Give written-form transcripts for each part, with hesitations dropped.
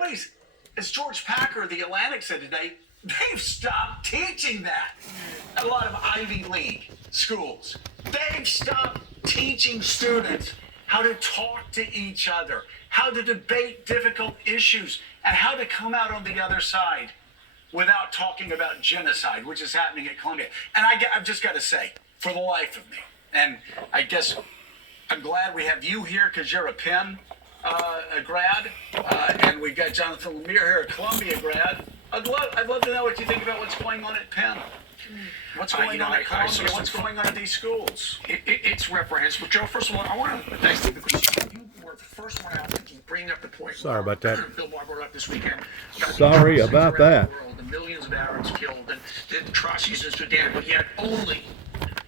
nobody's, as George Packer of The Atlantic said today, they've stopped teaching that. A lot of Ivy League schools, they've stopped teaching students how to talk to each other, how to debate difficult issues, and how to come out on the other side without talking about genocide, which is happening at Columbia. And I've just got to say, for the life of me, and I guess I'm glad we have you here because you're a Penn grad, and we've got Jonathan Lemire here, a Columbia grad. I'd love to know what you think about what's going on at Penn. What's going on at Columbia? What's going on at these schools? It's reprehensible. Joe, first of all, I want to thank you because you were the first one out to bring up the point. Sorry about that. Bill Barr brought up this weekend. Sorry about that. The millions of Arabs killed and the atrocities in Sudan, but yet only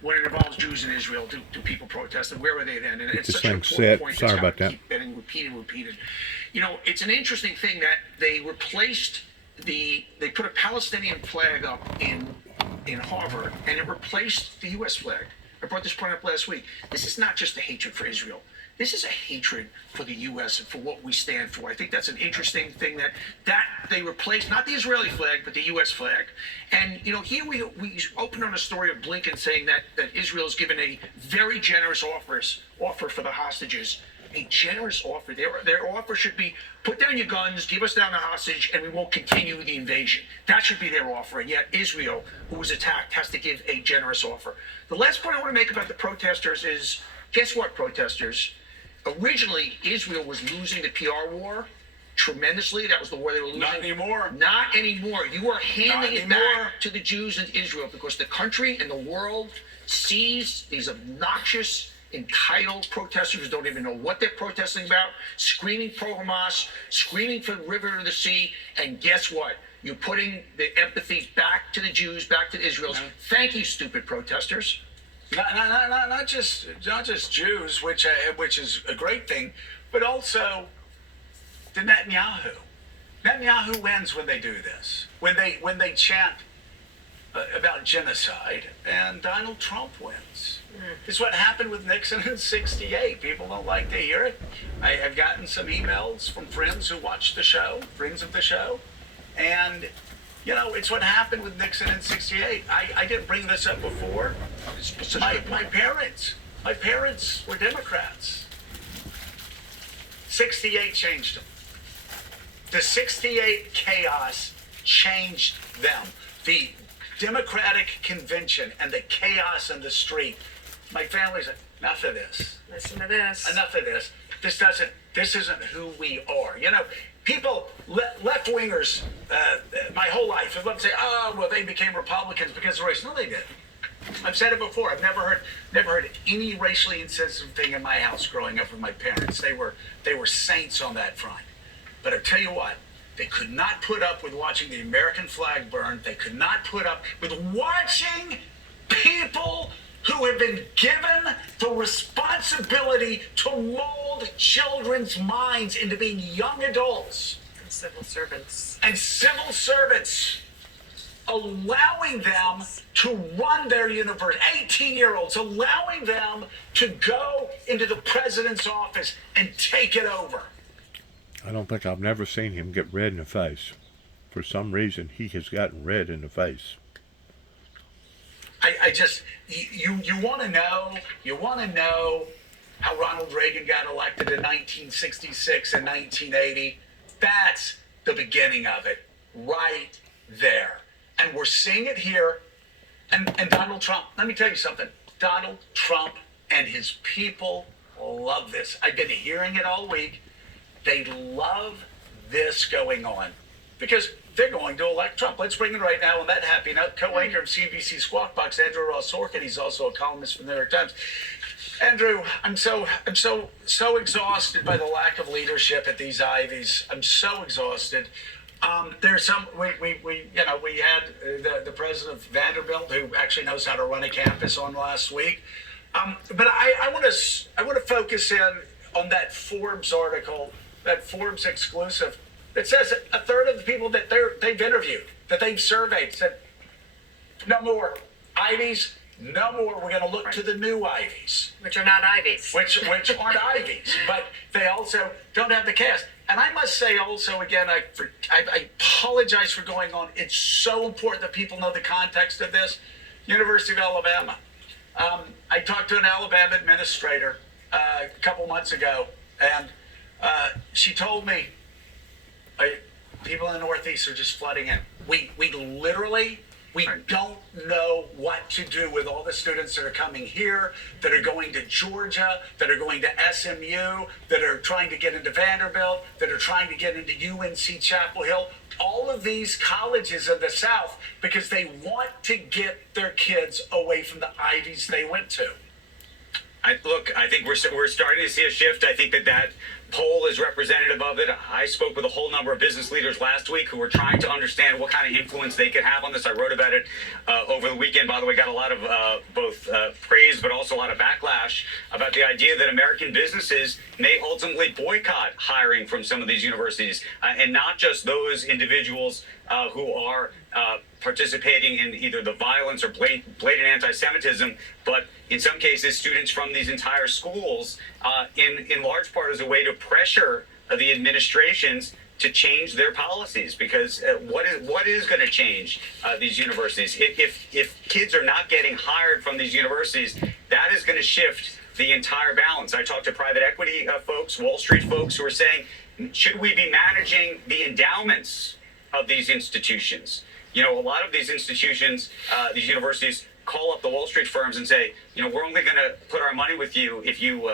when it involves Jews in Israel do people protest. And where were they then? And it's such an important point. Sorry about that. Keep getting repeated. You know, it's an interesting thing that they replaced they put a Palestinian flag up in Harvard, and it replaced the U.S. flag. I brought this point up last week. This is not just a hatred for Israel. This is a hatred for the U.S. and for what we stand for. I think that's an interesting thing that they replaced, not the Israeli flag, but the U.S. flag. And, you know, here we opened on a story of Blinken saying that Israel has given a very generous offer for the hostages. A generous offer. Their offer should be, put down your guns, give us down the hostage, and we won't continue the invasion. That should be their offer. And yet Israel, who was attacked, has to give a generous offer. The last point I want to make about the protesters is, guess what, protesters? Originally, Israel was losing the PR war tremendously. That was the war they were losing. Not anymore. Not anymore. You are handing it back to the Jews in Israel because the country and the world sees these obnoxious, entitled protesters who don't even know what they're protesting about, screaming pro-Hamas, screaming for the river to the sea, and guess what? You're putting the empathy back to the Jews, back to the Israelis. Thank you, stupid protesters. Not just Jews, which is a great thing, but also the Netanyahu. Netanyahu wins when they do this. When they chant about genocide, and Donald Trump wins. It's what happened with Nixon in '68. People don't like to hear it. I have gotten some emails from friends who watch the show, friends of the show, and you know, it's what happened with Nixon in '68. I didn't bring this up before. My parents were Democrats. '68 changed them. The '68 chaos changed them. The Democratic convention and the chaos in the street. My family's like, enough of this. Listen to this. Enough of this. This isn't who we are. You know, people, left wingers, my whole life have loved to say, oh, well, they became Republicans because of race. No, they didn't. I've said it before. I've never heard any racially insensitive thing in my house growing up with my parents. They were saints on that front. But I tell you what, they could not put up with watching the American flag burn. They could not put up with watching people who have been given the responsibility to mold children's minds into being young adults. And civil servants. And civil servants, allowing them to run their university, 18-year-olds, allowing them to go into the president's office and take it over. I don't think I've never seen him get red in the face. For some reason, he has gotten red in the face. I just, you want to know how Ronald Reagan got elected in 1966 and 1980? That's the beginning of it, right there. And we're seeing it here. And Donald Trump, let me tell you something. Donald Trump and his people love this. I've been hearing it all week. They love this going on because they're going to elect Trump. Let's bring in right now on that happy note, co-anchor of CNBC Squawk Box, Andrew Ross Sorkin. He's also a columnist for the New York Times. Andrew, I'm so exhausted by the lack of leadership at these Ivies. I'm so exhausted. There's some we had the president of Vanderbilt who actually knows how to run a campus on last week. But I want to focus in on that Forbes article, that Forbes exclusive, that says that a third of the people that they've interviewed, that they've surveyed, said no more Ivies, no more. We're going to look to the new Ivies, Which are not Ivies. which aren't Ivies, but they also don't have the cast. And I must say also, again, I apologize for going on. It's so important that people know the context of this. University of Alabama. I talked to an Alabama administrator a couple months ago, and she told me, people in the Northeast are just flooding in. We literally, we don't know what to do with all the students that are coming here, that are going to Georgia, that are going to SMU, that are trying to get into Vanderbilt, that are trying to get into UNC Chapel Hill. All of these colleges in the South, because they want to get their kids away from the Ivies they went to. I think we're starting to see a shift. I think that poll is representative of it. I spoke with a whole number of business leaders last week who were trying to understand what kind of influence they could have on this. I wrote about it over the weekend. By the way, got a lot of both praise, but also a lot of backlash about the idea that American businesses may ultimately boycott hiring from some of these universities, and not just those individuals who are participating in either the violence or blatant anti-Semitism, but in some cases, students from these entire schools, in large part as a way to pressure the administrations to change their policies. Because what is going to change these universities? If kids are not getting hired from these universities, that is going to shift the entire balance. I talked to private equity folks, Wall Street folks, who are saying, should we be managing the endowments of these institutions? You know, a lot of these institutions, these universities, call up the Wall Street firms and say, we're only going to put our money with you if you,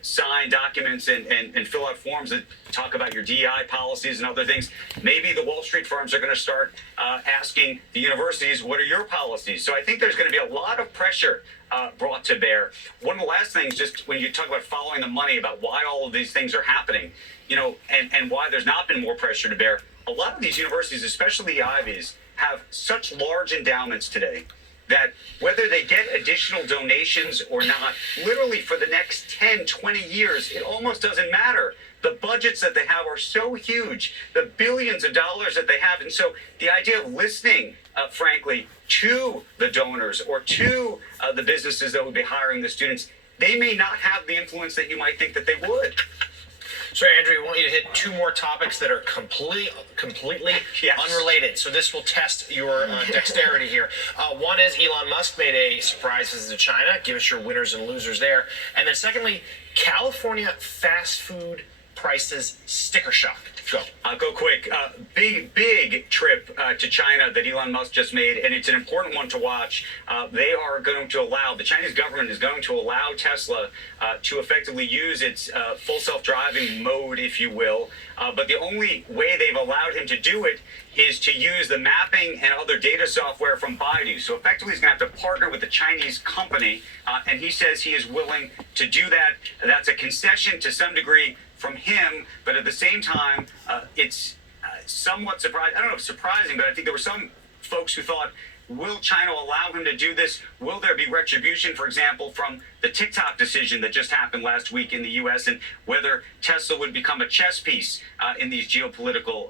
sign documents and fill out forms that talk about your DEI policies and other things. Maybe the Wall Street firms are going to start asking the universities, what are your policies? So I think there's going to be a lot of pressure brought to bear. One of the last things, just when you talk about following the money, about why all of these things are happening, and why there's not been more pressure to bear. A lot of these universities, especially the Ivies, have such large endowments today that whether they get additional donations or not, literally for the next 10, 20 years, it almost doesn't matter. The budgets that they have are so huge, the billions of dollars that they have. And so the idea of listening, frankly, to the donors or to the businesses that would be hiring the students, they may not have the influence that you might think that they would. So, Andrew, we want you to hit two more topics that are completely Yes. unrelated. So this will test your dexterity here. One is Elon Musk made a surprise visit to China. Give us your winners and losers there. And then secondly, California fast food prices sticker shock. Go. I'll go quick. Big trip to China that Elon Musk just made, and it's an important one to watch. They are going to allow, the Chinese government is going to allow Tesla to effectively use its full self-driving mode, if you will. But the only way they've allowed him to do it is to use the mapping and other data software from Baidu. So effectively, he's going to have to partner with a Chinese company, and he says he is willing to do that. That's a concession to some degree from him, but at the same time, it's somewhat surprising. I don't know if surprising, but I think there were some folks who thought, will China allow him to do this? Will there be retribution, for example, from the TikTok decision that just happened last week in the U.S., and whether Tesla would become a chess piece in these geopolitical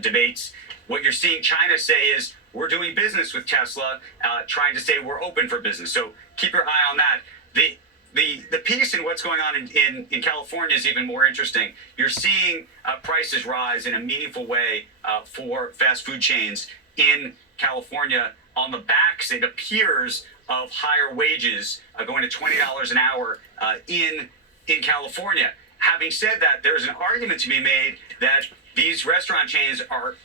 debates? What you're seeing China say is, we're doing business with Tesla, trying to say we're open for business. So keep your eye on that. The piece in what's going on in California is even more interesting. You're seeing prices rise in a meaningful way for fast food chains in California on the backs, it appears, of higher wages going to $20 an hour in California. Having said that, there's an argument to be made that these restaurant chains are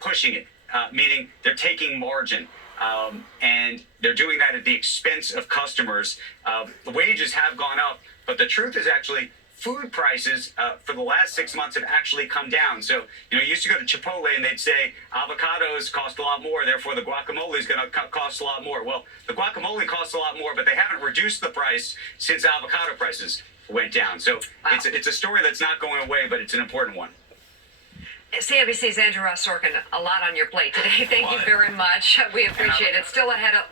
pushing it, meaning they're taking margin. And they're doing that at the expense of customers. The wages have gone up, but the truth is actually food prices for the last 6 months have actually come down. So, you used to go to Chipotle and they'd say avocados cost a lot more, therefore the guacamole is going to cost a lot more. Well, the guacamole costs a lot more, but they haven't reduced the price since avocado prices went down. So it's a story that's not going away, but it's an important one. CNBC's Andrew Ross Sorkin, a lot on your plate today. Thank you very much. We appreciate it. Still ahead of,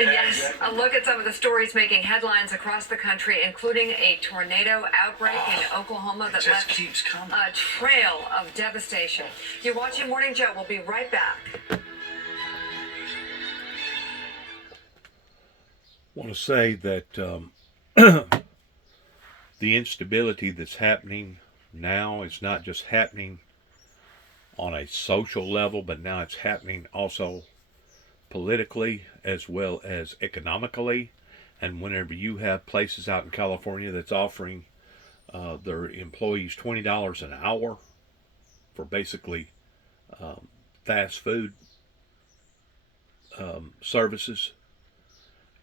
yes, a look at some of the stories making headlines across the country, including a tornado outbreak in Oklahoma that left keeps coming. a trail of devastation. You're watching Morning Joe. We'll be right back. I want to say that the instability that's happening now it's not just happening on a social level, but now it's happening also politically as well as economically. And whenever you have places out in California that's offering their employees $20 an hour for basically fast food services,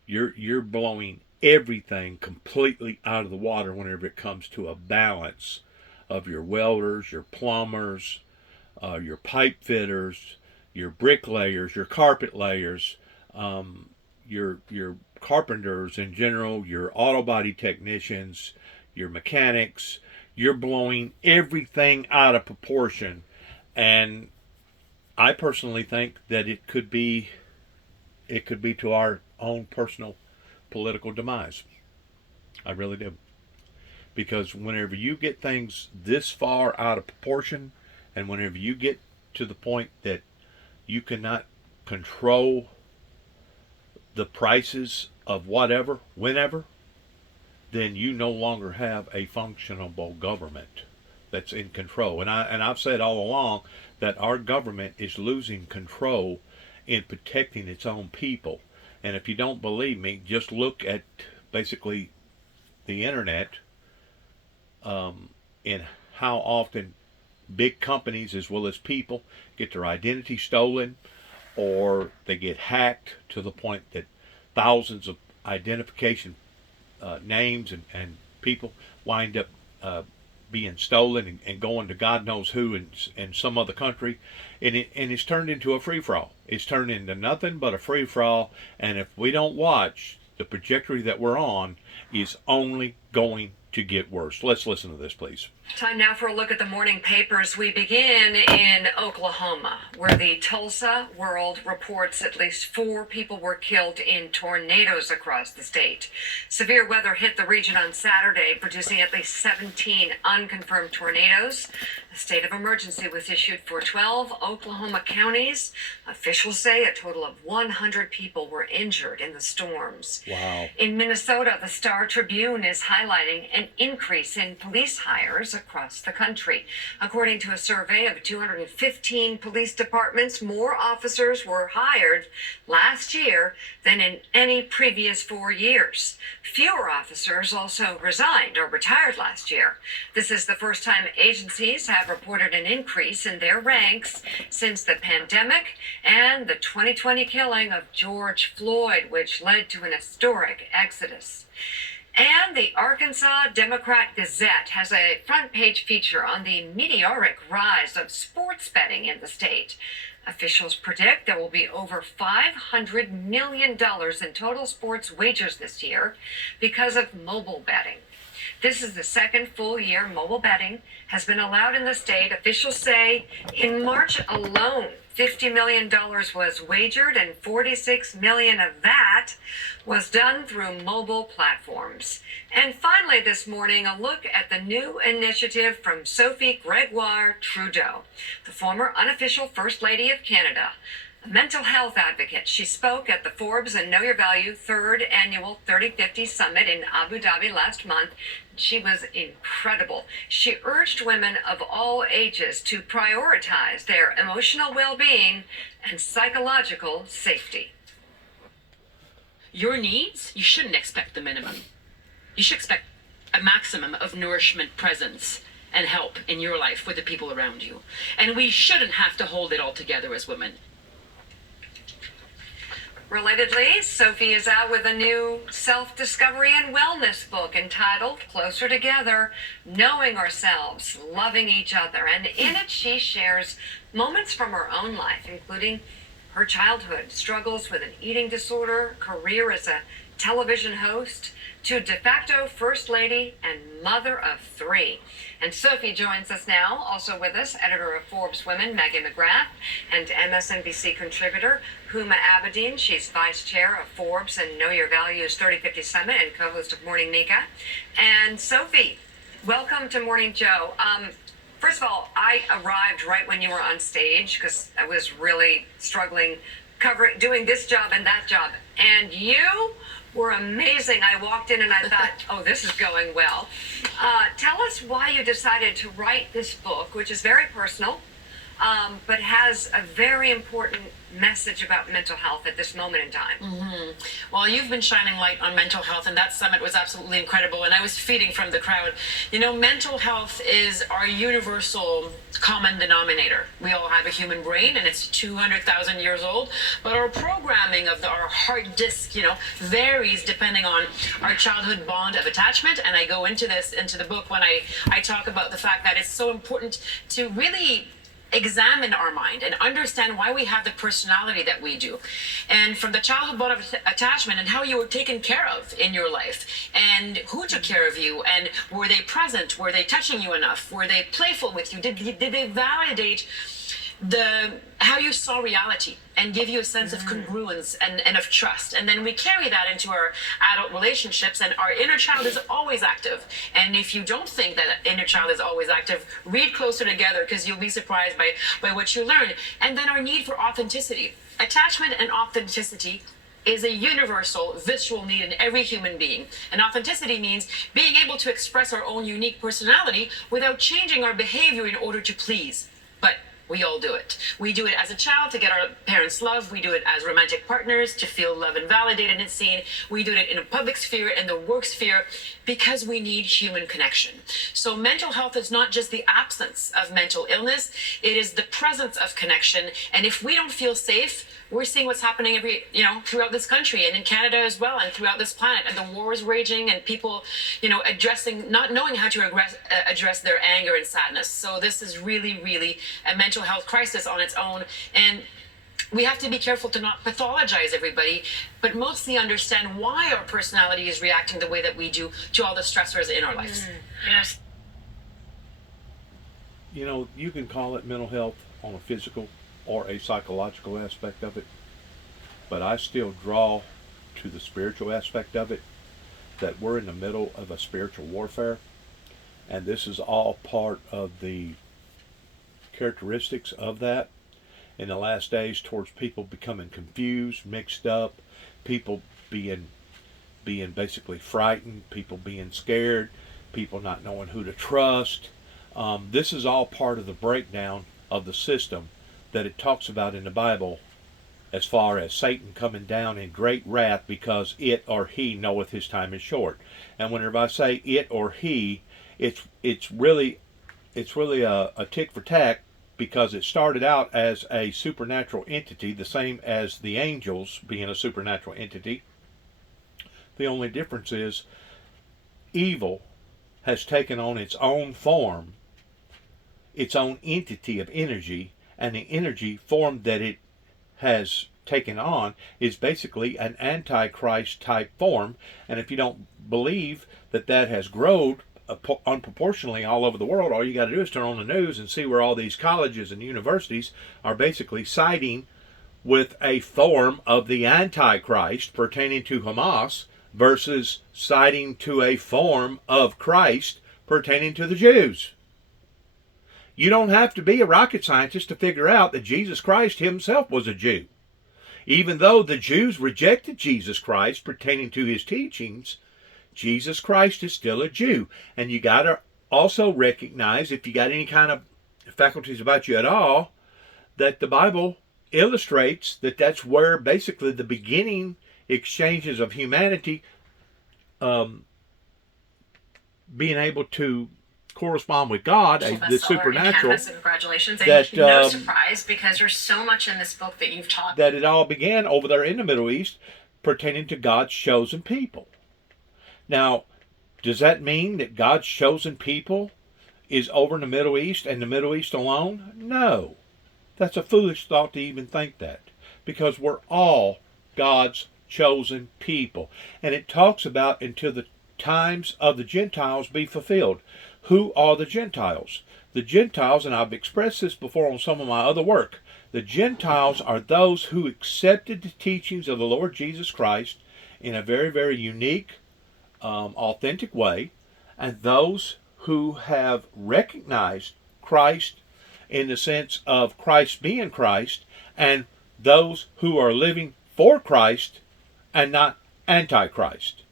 you're blowing everything completely out of the water whenever it comes to a balance of your welders, your plumbers, your pipe fitters, your bricklayers, your carpet layers, your carpenters in general, your auto body technicians, your mechanics. You're blowing everything out of proportion, and I personally think that it could be to our own personal political demise. I really do. Because whenever you get things this far out of proportion, and whenever you get to the point that you cannot control the prices of whatever, whenever, then you no longer have a functionable government that's in control. And I've said all along that our government is losing control in protecting its own people. And if you don't believe me, just look at basically the internet, and how often big companies as well as people get their identity stolen, or they get hacked to the point that thousands of identification names and people wind up being stolen and going to God knows who in some other country, and it's turned into a free-for-all. It's turned into nothing but a free-for-all, and if we don't watch, the trajectory that we're on is only going to get worse. Let's listen to this, please. Time now for a look at the morning papers. We begin in Oklahoma, where the Tulsa World reports at least 4 people were killed in tornadoes across the state. Severe weather hit the region on Saturday, producing at least 17 unconfirmed tornadoes. A state of emergency was issued for 12 Oklahoma counties. Officials say a total of 100 people were injured in the storms. Wow. In Minnesota, the Star Tribune is highlighting an increase in police hires across the country. According to a survey of 215 police departments, more officers were hired last year than in any previous 4 years. Fewer officers also resigned or retired last year. This is the first time agencies have reported an increase in their ranks since the pandemic and the 2020 killing of George Floyd, which led to an historic exodus. And the Arkansas Democrat Gazette has a front page feature on the meteoric rise of sports betting in the state. Officials predict there will be over $500 million in total sports wagers this year because of mobile betting. This is the second full year mobile betting has been allowed in the state. Officials say in March alone, $50 million was wagered, and $46 million of that was done through mobile platforms. And finally this morning, a look at the new initiative from Sophie Gregoire Trudeau, the former unofficial First Lady of Canada, a mental health advocate. She spoke at the Forbes and Know Your Value 3rd Annual 3050 Summit in Abu Dhabi last month. She was incredible. She urged women of all ages to prioritize their emotional well-being and psychological safety. Your needs, you shouldn't expect the minimum. You should expect a maximum of nourishment, presence, and help in your life with the people around you. And we shouldn't have to hold it all together as women. Relatedly, Sophie is out with a new self-discovery and wellness book entitled Closer Together, Knowing Ourselves, Loving Each Other. And in it, she shares moments from her own life, including her childhood, struggles with an eating disorder, career as a television host, to de facto First Lady and mother of 3. And Sophie joins us now, also with us, editor of Forbes Women, Maggie McGrath, and MSNBC contributor, Huma Abedin. She's vice chair of Forbes and Know Your Values 3050 Summit and co-host of Morning Mika. And Sophie, welcome to Morning Joe. First of all, I arrived right when you were on stage because I was really struggling doing this job and that job. And you were amazing. I walked in and I thought, oh, this is going well. Tell us why you decided to write this book, which is very personal, but has a very important message about mental health at this moment in time. Well, you've been shining light on mental health, and that summit was absolutely incredible. And I was feeding from the crowd. You know, mental health is our universal common denominator. We all have a human brain, and it's 200,000 years old. But our programming of our hard disk, varies depending on our childhood bond of attachment. And I go into the book when I talk about the fact that it's so important to really examine our mind and understand why we have the personality that we do, and from the childhood bond of attachment and how you were taken care of in your life and who took care of you, and were they present, were they touching you enough, were they playful with you, did they validate how you saw reality and give you a sense of congruence and of trust. And then we carry that into our adult relationships, and our inner child is always active. And if you don't think that inner child is always active, read Closer Together, because you'll be surprised by what you learn. And then our need for authenticity. Attachment and authenticity is a universal, visceral need in every human being. And authenticity means being able to express our own unique personality without changing our behavior in order to please. But we all do it. We do it as a child to get our parents' love. We do it as romantic partners to feel loved and validated and seen. We do it in a public sphere, in the work sphere, because we need human connection. So mental health is not just the absence of mental illness, it is the presence of connection. And if we don't feel safe, we're seeing what's happening throughout this country and in Canada as well, and throughout this planet. And the war is raging, and people, not knowing how to address their anger and sadness. So this is really, really a mental health crisis on its own. And we have to be careful to not pathologize everybody, but mostly understand why our personality is reacting the way that we do to all the stressors in our lives. Yes. You can call it mental health on a physical or a psychological aspect of it, but I still draw to the spiritual aspect of it, that we're in the middle of a spiritual warfare, and this is all part of the characteristics of that in the last days, towards people becoming confused, mixed up, people being basically frightened, people being scared, people not knowing who to trust. This is all part of the breakdown of the system that it talks about in the Bible, as far as Satan coming down in great wrath because it or he knoweth his time is short. And whenever I say it or he, it's really a tick for tack, because it started out as a supernatural entity, the same as the angels being a supernatural entity. The only difference is evil has taken on its own form, its own entity of energy, and the energy form that it has taken on is basically an antichrist type form. And if you don't believe that has grown unproportionately all over the world, all you got to do is turn on the news and see where all these colleges and universities are basically siding with a form of the antichrist pertaining to Hamas versus siding to a form of Christ pertaining to the Jews. You don't have to be a rocket scientist to figure out that Jesus Christ himself was a Jew. Even though the Jews rejected Jesus Christ pertaining to his teachings, Jesus Christ is still a Jew. And you got to also recognize, if you got any kind of faculties about you at all, that the Bible illustrates that that's where basically the beginning exchanges of humanity being able to correspond with God, the supernatural. Congratulations, that, and no surprise, because there's so much in this book that you've taught. That it all began over there in the Middle East, pertaining to God's chosen people. Now, does that mean that God's chosen people is over in the Middle East and the Middle East alone? No. That's a foolish thought to even think that, because we're all God's chosen people. And it talks about until the times of the Gentiles be fulfilled. Who are the Gentiles? The Gentiles, and I've expressed this before on some of my other work, the Gentiles are those who accepted the teachings of the Lord Jesus Christ in a very, very unique, authentic way, and those who have recognized Christ in the sense of Christ being Christ, and those who are living for Christ and not Antichrist.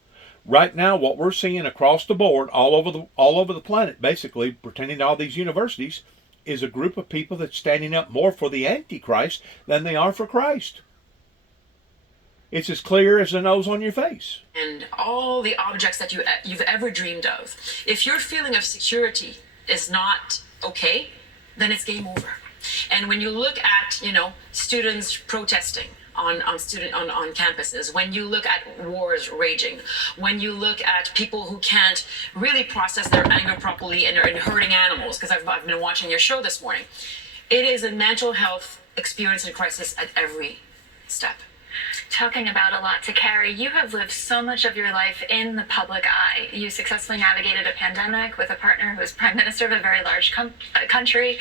Right now, what we're seeing across the board, all over the planet, basically pertaining to all these universities, is a group of people that's standing up more for the Antichrist than they are for Christ. It's as clear as the nose on your face. And all the objects that you've ever dreamed of. If your feeling of security is not okay, then it's game over. And when you look at, students protesting on campuses, when you look at wars raging, when you look at people who can't really process their anger properly and are hurting animals, because I've been watching your show this morning, it is a mental health experience and crisis at every step. Talking about a lot to carry, you have lived so much of your life in the public eye. You successfully navigated a pandemic with a partner who was prime minister of a very large country,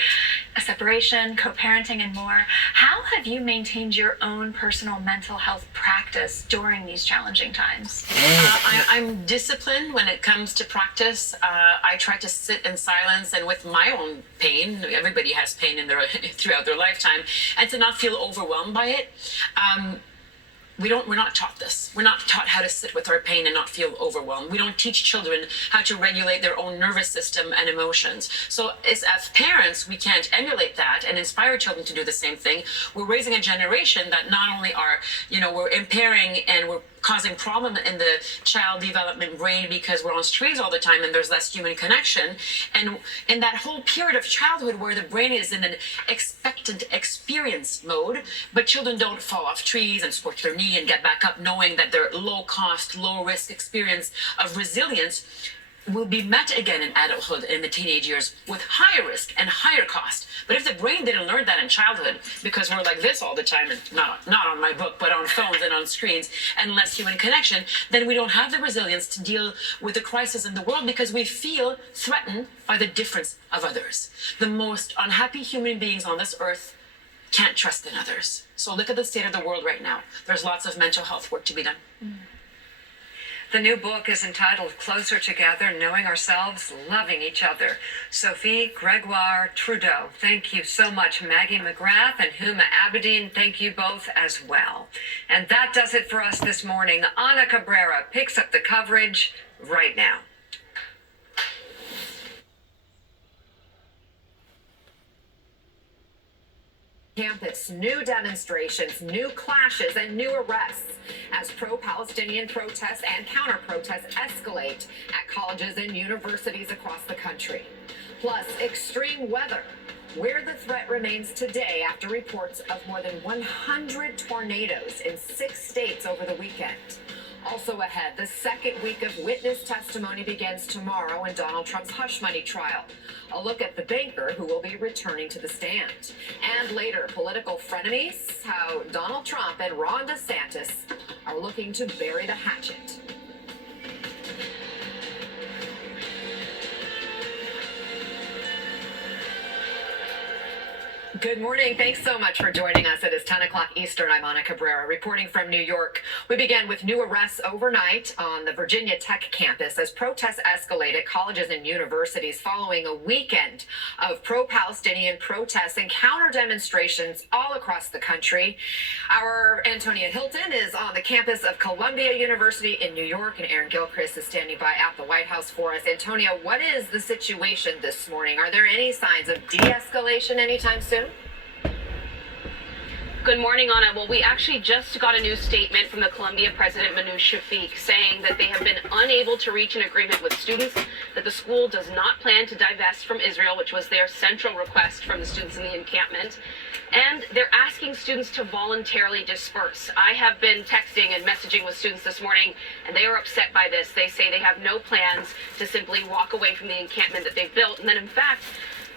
a separation, co-parenting, and more. How have you maintained your own personal mental health practice during these challenging times? I'm disciplined when it comes to practice. I try to sit in silence and with my own pain. Everybody has pain throughout their lifetime, and to not feel overwhelmed by it. We're not taught this. We're not taught how to sit with our pain and not feel overwhelmed. We don't teach children how to regulate their own nervous system and emotions. So as parents, we can't emulate that and inspire children to do the same thing. We're raising a generation that not only are, we're impairing and we're causing problem in the child development brain because we're on screens all the time and there's less human connection. And in that whole period of childhood where the brain is in an expectant experience mode, but children don't fall off trees and scorch their knee and get back up knowing that their low cost, low risk experience of resilience will be met again in adulthood in the teenage years with higher risk and higher cost. But if the brain didn't learn that in childhood, because we're like this all the time, and not on my book, but on phones and on screens and less human connection, then we don't have the resilience to deal with the crisis in the world because we feel threatened by the difference of others. The most unhappy human beings on this earth can't trust in others. So look at the state of the world right now. There's lots of mental health work to be done. The new book is entitled Closer Together, Knowing Ourselves, Loving Each Other. Sophie Gregoire Trudeau, thank you so much. Maggie McGrath and Huma Abedin, thank you both as well. And that does it for us this morning. Ana Cabrera picks up the coverage right now. Campus, new demonstrations, new clashes, and new arrests as pro-Palestinian protests and counter-protests escalate at colleges and universities across the country. Plus, extreme weather, where the threat remains today after reports of more than 100 tornadoes in 6 states over the weekend. Also ahead, the second week of witness testimony begins tomorrow in Donald Trump's hush money trial. A look at the banker who will be returning to the stand. And later, political frenemies, how Donald Trump and Ron DeSantis are looking to bury the hatchet. Good morning. Thanks so much for joining us. It is 10 o'clock Eastern. I'm Ana Cabrera reporting from New York. We begin with new arrests overnight on the Virginia Tech campus as protests escalate at colleges and universities following a weekend of pro-Palestinian protests and counter demonstrations all across the country. Our Antonia Hilton is on the campus of Columbia University in New York, and Aaron Gilchrist is standing by at the White House for us. Antonia, what is the situation this morning? Are there any signs of de-escalation anytime soon? Good morning, Anna. Well, we actually just got a new statement from the Columbia president, Manu Shafiq, saying that they have been unable to reach an agreement with students, that the school does not plan to divest from Israel, which was their central request from the students in the encampment. And they're asking students to voluntarily disperse. I have been texting and messaging with students this morning, and they are upset by this. They say they have no plans to simply walk away from the encampment that they've built. And then, in fact,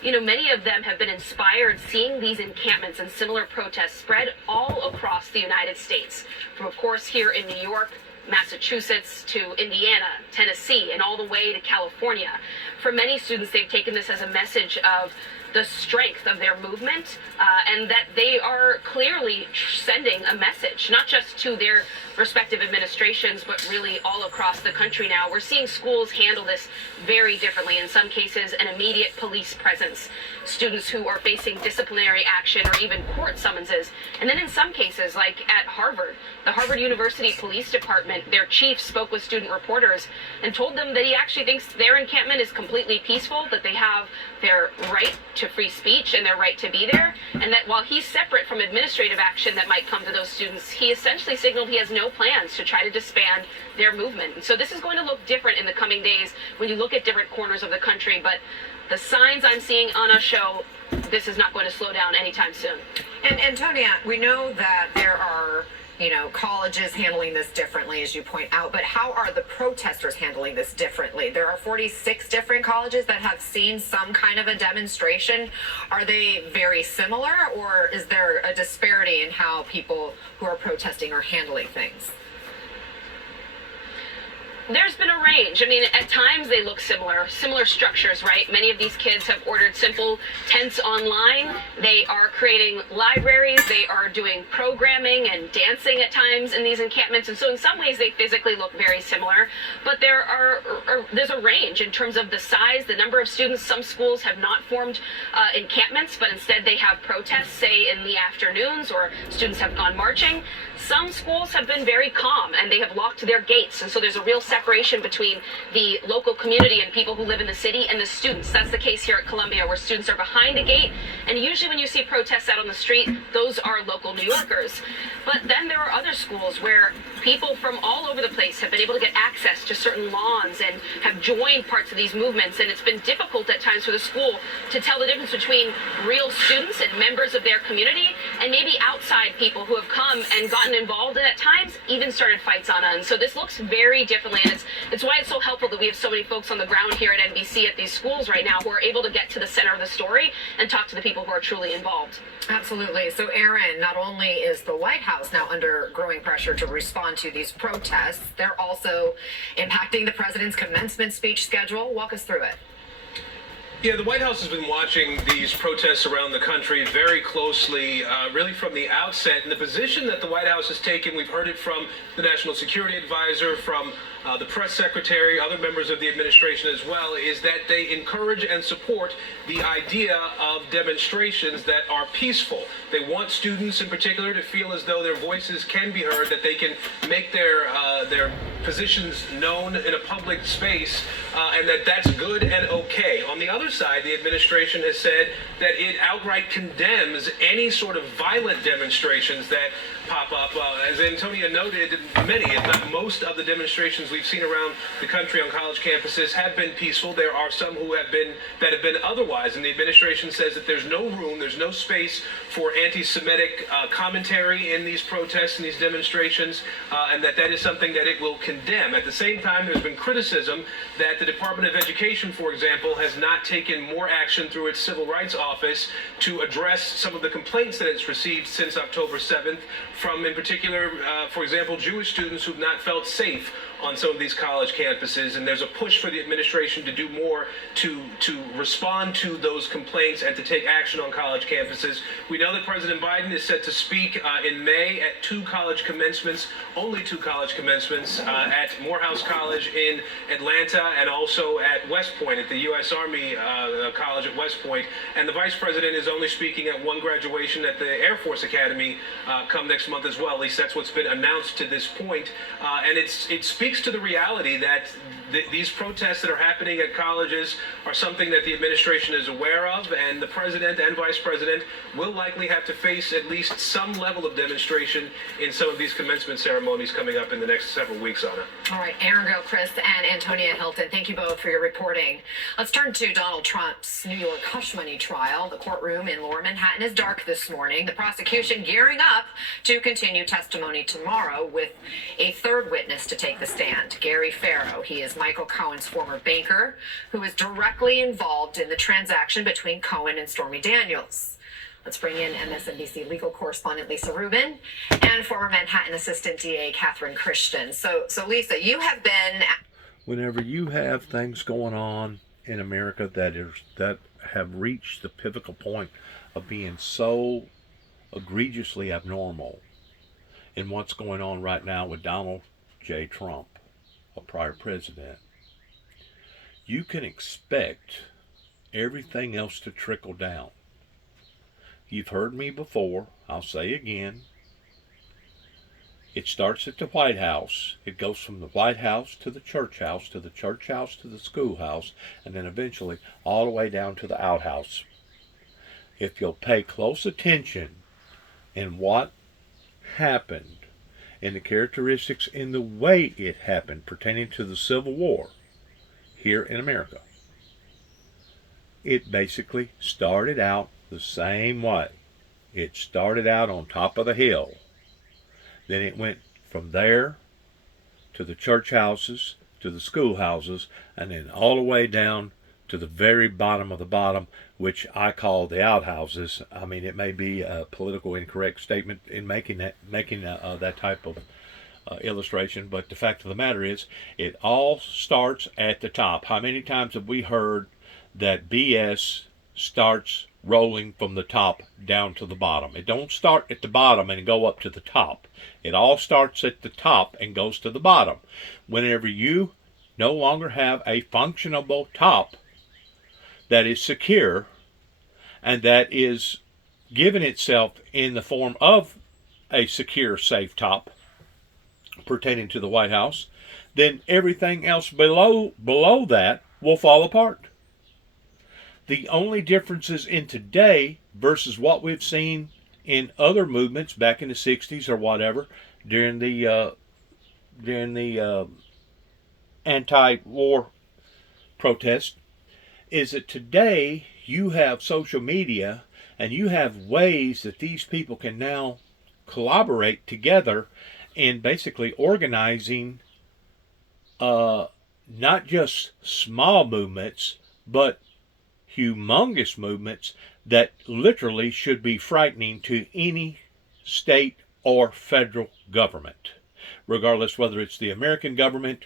many of them have been inspired seeing these encampments and similar protests spread all across the United States, from, of course, here in New York, Massachusetts, to Indiana, Tennessee, and all the way to California. For many students, they've taken this as a message of the strength of their movement, and that they are clearly sending a message, not just to their respective administrations, but really all across the country now. We're seeing schools handle this very differently. In some cases, an immediate police presence, students who are facing disciplinary action or even court summonses. And then in some cases, like at Harvard, the Harvard University Police Department, their chief spoke with student reporters and told them that he actually thinks their encampment is completely peaceful, that they have their right to free speech and their right to be there, and that while he's separate from administrative action that might come to those students, he essentially signaled he has no plans to try to disband their movement. And so this is going to look different in the coming days when you look at different corners of the country, but the signs I'm seeing on us show this is not going to slow down anytime soon. And Antonia, we know that there are, colleges handling this differently, as you point out, but how are the protesters handling this differently? There are 46 different colleges that have seen some kind of a demonstration. Are they very similar, or is there a disparity in how people who are protesting are handling things? There's been a range. I mean, at times they look similar structures, right? Many of these kids have ordered simple tents online. They are creating libraries. They are doing programming and dancing at times in these encampments. And so in some ways they physically look very similar, but there's a range in terms of the size, the number of students. Some schools have not formed encampments, but instead they have protests, say in the afternoons, or students have gone marching. Some schools have been very calm and they have locked their gates, and so there's a real separation between the local community and people who live in the city and the students. That's the case here at Columbia, where students are behind a gate, and usually when you see protests out on the street, those are local New Yorkers. But then there are other schools where people from all over the place have been able to get access to certain lawns and have joined parts of these movements, and it's been difficult at times for the school to tell the difference between real students and members of their community and maybe outside people who have come and gotten involved and at times even started fights on it. And so this looks very differently, and it's why it's so helpful that we have so many folks on the ground here at NBC at these schools right now who are able to get to the center of the story and talk to the people who are truly involved. Absolutely. So, Aaron, not only is the White House now under growing pressure to respond to these protests, they're also impacting the president's commencement speech schedule. Walk us through it. Yeah, the White House has been watching these protests around the country very closely, really from the outset. And the position that the White House has taken, we've heard it from the National Security Advisor, from the press secretary, other members of the administration as well, is that they encourage and support the idea of demonstrations that are peaceful. They want students in particular to feel as though their voices can be heard, that they can make their positions known in a public space, and that's good and okay. On the other side, the administration has said that it outright condemns any sort of violent demonstrations that pop up. As Antonia noted, many, if not most, of the demonstrations we've seen around the country on college campuses have been peaceful. There are some that have been otherwise, and the administration says that there's no room, there's no space for anti-Semitic commentary in these protests and these demonstrations, and that is something that it will condemn. At the same time, there's been criticism that the Department of Education, for example, has not taken more action through its Civil Rights Office to address some of the complaints that it's received since October 7th from, in particular, for example, Jewish students who've not felt safe on some of these college campuses, and there's a push for the administration to do more to respond to those complaints and to take action on college campuses. We know that President Biden is set to speak in May at two college commencements, only two college commencements, at Morehouse College in Atlanta and also at West Point, at the U.S. Army College at West Point. And the Vice President is only speaking at one graduation at the Air Force Academy come next month as well. At least that's what's been announced to this point. And it speaks to the reality that these protests that are happening at colleges are something that the administration is aware of, and the president and vice president will likely have to face at least some level of demonstration in some of these commencement ceremonies coming up in the next several weeks, Anna. All right, Aaron Gilchrist and Antonia Hilton, thank you both for your reporting. Let's turn to Donald Trump's New York hush money trial. The courtroom in Lower Manhattan is dark this morning. The prosecution gearing up to continue testimony tomorrow with a third witness to take the stand, Gary Farrow. He is Michael Cohen's former banker, who is directly involved in the transaction between Cohen and Stormy Daniels. Let's bring in MSNBC legal correspondent Lisa Rubin and former Manhattan Assistant DA Catherine Christian. So Lisa, you have been... Whenever you have things going on in America that have reached the pivotal point of being so egregiously abnormal in what's going on right now with Donald J. Trump, a prior president, you can expect everything else to trickle down. You've heard me before, I'll say again, it starts at the White House. It goes from the White House to the church house, to the church house, to the schoolhouse, and then eventually all the way down to the outhouse. If you'll pay close attention in what happened, in the characteristics, in the way it happened pertaining to the Civil War here in America, it basically started out the same way. It started out on top of the hill. Then it went from there to the church houses, to the schoolhouses, and then all the way down to the very bottom of the bottom, which I call the outhouses. I mean, it may be a political incorrect statement in making that type of illustration, but the fact of the matter is, it all starts at the top. How many times have we heard that BS starts rolling from the top down to the bottom? It don't start at the bottom and go up to the top. It all starts at the top and goes to the bottom. Whenever you no longer have a functionable top that is secure and that is given itself in the form of a secure, safe top pertaining to the White House, then everything else below that will fall apart. The only differences in today versus what we've seen in other movements back in the 60s or whatever during the anti-war protest is that today you have social media and you have ways that these people can now collaborate together in basically organizing not just small movements but humongous movements that literally should be frightening to any state or federal government, regardless whether it's the American government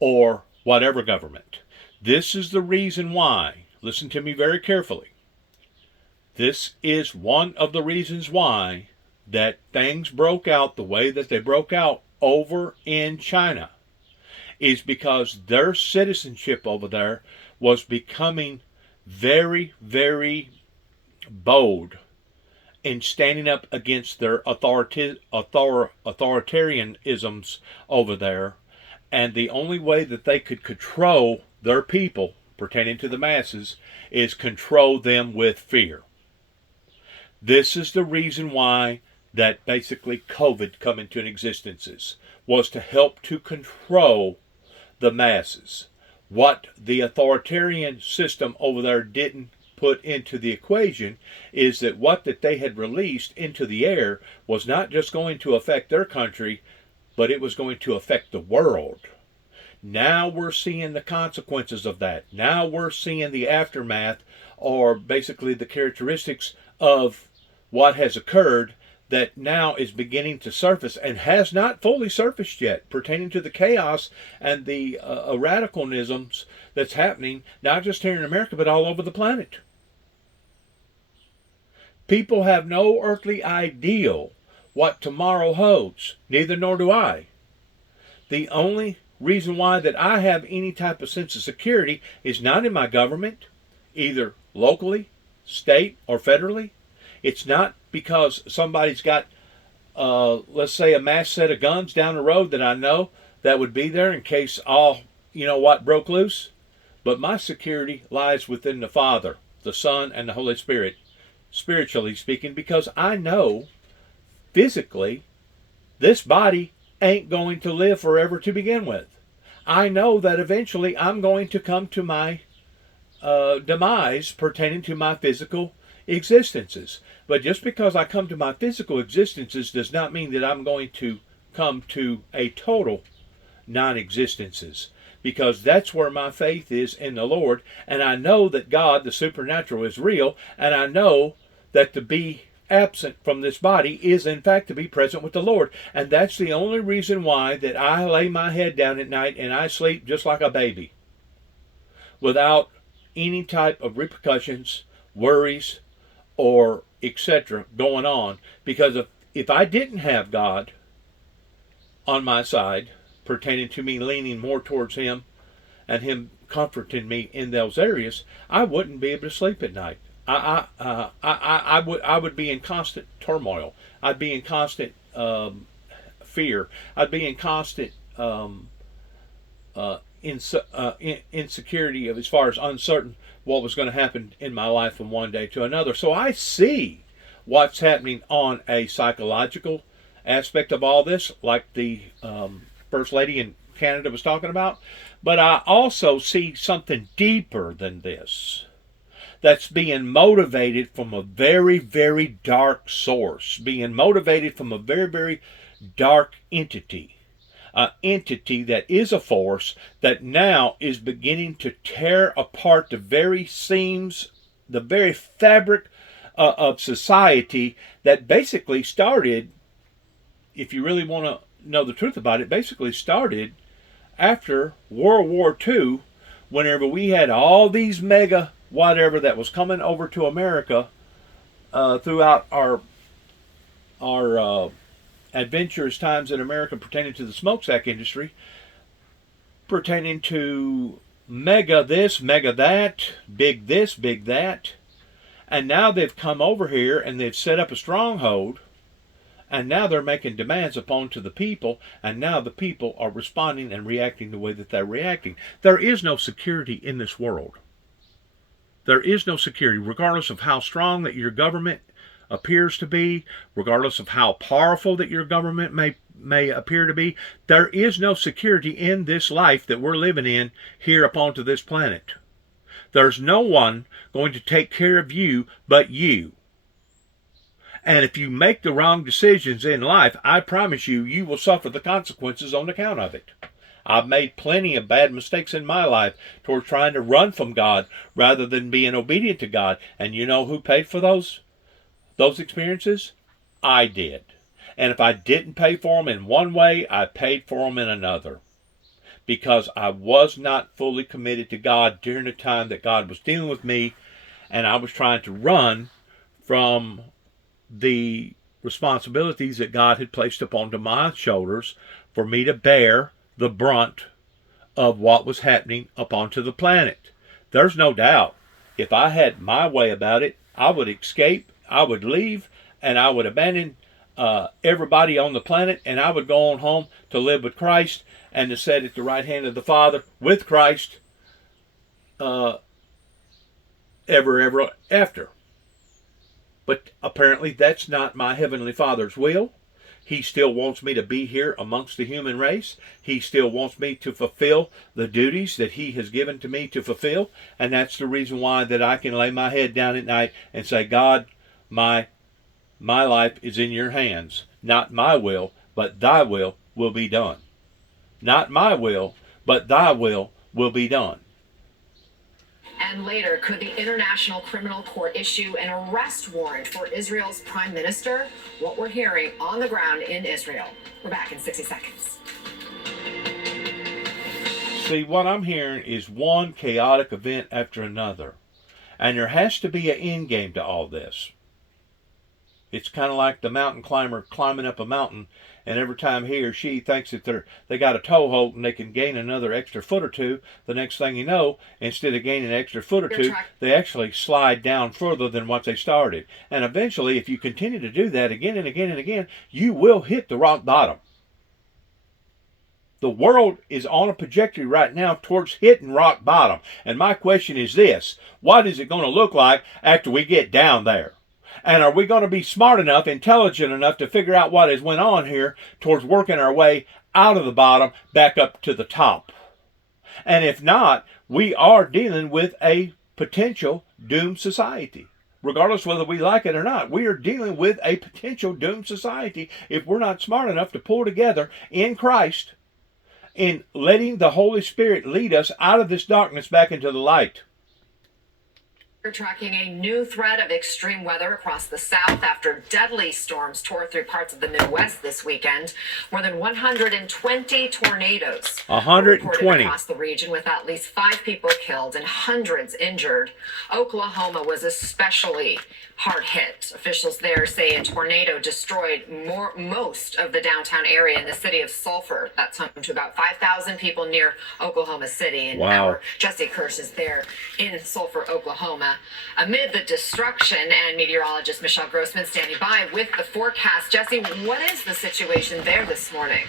or whatever government. This is the reason why, listen to me very carefully, this is one of the reasons why that things broke out the way that they broke out over in China, is because their citizenship over there was becoming very, very bold in standing up against their authoritarianisms over there. And the only way that they could control their people pertaining to the masses is control them with fear. This is the reason why that basically COVID come into existence, was to help to control the masses. What the authoritarian system over there didn't put into the equation is that what that they had released into the air was not just going to affect their country, but it was going to affect the world. Now we're seeing the consequences of that. Now we're seeing the aftermath, or basically the characteristics of what has occurred that now is beginning to surface and has not fully surfaced yet, pertaining to the chaos and the radicalisms that's happening, not just here in America, but all over the planet. People have no earthly idea what tomorrow holds, neither nor do I. The only reason why that I have any type of sense of security is not in my government, either locally, state, or federally. It's not because somebody's got, let's say, a mass set of guns down the road that I know that would be there in case all, broke loose. But my security lies within the Father, the Son, and the Holy Spirit, spiritually speaking, because I know physically this body ain't going to live forever to begin with. I know that eventually I'm going to come to my demise pertaining to my physical existences. But just because I come to my physical existences does not mean that I'm going to come to a total non-existences, because that's where my faith is in the Lord, and I know that God, the supernatural, is real, and I know that to be absent from this body is in fact to be present with the Lord. And that's the only reason why that I lay my head down at night and I sleep just like a baby, without any type of repercussions, worries, or etc. going on. Because if I didn't have God on my side, pertaining to me leaning more towards Him and Him comforting me in those areas, I wouldn't be able to sleep at night. I would be in constant turmoil. I'd be in constant fear. I'd be in constant insecurity of as far as uncertain what was going to happen in my life from one day to another. So I see what's happening on a psychological aspect of all this, like the First Lady in Canada was talking about. But I also see something deeper than this that's being motivated from a very, very dark source, being motivated from a very, very dark entity. An entity that is a force that now is beginning to tear apart the very seams, the very fabric of society that basically started, if you really want to know the truth about it, basically started after World War II, whenever we had all these mega whatever that was coming over to America throughout our adventurous times in America pertaining to the smokestack industry, pertaining to mega this, mega that, big this, big that. And now they've come over here and they've set up a stronghold, and now they're making demands upon to the people, and now the people are responding and reacting the way that they're reacting. There is no security in this world. There is no security, regardless of how strong that your government appears to be, regardless of how powerful that your government may appear to be. There is no security in this life that we're living in here upon to this planet. There's no one going to take care of you but you. And if you make the wrong decisions in life, I promise you, you will suffer the consequences on account of it. I've made plenty of bad mistakes in my life towards trying to run from God rather than being obedient to God. And you know who paid for those experiences? I did. And if I didn't pay for them in one way, I paid for them in another. Because I was not fully committed to God during the time that God was dealing with me, and I was trying to run from the responsibilities that God had placed upon my shoulders for me to bear the brunt of what was happening upon to the planet. There's no doubt, if I had my way about it, I would escape, I would leave, and I would abandon everybody on the planet, and I would go on home to live with Christ and to sit at the right hand of the Father with Christ ever after. But apparently that's not my Heavenly Father's will. He still wants me to be here amongst the human race. He still wants me to fulfill the duties that He has given to me to fulfill. And that's the reason why that I can lay my head down at night and say, God, my life is in your hands. Not my will, but thy will be done. Not my will, but thy will be done. And later, could the International Criminal Court issue an arrest warrant for Israel's prime minister? What we're hearing on the ground in Israel. We're back in 60 seconds. See, what I'm hearing is one chaotic event after another. And there has to be an end game to all this. It's kind of like the mountain climber climbing up a mountain, and every time he or she thinks that they got a toe hold and they can gain another extra foot or two, the next thing you know, instead of gaining an extra foot or two, they actually slide down further than what they started. And eventually, if you continue to do that again and again and again, you will hit the rock bottom. The world is on a trajectory right now towards hitting rock bottom. And my question is this: what is it going to look like after we get down there? And are we going to be smart enough, intelligent enough to figure out what has went on here towards working our way out of the bottom back up to the top? And if not, we are dealing with a potential doomed society. Regardless whether we like it or not, we are dealing with a potential doomed society if we're not smart enough to pull together in Christ in letting the Holy Spirit lead us out of this darkness back into the light. We're tracking a new threat of extreme weather across the south after deadly storms tore through parts of the Midwest this weekend. More than 120 tornadoes 120 reported across the region, with at least 5 people killed and hundreds injured. Oklahoma was especially hard hit. Officials there say a tornado destroyed most of the downtown area in the city of Sulphur. That's home to about 5,000 people near Oklahoma City. And Wow. our Jesse Kirsch is there in Sulphur, Oklahoma. Amid the destruction, and meteorologist Michelle Grossman standing by with the forecast. Jesse, what is the situation there this morning?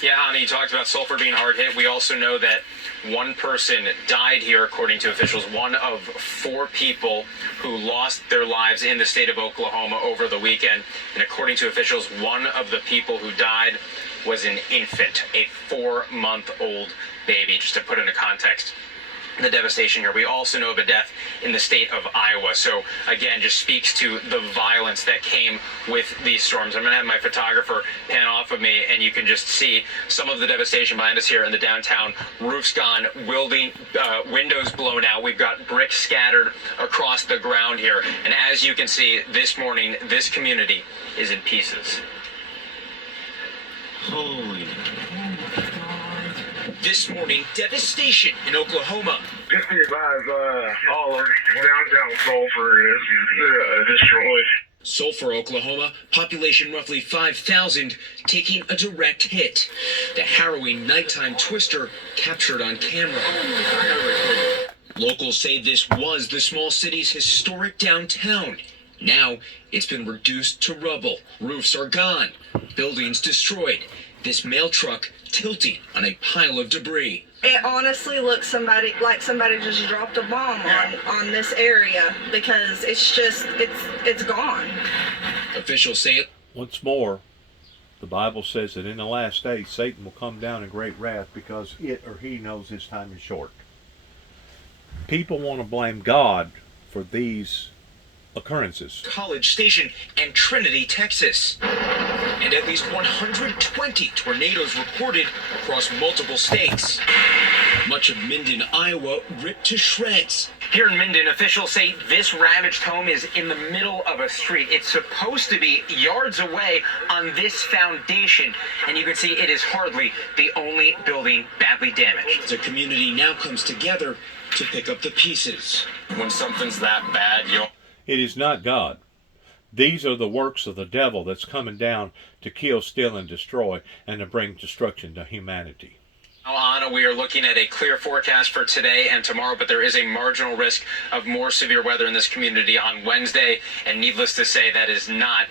Yeah, Anna, you talked about Sulphur being hard hit. We also know that one person died here, according to officials, one of 4 people who lost their lives in the state of Oklahoma over the weekend. And according to officials, one of the people who died was an infant, a 4-month-old baby, just to put into context the devastation here. We also know of a death in the state of Iowa. So again, just speaks to the violence that came with these storms. I'm going to have my photographer pan off of me, and you can just see some of the devastation behind us here in the downtown. Roofs gone, windows blown out. We've got bricks scattered across the ground here. And as you can see, this morning, this community is in pieces. Holy. This morning, devastation in Oklahoma. Just be advised, all of downtown Sulphur is destroyed. Sulphur, Oklahoma, population roughly 5,000, taking a direct hit. The harrowing nighttime twister captured on camera. Locals say this was the small city's historic downtown. Now, it's been reduced to rubble. Roofs are gone, buildings destroyed. This mail truck tilting on a pile of debris. It honestly looks like somebody just dropped a bomb on this area, because it's gone. Officials say it. Once more, the Bible says that in the last days, Satan will come down in great wrath because it or he knows his time is short. People want to blame God for these occurrences. College Station and Trinity, Texas. And at least 120 tornadoes reported across multiple states. Much of Minden, Iowa, ripped to shreds. Here in Minden, officials say this ravaged home is in the middle of a street. It's supposed to be yards away on this foundation, and you can see it is hardly the only building badly damaged. The community now comes together to pick up the pieces. When something's that bad, It is not God. These are the works of the devil that's coming down to kill, steal, and destroy, and to bring destruction to humanity. Now, Anna, we are looking at a clear forecast for today and tomorrow, but there is a marginal risk of more severe weather in this community on Wednesday, and needless to say, that is not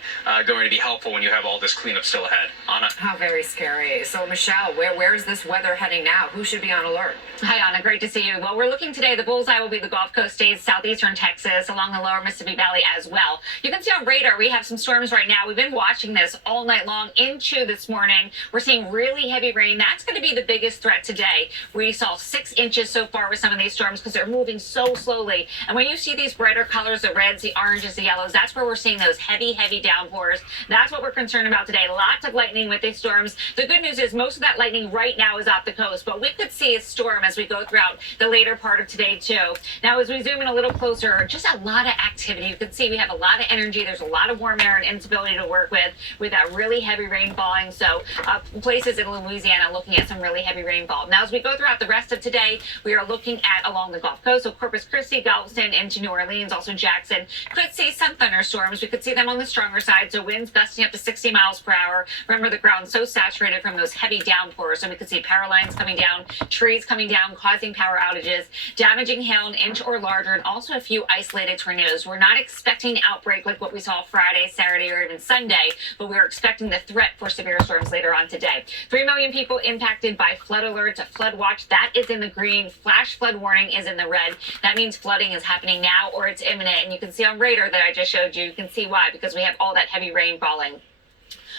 going to be helpful when you have all this cleanup still ahead. Anna? How very scary. So, Michelle, where is this weather heading now? Who should be on alert? Hi, Anna. Great to see you. Well, we're looking today. The bullseye will be the Gulf Coast states, southeastern Texas, along the lower Mississippi Valley as well. You can see on radar, we have some storms right now. We've been watching this all night long into this morning. We're seeing really heavy rain. That's going to be the biggest threat today. We saw 6 inches so far with some of these storms because they're moving so slowly. And when you see these brighter colors, the reds, the oranges, the yellows, that's where we're seeing those heavy downpours. That's what we're concerned about today. Lots of lightning with these storms. The good news is most of that lightning right now is off the coast, but we could see a storm as we go throughout the later part of today too. Now, as we zoom in a little closer, just a lot of activity. You can see we have a lot of energy. There's a lot of warm air and instability to work with that really heavy rain falling. So places in Louisiana looking at some really heavy rainfall. Now, as we go throughout the rest of today, we are looking at along the Gulf Coast, so Corpus Christi, Galveston, into New Orleans, also Jackson. Could see some thunderstorms. We could see them on the stronger side, so winds gusting up to 60 miles per hour. Remember, the ground's so saturated from those heavy downpours, so we could see power lines coming down, trees coming down, causing power outages, damaging hail an inch or larger, and also a few isolated tornadoes. We're not expecting outbreak like what we saw Friday, Saturday, or even Sunday, but we're expecting the threat for severe storms later on today. 3 million people impacted by flood alerts, a flood watch. That is in the green. Flash flood warning is in the red. That means flooding is happening now or it's imminent. And you can see on radar that I just showed you, you can see why, because we have all that heavy rain falling.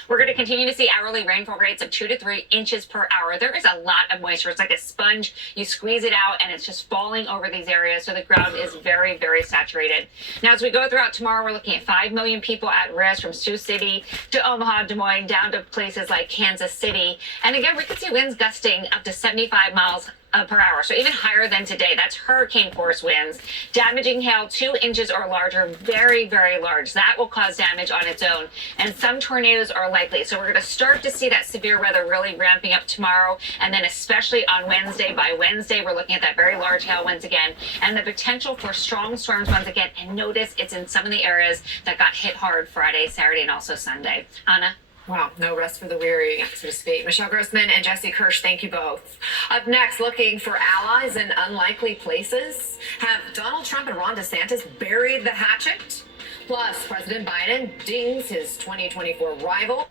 We're going to continue to see hourly rainfall rates of 2 to 3 inches per hour. There is a lot of moisture. It's like a sponge. You squeeze it out and it's just falling over these areas. So the ground is very, very saturated. Now, as we go throughout tomorrow, we're looking at 5 million people at risk from Sioux City to Omaha, Des Moines, down to places like Kansas City. And again, we could see winds gusting up to 75 miles per hour, so even higher than today. That's hurricane force winds. Damaging hail 2 inches or larger, very, very large. That will cause damage on its own, and some tornadoes are likely. So we're going to start to see that severe weather really ramping up tomorrow, and then especially on Wednesday. By Wednesday, we're looking at that very large hail winds again, and the potential for strong storms once again. And notice it's in some of the areas that got hit hard Friday, Saturday, and also Sunday. Anna? Wow, no rest for the weary, so to speak. Michelle Grossman and Jesse Kirsch, thank you both. Up next, looking for allies in unlikely places. Have Donald Trump and Ron DeSantis buried the hatchet? Plus, President Biden dings his 2024 rival.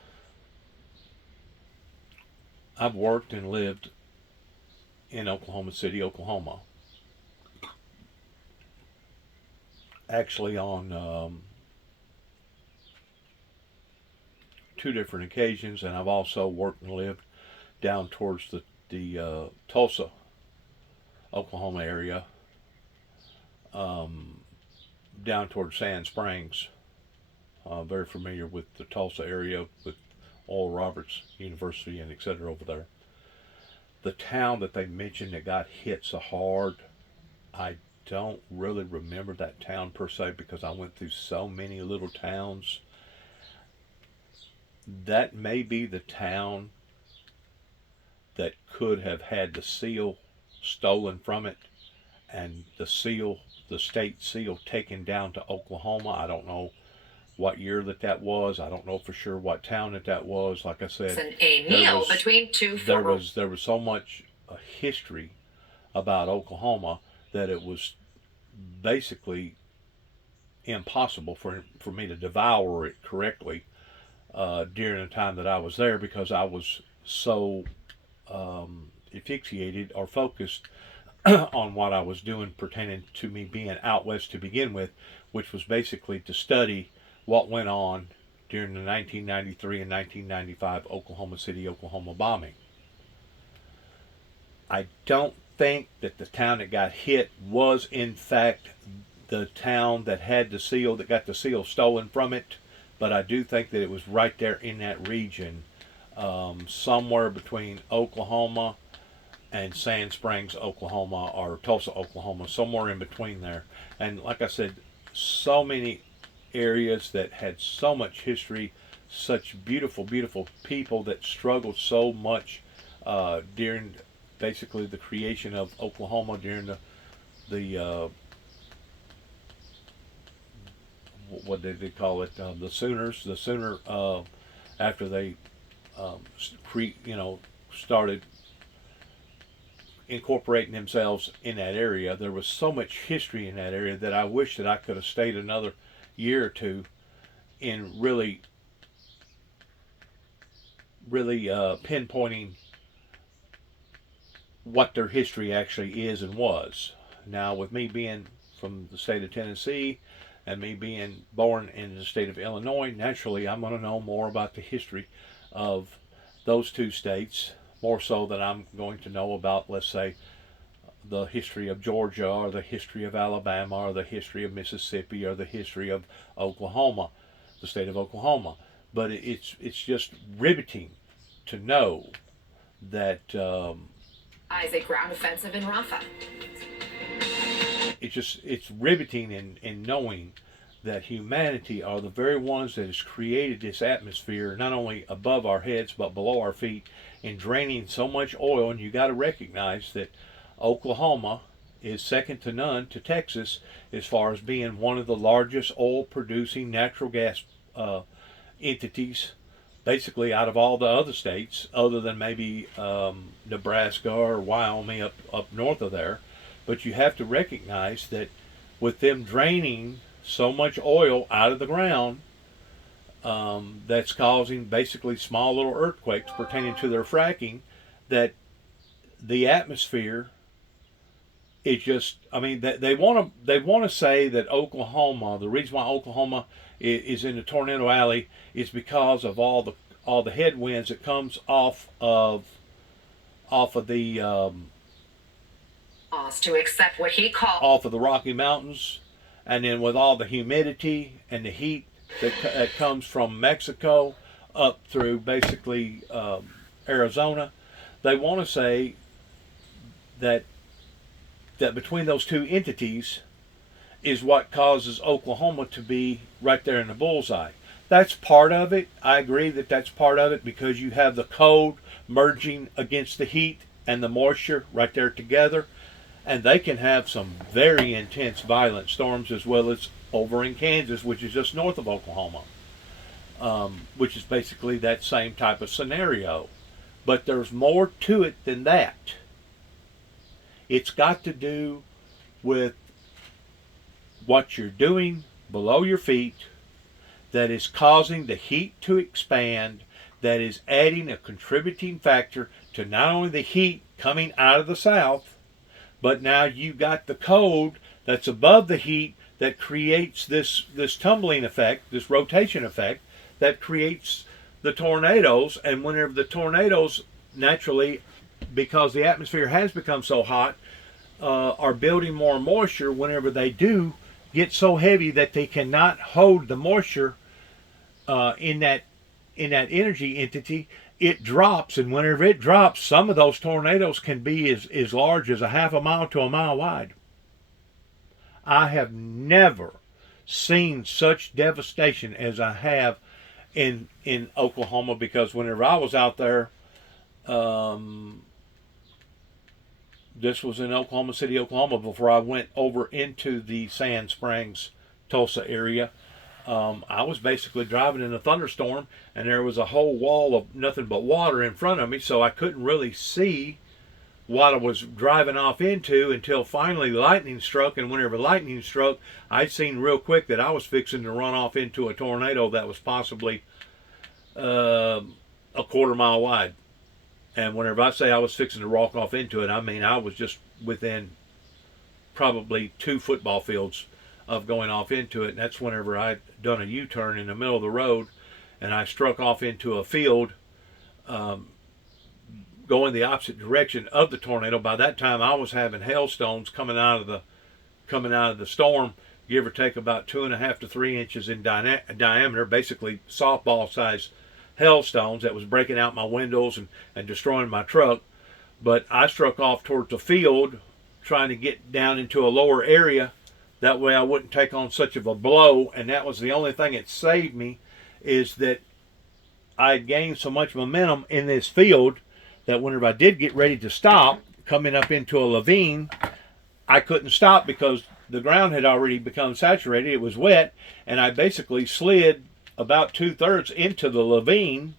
I've worked and lived in Oklahoma City, Oklahoma. Actually on 2 different occasions, and I've also worked and lived down towards the Tulsa, Oklahoma area, down towards Sand Springs. Very familiar with the Tulsa area with Oral Roberts University and etc. over there. The town that they mentioned that got hit so hard, I don't really remember that town per se because I went through so many little towns. That may be the town that could have had the seal stolen from it and the state seal taken down to Oklahoma. I don't know what year that was. I don't know for sure what town that was. Like I said, It's a meal between two former. There was so much history about Oklahoma that it was basically impossible for me to devour it correctly during the time that I was there because I was so asphyxiated or focused on what I was doing pertaining to me being out west to begin with, which was basically to study what went on during the 1993 and 1995 Oklahoma City, Oklahoma bombing. I don't think that the town that got hit was in fact the town that had the seal, that got the seal stolen from it, but I do think that it was right there in that region, somewhere between Oklahoma and Sand Springs, Oklahoma, or Tulsa, Oklahoma, somewhere in between there. And like I said, so many areas that had so much history, such beautiful, beautiful people that struggled so much during basically the creation of Oklahoma during the what did they call it? The Sooners. The Sooner after they started incorporating themselves in that area. There was so much history in that area that I wish that I could have stayed another year or two in really pinpointing what their history actually is and was. Now, with me being from the state of Tennessee and me being born in the state of Illinois, naturally I'm going to know more about the history of those two states, more so than I'm going to know about, let's say, the history of Georgia or the history of Alabama or the history of Mississippi or the history of Oklahoma, the state of Oklahoma. But it's just riveting to know that Eyes a ground offensive in Rafah. It's riveting in knowing that humanity are the very ones that has created this atmosphere, not only above our heads but below our feet, in draining so much oil. And you got to recognize that Oklahoma is second to none to Texas as far as being one of the largest oil producing natural gas entities, basically out of all the other states, other than maybe Nebraska or Wyoming up north of there. But you have to recognize that with them draining so much oil out of the ground, that's causing basically small little earthquakes pertaining to their fracking, that the atmosphere is just, I mean, they want to say that Oklahoma, the reason why Oklahoma is in the Tornado Alley is because of all the headwinds that comes off of the To accept what he called off of the Rocky Mountains, and then with all the humidity and the heat that comes from Mexico up through basically Arizona, they want to say that between those two entities is what causes Oklahoma to be right there in the bullseye. That's part of it. I agree that that's part of it, because you have the cold merging against the heat and the moisture right there together, and they can have some very intense violent storms, as well as over in Kansas, which is just north of Oklahoma, which is basically that same type of scenario. But there's more to it than that. It's got to do with what you're doing below your feet that is causing the heat to expand, that is adding a contributing factor to not only the heat coming out of the south, but now you got the cold that's above the heat that creates this tumbling effect, this rotation effect, that creates the tornadoes. And whenever the tornadoes naturally, because the atmosphere has become so hot, are building more moisture, whenever they do get so heavy that they cannot hold the moisture in that energy entity, it drops. And whenever it drops, some of those tornadoes can be as large as a half a mile to a mile wide. I have never seen such devastation as I have in Oklahoma, because whenever I was out there, this was in Oklahoma City, Oklahoma, before I went over into the Sand Springs, Tulsa area. I was basically driving in a thunderstorm, and there was a whole wall of nothing but water in front of me, so I couldn't really see what I was driving off into until finally lightning struck. And whenever lightning struck, I seen real quick that I was fixing to run off into a tornado that was possibly a quarter mile wide. And whenever I say I was fixing to walk off into it, I mean I was just within probably 2 football fields of going off into it. And that's whenever I'd done a U-turn in the middle of the road, and I struck off into a field going the opposite direction of the tornado. By that time, I was having hailstones coming out of the storm, give or take about 2.5 to 3 inches in diameter, basically softball-sized hailstones that was breaking out my windows and destroying my truck. But I struck off towards the field, trying to get down into a lower area. That way I wouldn't take on such of a blow, and that was the only thing that saved me, is that I gained so much momentum in this field that whenever I did get ready to stop, coming up into a ravine, I couldn't stop because the ground had already become saturated. It was wet, and I basically slid about 2/3 into the ravine,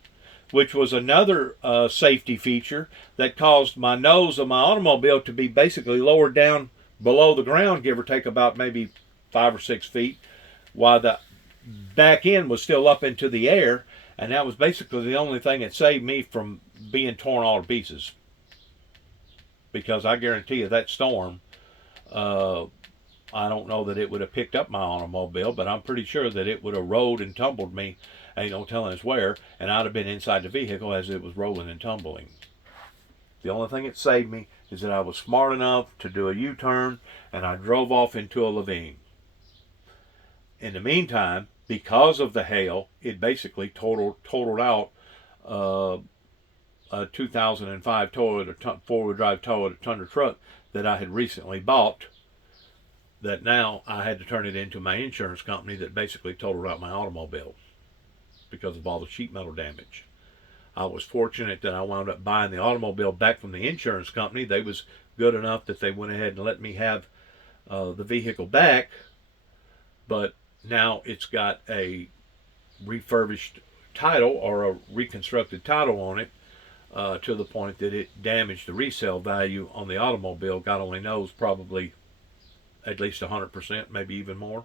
which was another safety feature that caused my nose of my automobile to be basically lowered down below the ground, give or take about maybe 5 or 6 feet, while the back end was still up into the air. And that was basically the only thing that saved me from being torn all to pieces. Because I guarantee you that storm, I don't know that it would have picked up my automobile, but I'm pretty sure that it would have rolled and tumbled me, ain't no telling us where, and I'd have been inside the vehicle as it was rolling and tumbling. The only thing that saved me is that I was smart enough to do a U-turn, and I drove off into a ravine. In the meantime, because of the hail, it basically totaled out a 2005 Toyota four-wheel drive Toyota Tundra truck that I had recently bought, that now I had to turn it into my insurance company, that basically totaled out my automobile because of all the sheet metal damage. I was fortunate that I wound up buying the automobile back from the insurance company. They was good enough that they went ahead and let me have the vehicle back, but now it's got a refurbished title, or a reconstructed title on it, to the point that it damaged the resale value on the automobile. God only knows, probably at least 100%, maybe even more.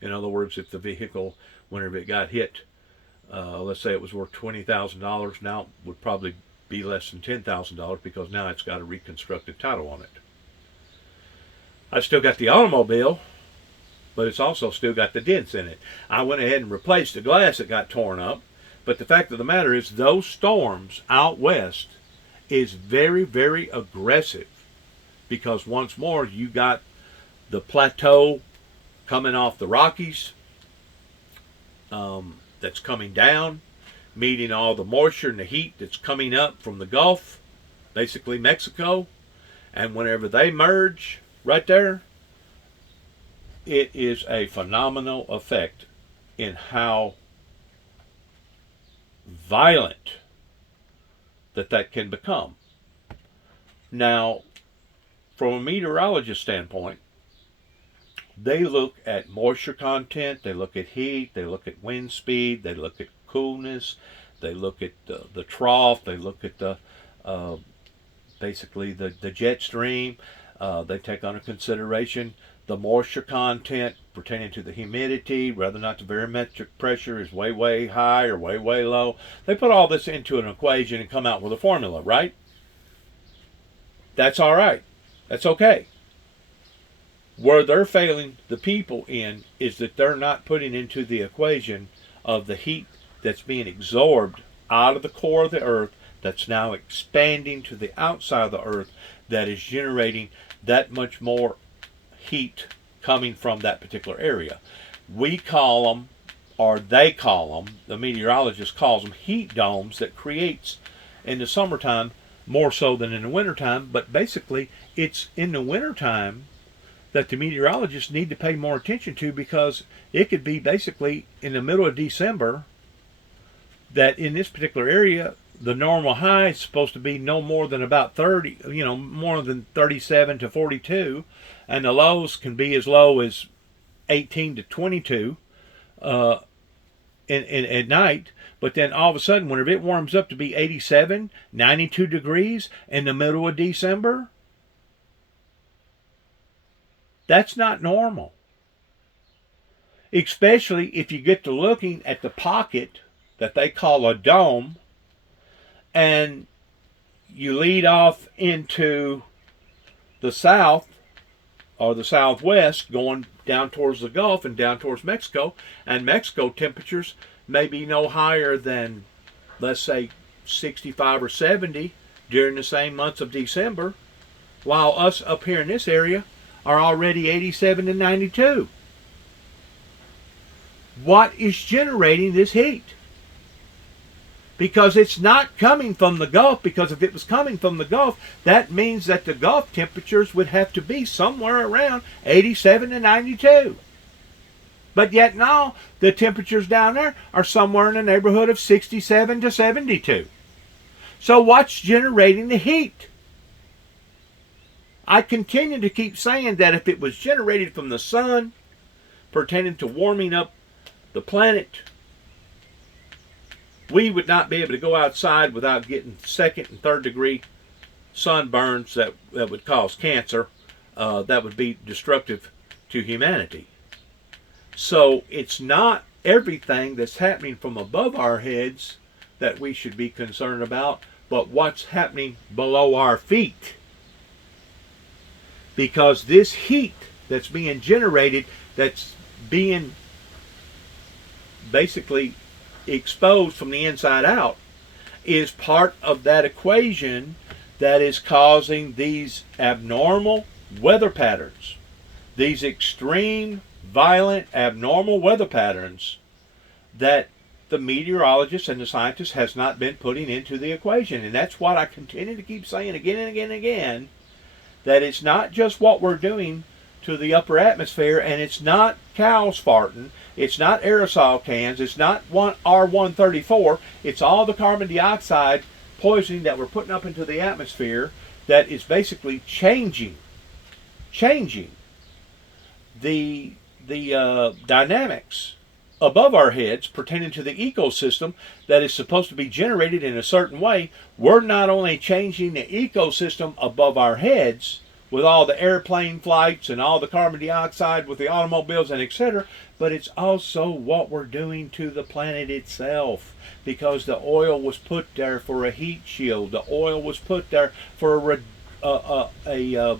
In other words, if the vehicle, whenever it got hit, let's say it was worth $20,000, now it would probably be less than $10,000, because now it's got a reconstructed title on it. I've still got the automobile, but it's also still got the dents in it. I went ahead and replaced the glass that got torn up, but the fact of the matter is, those storms out west is very, very aggressive, because once more you got the plateau coming off the Rockies, that's coming down, meeting all the moisture and the heat that's coming up from the Gulf, basically Mexico, And whenever they merge right there, it is a phenomenal effect in how violent that can become. Now, from a meteorologist standpoint, they look at moisture content, they look at heat, they look at wind speed, they look at coolness, they look at the trough, they look at the basically the jet stream. They take under consideration the moisture content pertaining to the humidity, whether or not the barometric pressure is way high or way low. They put all this into an equation and come out with a formula, right? That's all right. That's okay. Where they're failing the people in is that they're not putting into the equation of the heat that's being absorbed out of the core of the earth, that's now expanding to the outside of the earth, that is generating that much more heat coming from that particular area. We call them, or they call them, the meteorologist calls them heat domes, that creates in the summertime more so than in the wintertime. But basically it's in the wintertime that the meteorologists need to pay more attention to, because it could be basically in the middle of December that in this particular area the normal high is supposed to be no more than about 30, more than 37 to 42, and the lows can be as low as 18 to 22 at night. But then all of a sudden, whenever it warms up to be 87, 92 degrees in the middle of December, that's not normal. Especially if you get to looking at the pocket that they call a dome, and you lead off into the south or the southwest, going down towards the Gulf and down towards Mexico, and Mexico temperatures may be no higher than, let's say, 65 or 70 during the same months of December, while us up here in this area are already 87 and 92. What is generating this heat? Because it's not coming from the Gulf, because if it was coming from the Gulf, that means that the Gulf temperatures would have to be somewhere around 87 to 92. But yet now, the temperatures down there are somewhere in the neighborhood of 67 to 72. So what's generating the heat? I continue to keep saying that if it was generated from the sun, pertaining to warming up the planet, we would not be able to go outside without getting second and third degree sunburns that would cause cancer, that would be destructive to humanity. So it's not everything that's happening from above our heads that we should be concerned about, but what's happening below our feet. Because this heat that's being generated, that's being basically exposed from the inside out, is part of that equation that is causing these abnormal weather patterns, these extreme, violent, abnormal weather patterns that the meteorologists and the scientists has not been putting into the equation. And that's what I continue to keep saying again and again and again, that it's not just what we're doing to the upper atmosphere, and it's not cows farting, it's not aerosol cans, it's not R134, it's all the carbon dioxide poisoning that we're putting up into the atmosphere that is basically changing the dynamics above our heads pertaining to the ecosystem that is supposed to be generated in a certain way. We're not only changing the ecosystem above our heads with all the airplane flights and all the carbon dioxide with the automobiles and etc., but it's also what we're doing to the planet itself, because the oil was put there for a heat shield. The oil was put there for a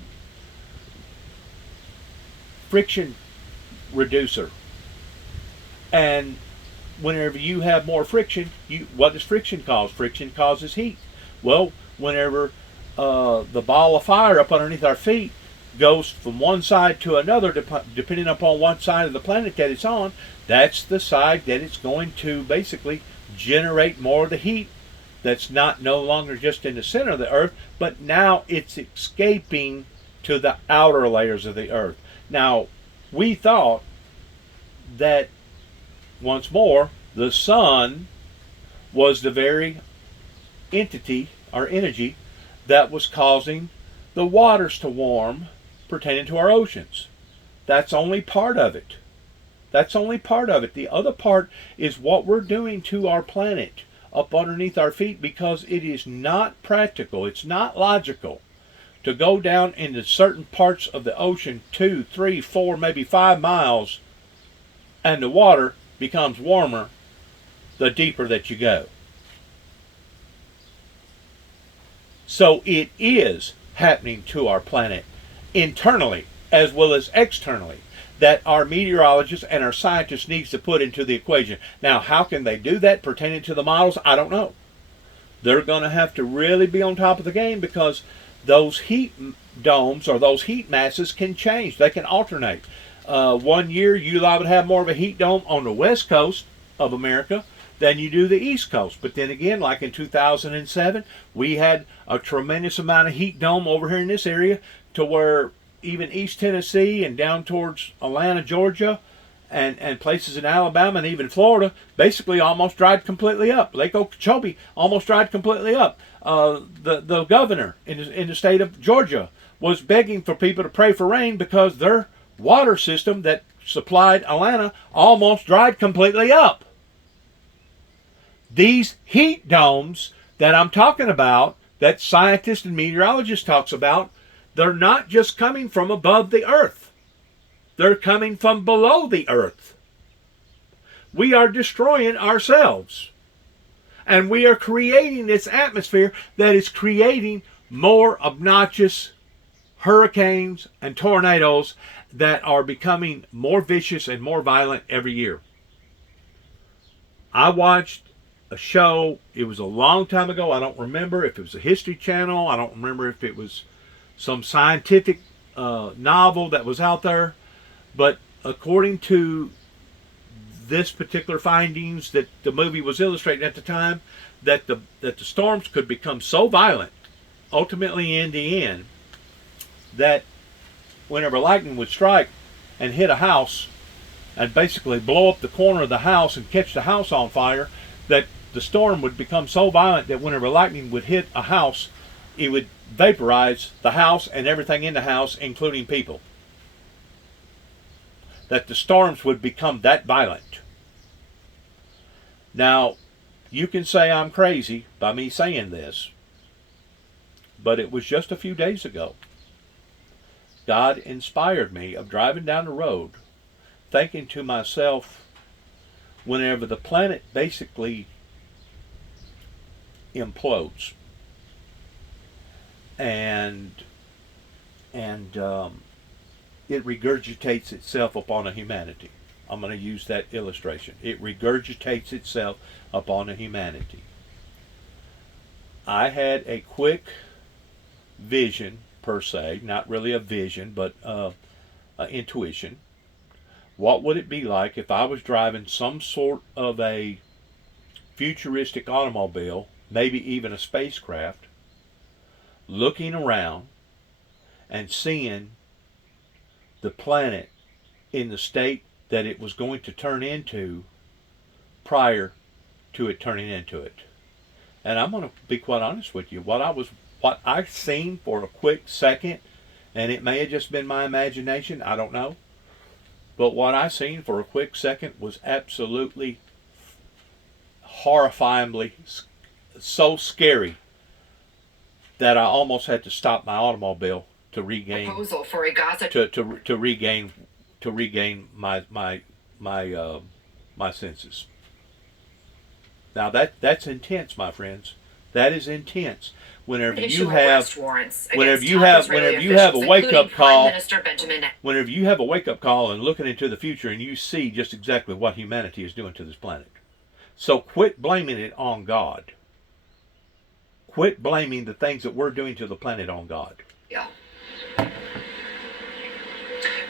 friction reducer. And whenever you have more friction, what does friction cause? Friction causes heat. Well, whenever the ball of fire up underneath our feet goes from one side to another, depending upon what side of the planet that it's on, that's the side that it's going to basically generate more of the heat that's not no longer just in the center of the earth, but now it's escaping to the outer layers of the earth. Now, we thought that, once more, the sun was the very entity or energy that was causing the waters to warm pertaining to our oceans. That's only part of it. That's only part of it. The other part is what we're doing to our planet up underneath our feet, because it is not practical. It's not logical to go down into certain parts of the ocean 2, 3, 4, maybe 5 miles, and the water becomes warmer the deeper that you go. So it is happening to our planet internally as well as externally, that our meteorologists and our scientists needs to put into the equation. Now, how can they do that pertaining to the models? I don't know. They're going to have to really be on top of the game, because those heat domes or those heat masses can change. They can alternate. 1 year you would have more of a heat dome on the west coast of America than you do the east coast. But then again, like in 2007, we had a tremendous amount of heat dome over here in this area, to where even East Tennessee and down towards Atlanta, Georgia, and places in Alabama and even Florida basically almost dried completely up. Lake Okeechobee almost dried completely up. The governor in the state of Georgia was begging for people to pray for rain, because their water system that supplied Atlanta almost dried completely up. These heat domes that I'm talking about, that scientists and meteorologists talks about, they're not just coming from above the earth. They're coming from below the earth. We are destroying ourselves. And we are creating this atmosphere that is creating more obnoxious hurricanes and tornadoes that are becoming more vicious and more violent every year. I watched a show, it was a long time ago, I don't remember if it was a History Channel, I don't remember if it was some scientific novel that was out there, but according to this particular findings that the movie was illustrating at the time, that the storms could become so violent, ultimately in the end, that whenever lightning would strike and hit a house and basically blow up the corner of the house and catch the house on fire, that the storm would become so violent that whenever lightning would hit a house, it would vaporize the house and everything in the house, including people. That the storms would become that violent. Now, you can say I'm crazy by me saying this, but it was just a few days ago. God inspired me of driving down the road, thinking to myself, whenever the planet basically implodes and it regurgitates itself upon a humanity. I'm going to use that illustration. It regurgitates itself upon a humanity. I had a quick vision, per se, not really a vision, but an intuition. What would it be like if I was driving some sort of a futuristic automobile, maybe even a spacecraft, looking around and seeing the planet in the state that it was going to turn into prior to it turning into it? And I'm going to be quite honest with you. What I seen for a quick second, and it may have just been my imagination, I don't know, but what I seen for a quick second was absolutely horrifyingly so scary that I almost had to stop my automobile to regain Proposal for a Gaza to regain my senses. Now that's intense, my friends. That is intense. Whenever you have a wake up call, whenever you have a wake up call and looking into the future and you see just exactly what humanity is doing to this planet. So quit blaming it on God. Quit blaming the things that we're doing to the planet on God. Yeah.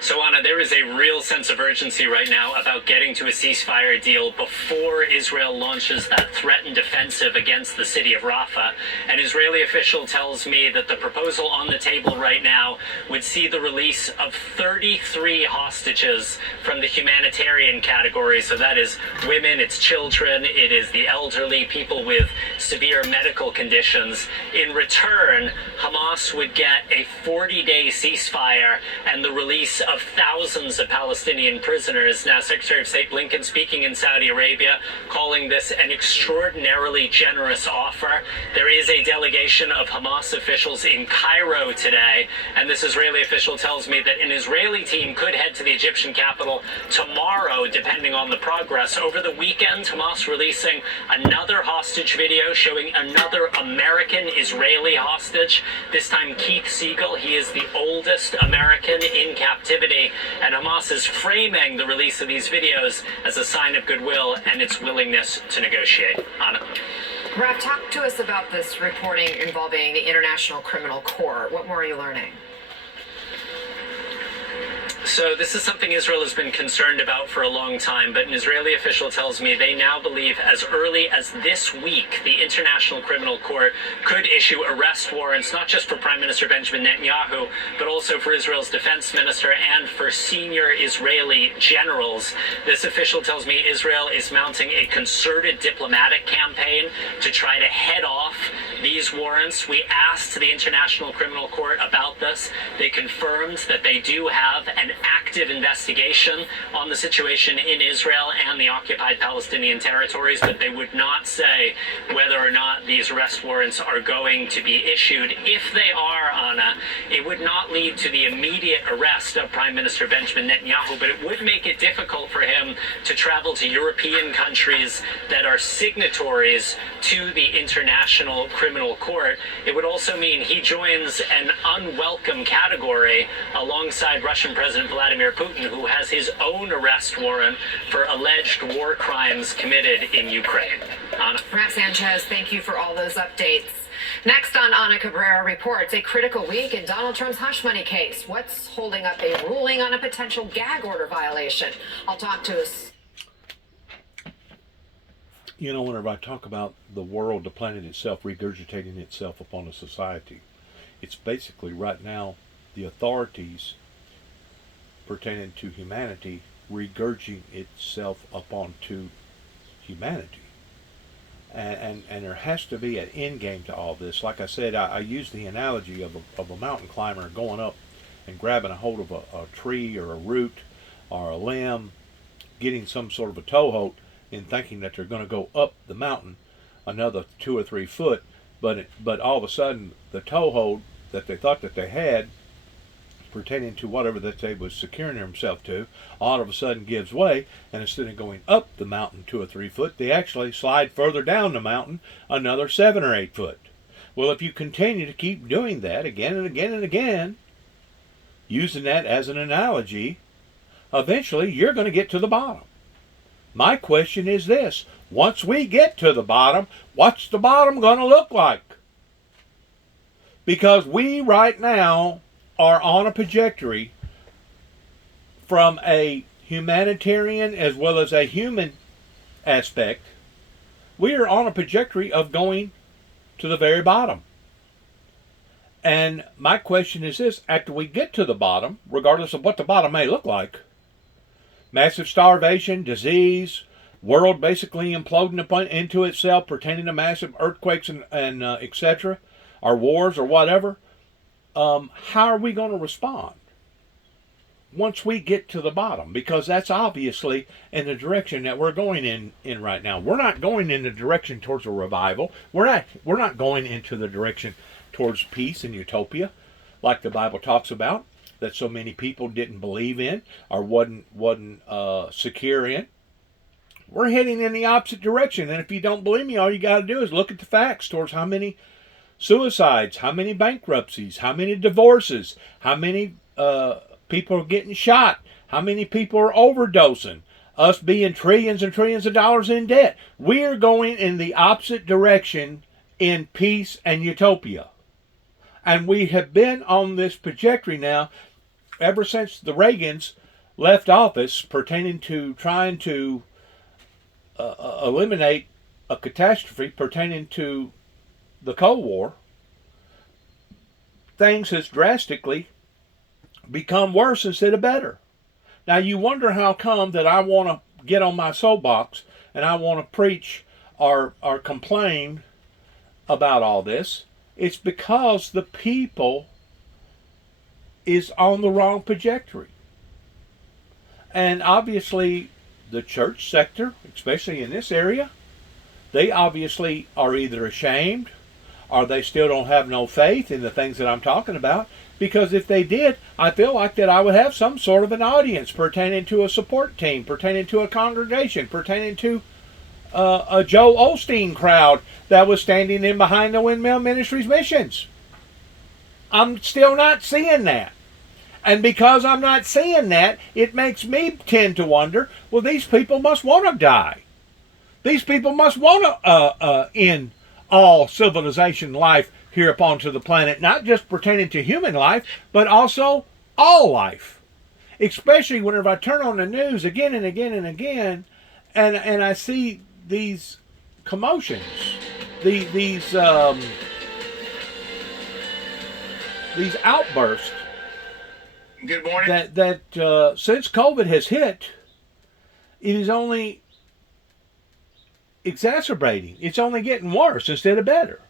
So, Anna, there is a real sense of urgency right now about getting to a ceasefire deal before Israel launches that threatened offensive against the city of Rafah. An Israeli official tells me that the proposal on the table right now would see the release of 33 hostages from the humanitarian category. So that is women, it's children, it is the elderly, people with severe medical conditions. In return, Hamas would get a 40-day ceasefire and the release of thousands of Palestinian prisoners. Now, Secretary of State Blinken speaking in Saudi Arabia, calling this an extraordinarily generous offer. There is a delegation of Hamas officials in Cairo today, and this Israeli official tells me that an Israeli team could head to the Egyptian capital tomorrow, depending on the progress. Over the weekend, Hamas releasing another hostage video showing another American-Israeli hostage, this time Keith Siegel. He is the oldest American in captivity, and Hamas is framing the release of these videos as a sign of goodwill and its willingness to negotiate. Anna. Raph, talk to us about this reporting involving the International Criminal Court. What more are you learning? So this is something Israel has been concerned about for a long time, but an Israeli official tells me they now believe as early as this week, the International Criminal Court could issue arrest warrants, not just for Prime Minister Benjamin Netanyahu, but also for Israel's defense minister and for senior Israeli generals. This official tells me Israel is mounting a concerted diplomatic campaign to try to head off these warrants. We asked the International Criminal Court about this. They confirmed that they do have an active investigation on the situation in Israel and the occupied Palestinian territories, but they would not say whether or not these arrest warrants are going to be issued. If they are, Anna, it would not lead to the immediate arrest of Prime Minister Benjamin Netanyahu, but it would make it difficult for him to travel to European countries that are signatories to the International Criminal Court. It would also mean he joins an unwelcome category alongside Russian President Vladimir Putin, who has his own arrest warrant for alleged war crimes committed in Ukraine. Anna. Raph Sanchez, thank you for all those updates. Next on Ana Cabrera Reports, a critical week in Donald Trump's hush money case. What's holding up a ruling on a potential gag order violation? I'll talk to us. You know, whenever I talk about the world, the planet itself regurgitating itself upon a society, it's basically right now the authorities pertaining to humanity regurgitating itself upon to humanity. And there has to be an end game to all this. Like I said, I use the analogy of a mountain climber going up and grabbing a hold of a tree or a root or a limb, getting some sort of a toehold, and thinking that they're going to go up the mountain another 2 or 3 foot, but all of a sudden the toehold that they thought that they had pertaining to whatever that they was securing themselves to, all of a sudden gives way, and instead of going up the mountain 2 or 3 foot, they actually slide further down the mountain another 7 or 8 foot. Well, if you continue to keep doing that again and again and again, using that as an analogy, eventually you're going to get to the bottom. My question is this: once we get to the bottom, what's the bottom going to look like? Because we right now are on a trajectory from a humanitarian as well as a human aspect. We are on a trajectory of going to the very bottom. And my question is this: after we get to the bottom, regardless of what the bottom may look like, massive starvation, disease, world basically imploding into itself pertaining to massive earthquakes and etc., or wars or whatever, how are we going to respond once we get to the bottom? Because that's obviously in the direction that we're going in right now. We're not going in the direction towards a revival. We're not going into the direction towards peace and utopia like the Bible talks about, that so many people didn't believe in or wasn't secure in. We're heading in the opposite direction. And if you don't believe me, all you got to do is look at the facts towards how many suicides, how many bankruptcies, how many divorces, how many people are getting shot, how many people are overdosing, us being trillions and trillions of dollars in debt. We are going in the opposite direction in peace and utopia. And we have been on this trajectory now ever since the Reagans left office pertaining to trying to eliminate a catastrophe pertaining to the Cold War, things has drastically become worse instead of better. Now you wonder how come that I want to get on my soapbox and I want to preach or complain about all this. It's because the people is on the wrong trajectory. And obviously the church sector, especially in this area, they obviously are either ashamed or they still don't have no faith in the things that I'm talking about. Because if they did, I feel like that I would have some sort of an audience pertaining to a support team, pertaining to a congregation, pertaining to a Joe Osteen crowd that was standing in behind the Windmill Ministries missions. I'm still not seeing that. And because I'm not seeing that, it makes me tend to wonder, well, these people must want to die. These people must want to end all civilization life here upon to the planet, not just pertaining to human life, but also all life. Especially whenever I turn on the news again and again and again, and I see these commotions, these outbursts. Good morning. That since COVID has hit, it is only exacerbating. It's only getting worse instead of better.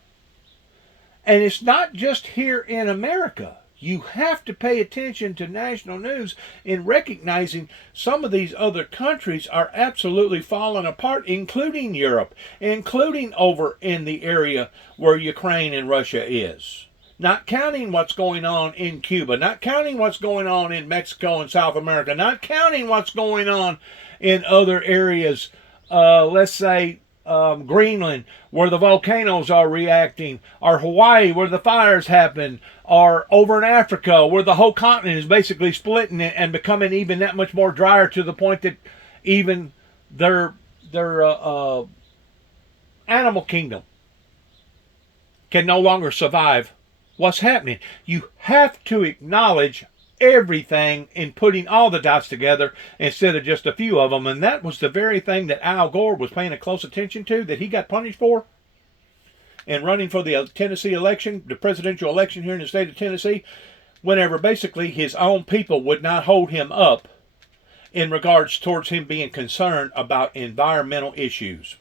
And it's not just here in America. You have to pay attention to national news in recognizing some of these other countries are absolutely falling apart, including Europe, including over in the area where Ukraine and Russia is. Not counting what's going on in Cuba, not counting what's going on in Mexico and South America, not counting what's going on in other areas, let's say Greenland, where the volcanoes are reacting, or Hawaii, where the fires happen, or over in Africa, where the whole continent is basically splitting and becoming even that much more drier to the point that even their animal kingdom can no longer survive what's happening. You have to acknowledge everything in putting all the dots together instead of just a few of them. And that was the very thing that Al Gore was paying a close attention to, that he got punished for in running for the Tennessee election, the presidential election here in the state of Tennessee, whenever basically his own people would not hold him up in regards towards him being concerned about environmental issues.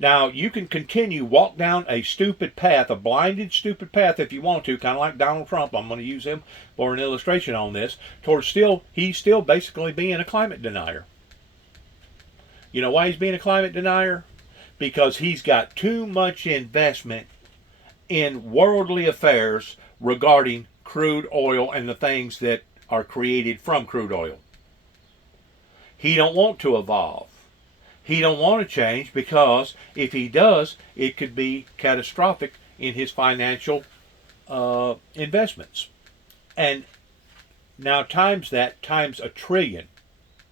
Now, you can continue walk down a stupid path, a blinded stupid path if you want to, kind of like Donald Trump. I'm going to use him for an illustration on this, towards he's still basically being a climate denier. You know why he's being a climate denier? Because he's got too much investment in worldly affairs regarding crude oil and the things that are created from crude oil. He don't want to evolve. He don't want to change, because if he does, it could be catastrophic in his financial investments. And now times that, times a trillion,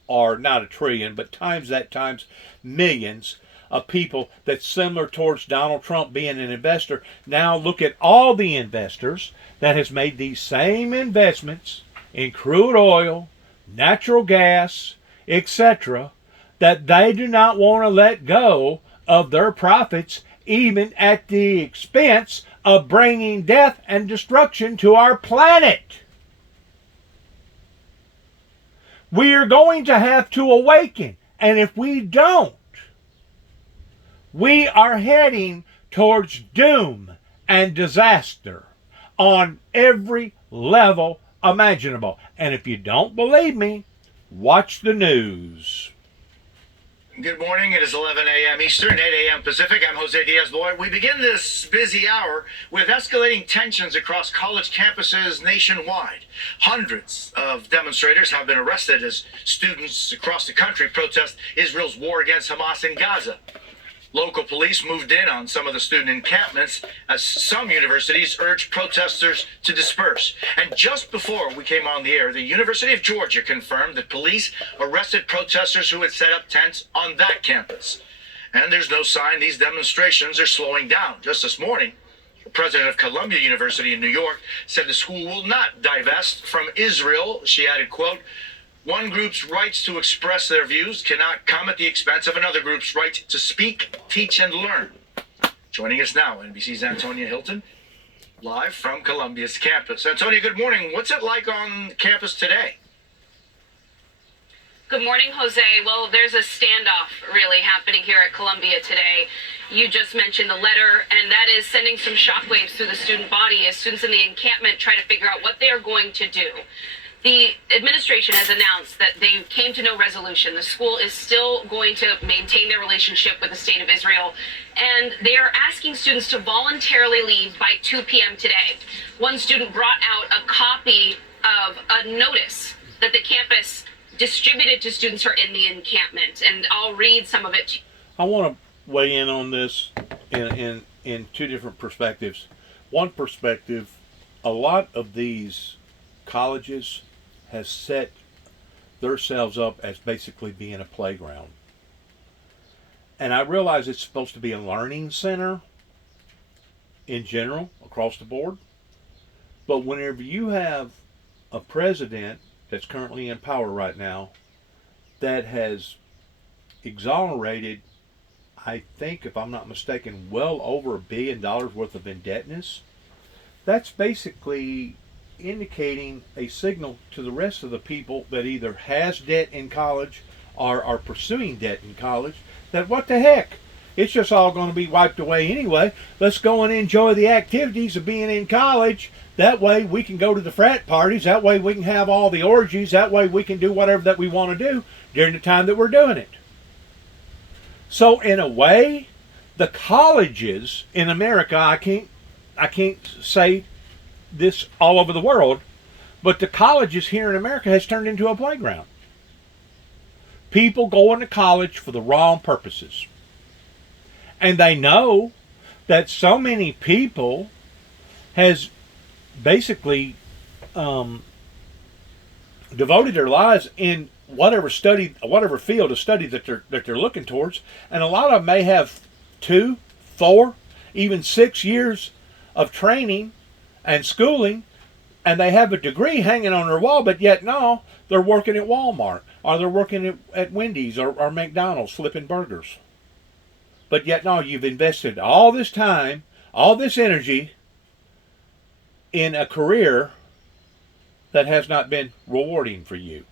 or not a trillion, but times that, times millions of people that's similar towards Donald Trump being an investor. Now look at all the investors that has made these same investments in crude oil, natural gas, etc., that they do not want to let go of their profits, even at the expense of bringing death and destruction to our planet. We are going to have to awaken, and if we don't, we are heading towards doom and disaster on every level imaginable. And if you don't believe me, watch the news. Good morning. It is 11 a.m. Eastern, 8 a.m. Pacific. I'm Jose Diaz-Boy. We begin this busy hour with escalating tensions across college campuses nationwide. Hundreds of demonstrators have been arrested as students across the country protest Israel's war against Hamas in Gaza. Local police moved in on some of the student encampments as some universities urged protesters to disperse. And just before we came on the air, the University of Georgia confirmed that police arrested protesters who had set up tents on that campus. And there's no sign these demonstrations are slowing down. Just this morning, president of Columbia University in New York, said the school will not divest from Israel. She added, quote, "One group's rights to express their views cannot come at the expense of another group's right to speak, teach, and learn." Joining us now, NBC's Antonia Hilton, live from Columbia's campus. Antonia, good morning. What's it like on campus today? Good morning, Jose. Well, there's a standoff really happening here at Columbia today. You just mentioned the letter, and that is sending some shockwaves through the student body as students in the encampment try to figure out what they are going to do. The administration has announced that they came to no resolution. The school is still going to maintain their relationship with the state of Israel, and they are asking students to voluntarily leave by 2 p.m. today. One student brought out a copy of a notice that the campus distributed to students who are in the encampment, and I'll read some of it to you. I want to weigh in on this in two different perspectives. One perspective, a lot of these colleges has set themselves up as basically being a playground. And I realize it's supposed to be a learning center in general, across the board. But whenever you have a president that's currently in power right now that has exonerated, I think, if I'm not mistaken, well over $1 billion worth of indebtedness, that's basically indicating a signal to the rest of the people that either has debt in college or are pursuing debt in college that what the heck, it's just all going to be wiped away anyway. Let's go and enjoy the activities of being in college. That way we can go to the frat parties. That way we can have all the orgies. That way we can do whatever that we want to do during the time that we're doing it. So in a way, the colleges in America, I can't say this all over the world, but the colleges here in America has turned into a playground. People going to college for the wrong purposes. And they know that so many people has basically devoted their lives in whatever field of study that they're looking towards, and a lot of them may have 2, 4, even 6 years of training and schooling, and they have a degree hanging on their wall, but yet no, they're working at Walmart, or they're working at Wendy's or McDonald's flipping burgers. But yet no, you've invested all this time, all this energy in a career that has not been rewarding for you.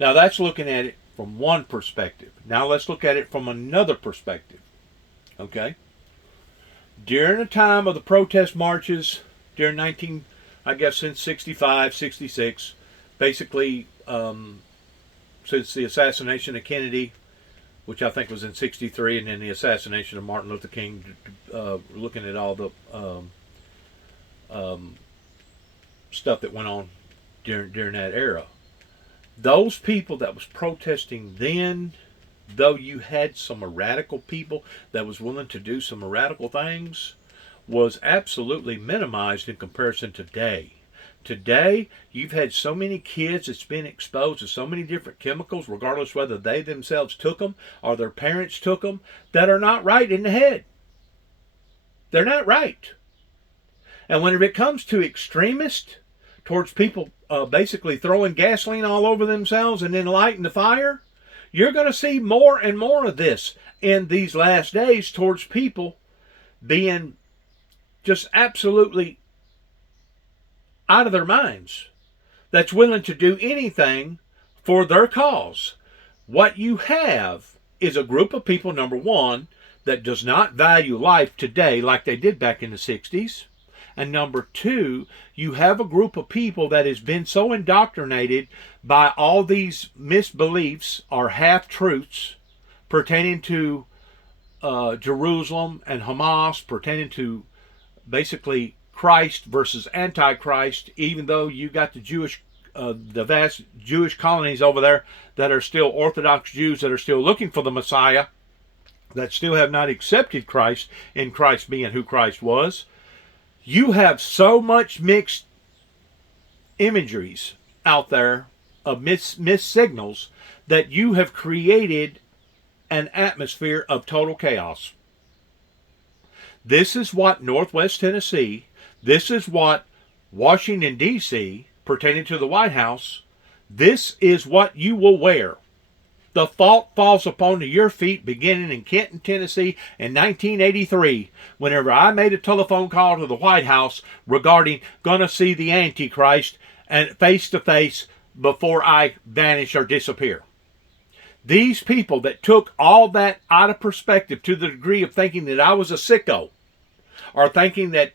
Now that's looking at it from one perspective. Now let's look at it from another perspective. Okay? During the time of the protest marches, during since 65, 66, basically since the assassination of Kennedy, which I think was in 63, and then the assassination of Martin Luther King, looking at all the stuff that went on during that era. Those people that was protesting then, though you had some radical people that was willing to do some radical things, was absolutely minimized in comparison to today. Today, you've had so many kids that's been exposed to so many different chemicals, regardless whether they themselves took them or their parents took them, that are not right in the head. They're not right. And whenever it comes to extremists, towards people basically throwing gasoline all over themselves and then lighting the fire, you're going to see more and more of this in these last days towards people being just absolutely out of their minds, that's willing to do anything for their cause. What you have is a group of people, number one, that does not value life today like they did back in the 60s. And number two, you have a group of people that has been so indoctrinated by all these misbeliefs or half-truths pertaining to Jerusalem and Hamas, pertaining to basically Christ versus Antichrist, even though you got the vast Jewish colonies over there that are still Orthodox Jews that are still looking for the Messiah, that still have not accepted Christ in Christ being who Christ was. You have so much mixed imageries out there of missed signals that you have created an atmosphere of total chaos. This is what Northwest Tennessee, this is what Washington, D.C., pertaining to the White House, this is what you will wear. The fault falls upon your feet beginning in Kenton, Tennessee in 1983, whenever I made a telephone call to the White House regarding going to see the Antichrist and face to face before I vanish or disappear. These people that took all that out of perspective to the degree of thinking that I was a sicko or thinking that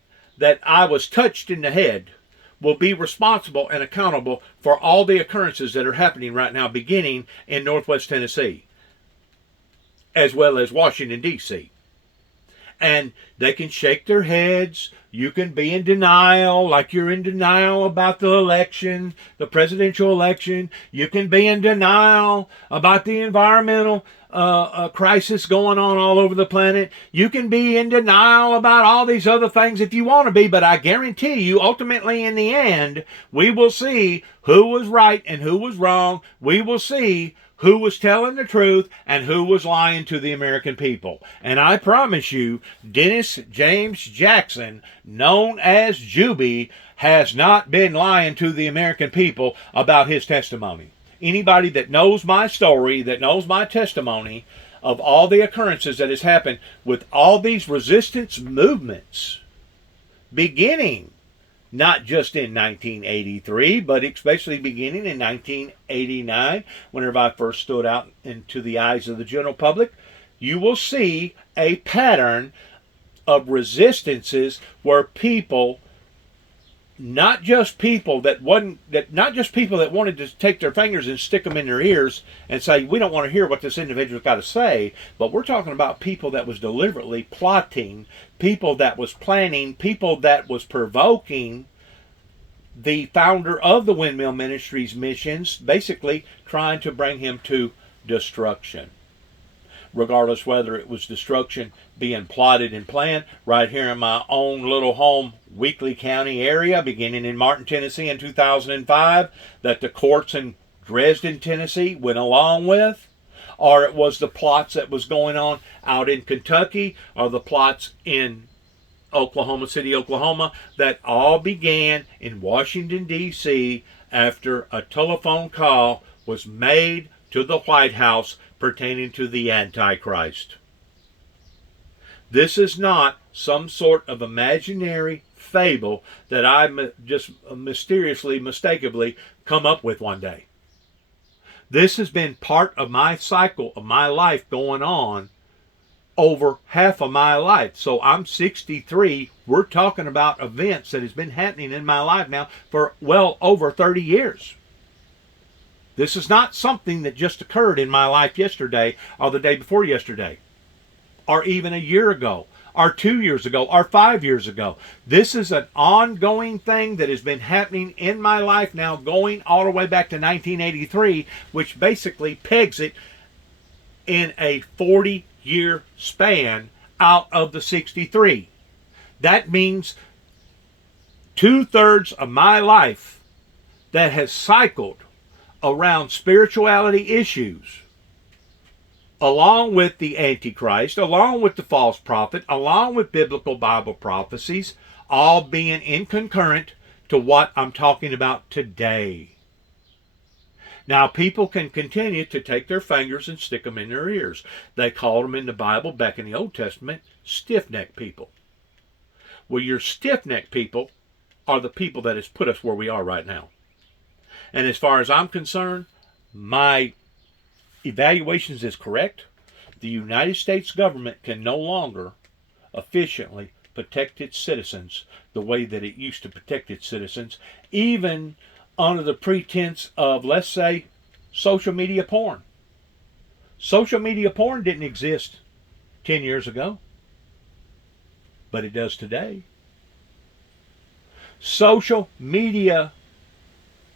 I was touched in the head will be responsible and accountable for all the occurrences that are happening right now, beginning in Northwest Tennessee, as well as Washington, D.C. And they can shake their heads. You can be in denial, like you're in denial about the election, the presidential election. You can be in denial about the environmental crisis going on all over the planet. You can be in denial about all these other things if you want to be, but I guarantee you, ultimately in the end, we will see who was right and who was wrong. We will see who was telling the truth and who was lying to the American people. And I promise you, Dennis James Jackson, known as Juby, has not been lying to the American people about his testimony. Anybody that knows my story, that knows my testimony of all the occurrences that has happened with all these resistance movements, beginning not just in 1983, but especially beginning in 1989, whenever I first stood out into the eyes of the general public, you will see a pattern of resistances where people, not just people that wanted to take their fingers and stick them in their ears and say, we don't want to hear what this individual's got to say, but we're talking about people that was deliberately plotting, people that was planning, people that was provoking the founder of the Windmill Ministries missions, basically trying to bring him to destruction. Regardless whether it was destruction being plotted and planned right here in my own little home Weakley County area, beginning in Martin, Tennessee in 2005, that the courts in Dresden, Tennessee went along with, or it was the plots that was going on out in Kentucky, or the plots in Oklahoma City, Oklahoma, that all began in Washington, D.C. after a telephone call was made to the White House pertaining to the Antichrist. This is not some sort of imaginary fable that I just mysteriously, mistakenly come up with one day. This has been part of my cycle of my life going on over half of my life. So I'm 63. We're talking about events that has been happening in my life now for well over 30 years. This is not something that just occurred in my life yesterday or the day before yesterday or even a year ago or 2 years ago or 5 years ago. This is an ongoing thing that has been happening in my life now going all the way back to 1983, which basically pegs it in a 40-year span out of the 63. That means 2/3 of my life that has cycled around spirituality issues, along with the Antichrist, along with the false prophet, along with biblical Bible prophecies, all being in concurrent to what I'm talking about today. Now, people can continue to take their fingers and stick them in their ears. They called them in the Bible back in the Old Testament stiff-necked people. Well, your stiff-necked people are the people that has put us where we are right now. And as far as I'm concerned, my evaluations is correct. The United States government can no longer efficiently protect its citizens the way that it used to protect its citizens, even under the pretense of, let's say, social media porn. Social media porn didn't exist 10 years ago, but it does today. Social media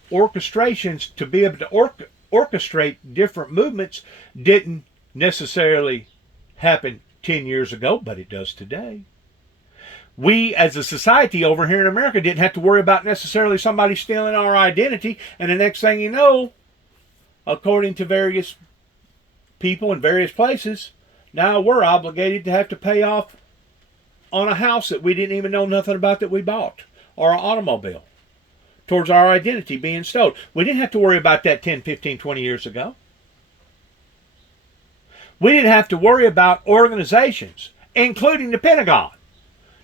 orchestrations to be able to orchestrate different movements didn't necessarily happen 10 years ago, but it does today. We as a society over here in America didn't have to worry about necessarily somebody stealing our identity, and the next thing you know, according to various people in various places, now we're obligated to have to pay off on a house that we didn't even know nothing about that we bought, or an automobile, towards our identity being stolen. We didn't have to worry about that 10, 15, 20 years ago. We didn't have to worry about organizations, including the Pentagon,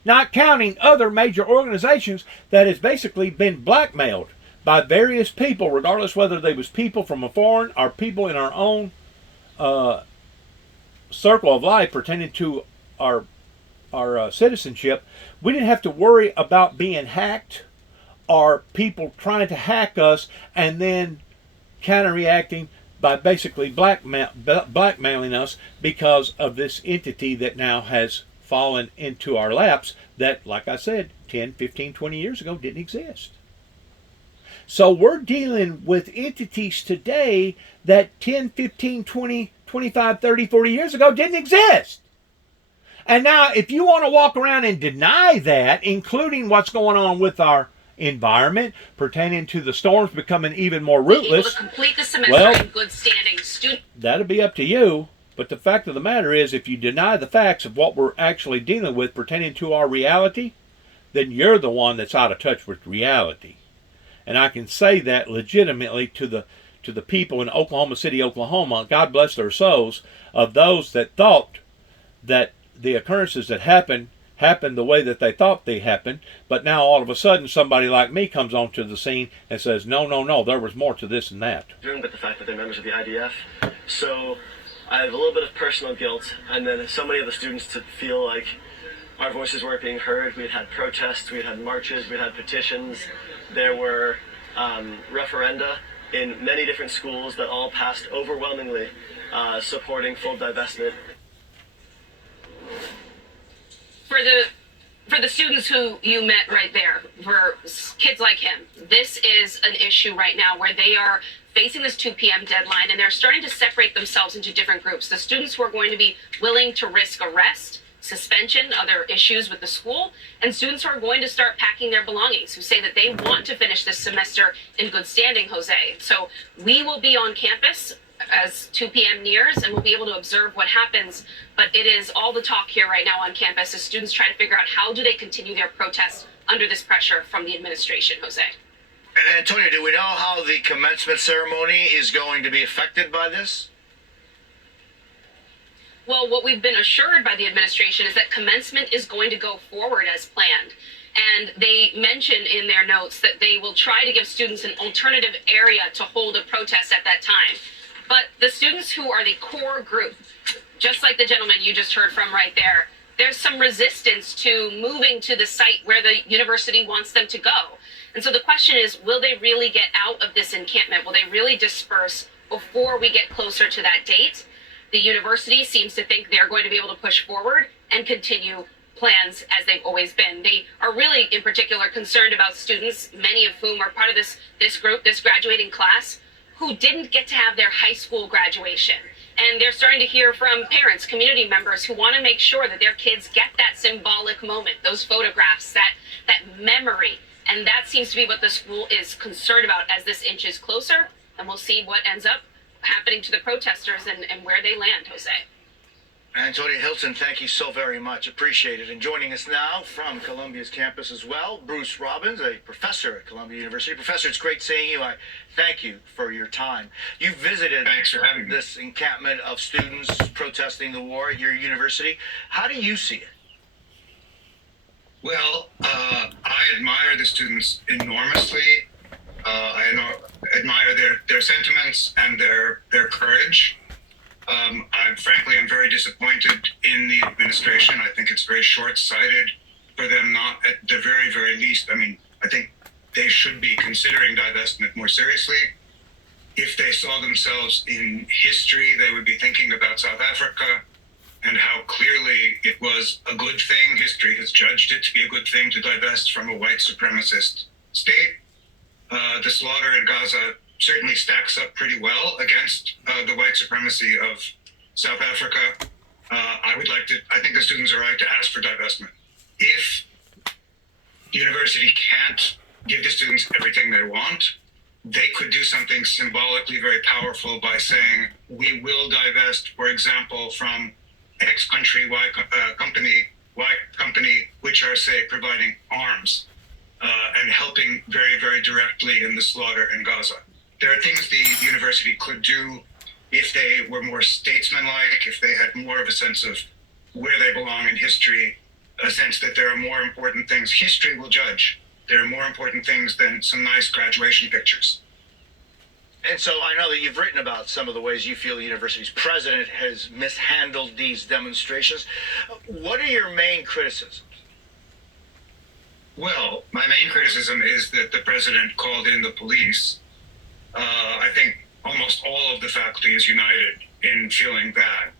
not counting other major organizations that has basically been blackmailed by various people, regardless whether they was people from a foreign or people in our own circle of life pertaining to our citizenship. We didn't have to worry about being hacked or people trying to hack us and then counter-reacting by basically blackmailing us because of this entity that now has fallen into our laps that, like I said, 10, 15, 20 years ago didn't exist. So we're dealing with entities today that 10, 15, 20, 25, 30, 40 years ago didn't exist. And now if you want to walk around and deny that, including what's going on with our environment pertaining to the storms becoming even more rootless, able to complete the semester in good standing. That'll be up to you. But the fact of the matter is, if you deny the facts of what we're actually dealing with pertaining to our reality, then you're the one that's out of touch with reality. And I can say that legitimately to the people in Oklahoma City, Oklahoma, God bless their souls, of those that thought that the occurrences that happened the way that they thought they happened, but now all of a sudden somebody like me comes onto the scene and says, no, there was more to this and that. But the fact that they're members of the IDF, so I have a little bit of personal guilt, and then so many of the students to feel like our voices weren't being heard. We had protests, we had marches, we had petitions. There were referenda in many different schools that all passed overwhelmingly supporting full divestment. For the students who you met right there, for kids like him, this is an issue right now where they are facing this 2 p.m. deadline and they're starting to separate themselves into different groups. The students who are going to be willing to risk arrest, suspension, other issues with the school, and students who are going to start packing their belongings, who say that they want to finish this semester in good standing, Jose. So we will be on campus as 2 p.m. nears, and we'll be able to observe what happens. But it is all the talk here right now on campus as students try to figure out how do they continue their protests under this pressure from the administration, Jose. And Antonio, do we know how the commencement ceremony is going to be affected by this? Well, what we've been assured by the administration is that commencement is going to go forward as planned. And they mention in their notes that they will try to give students an alternative area to hold a protest at that time. But the students who are the core group, just like the gentleman you just heard from right there, there's some resistance to moving to the site where the university wants them to go. And so the question is, will they really get out of this encampment? Will they really disperse before we get closer to that date? The university seems to think they're going to be able to push forward and continue plans as they've always been. They are really, in particular, concerned about students, many of whom are part of this group, this graduating class, who didn't get to have their high school graduation. And they're starting to hear from parents, community members who want to make sure that their kids get that symbolic moment, those photographs, that memory. And that seems to be what the school is concerned about as this inches closer. And we'll see what ends up happening to the protesters and where they land, Jose. Antonio Hilton, thank you so very much. Appreciate it. And joining us now from Columbia's campus as well, Bruce Robbins, a professor at Columbia University. Professor, it's great seeing you. I thank you for your time. You visited this encampment of students protesting the war at your university. How do you see it? Well, I admire the students enormously. I admire their sentiments and their courage. Frankly, I'm very disappointed in the administration. I think it's very short-sighted for them not, at the very, very least. I mean, I think they should be considering divestment more seriously. If they saw themselves in history, they would be thinking about South Africa and how clearly it was a good thing. History has judged it to be a good thing to divest from a white supremacist state. The slaughter in Gaza certainly stacks up pretty well against the white supremacy of South Africa. I think the students are right to ask for divestment. If the university can't give the students everything they want, they could do something symbolically very powerful by saying, we will divest, for example, from X country, Y company Y company, which are, say, providing arms and helping very, very directly in the slaughter in Gaza. There are things the university could do if they were more statesmanlike, if they had more of a sense of where they belong in history, a sense that there are more important things. History will judge. There are more important things than some nice graduation pictures. And so I know that you've written about some of the ways you feel the university's president has mishandled these demonstrations. What are your main criticisms? Well, my main criticism is that the president called in the police. I think almost all of the faculty is united in feeling that.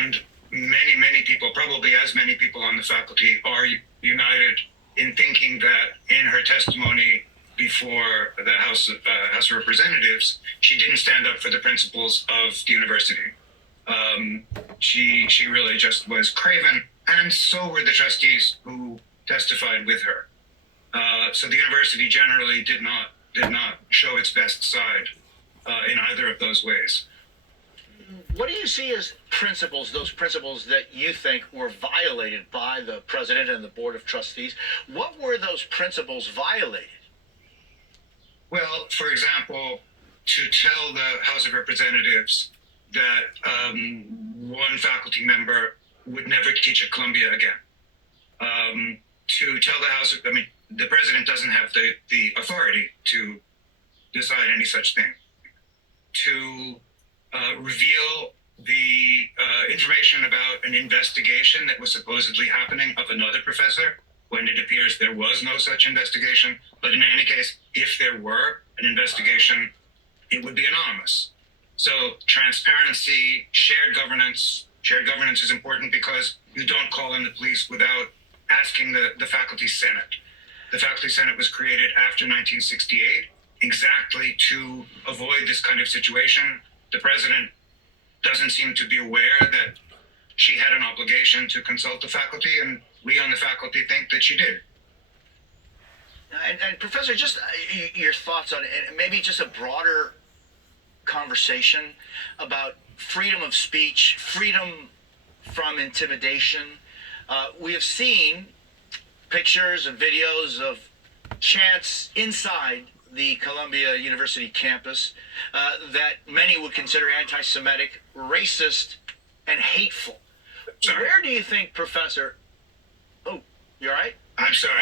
And many, many people, probably as many people on the faculty, are united in thinking that in her testimony before the House of Representatives, she didn't stand up for the principles of the university. She really just was craven, and so were the trustees who testified with her. So the university generally did not show its best side in either of those ways. What do you see as principles, those principles that you think were violated by the president and the board of trustees? What were those principles violated? Well, for example, to tell the House of Representatives that one faculty member would never teach at Columbia again. To tell the House, the president doesn't have the authority to decide any such thing. To reveal the information about an investigation that was supposedly happening of another professor, when it appears there was no such investigation. But in any case, if there were an investigation, it would be anonymous. So transparency, shared governance is important because you don't call in the police without asking the faculty senate. The faculty senate was created after 1968 exactly to avoid this kind of situation. The president doesn't seem to be aware that she had an obligation to consult the faculty, and we on the faculty think that she did. And Professor, just your thoughts on it, and maybe just a broader conversation about freedom of speech, freedom from intimidation. We have seen pictures and videos of chants inside the Columbia University campus that many would consider anti-Semitic, racist, and hateful. Sorry. Where do you think, Professor... Oh, you all right? I'm sorry.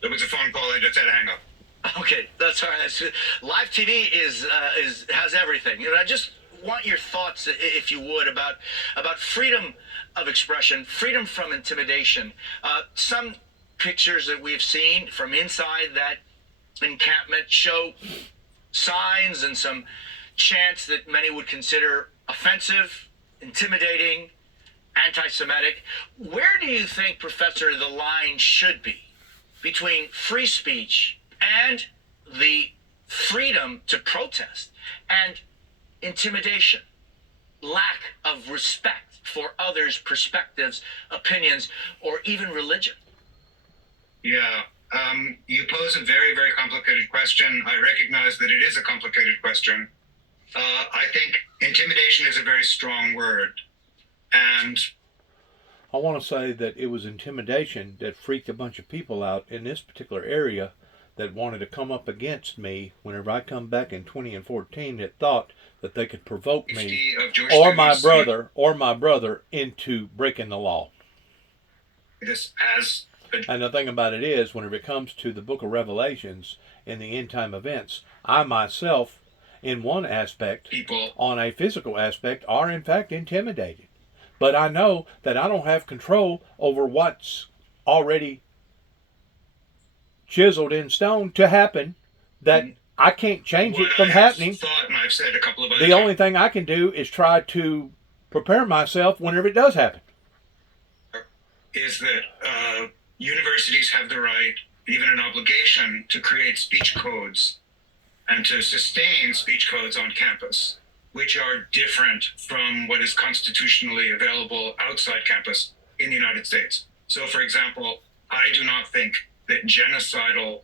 There was a phone call. I just had to hang up. Okay, that's all right. Live TV has everything. You know, I just want your thoughts, if you would, about freedom of expression, freedom from intimidation. Some pictures that we've seen from inside that encampment show signs and some chants that many would consider offensive, intimidating, anti-Semitic. Where do you think, Professor, the line should be between free speech and the freedom to protest and intimidation, lack of respect for others' perspectives, opinions, or even religion? Yeah. You pose a very, very complicated question. I recognize that it is a complicated question. I think intimidation is a very strong word. And I want to say that it was intimidation that freaked a bunch of people out in this particular area that wanted to come up against me whenever I come back in 2014 that thought that they could provoke me or my brother into breaking the law. And the thing about it is, whenever it comes to the book of Revelations and the end time events, I myself, in one aspect, on a physical aspect, are in fact intimidated. But I know that I don't have control over what's already chiseled in stone to happen, that I can't change it from happening. The only thing I can do is try to prepare myself whenever it does happen. Is that universities have the right, even an obligation, to create speech codes and to sustain speech codes on campus, which are different from what is constitutionally available outside campus in the United States. So, for example, I do not think that genocidal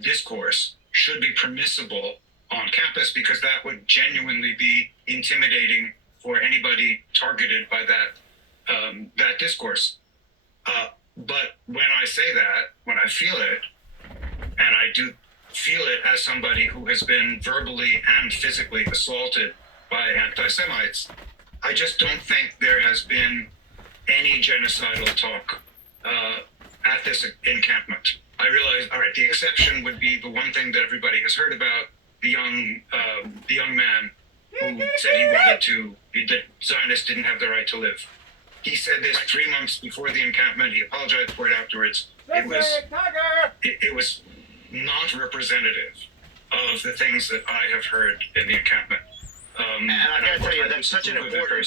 discourse should be permissible on campus, because that would genuinely be intimidating for anybody targeted by that discourse. But when I say that, when I feel it, and I do feel it as somebody who has been verbally and physically assaulted by anti-Semites, I just don't think there has been any genocidal talk at this encampment. I realize, all right, the exception would be the one thing that everybody has heard about, the young man who said that Zionists didn't have the right to live. He said this 3 months before the encampment. He apologized for it afterwards. It was not representative of the things that I have heard in the encampment. And I gotta tell you, that's such an important.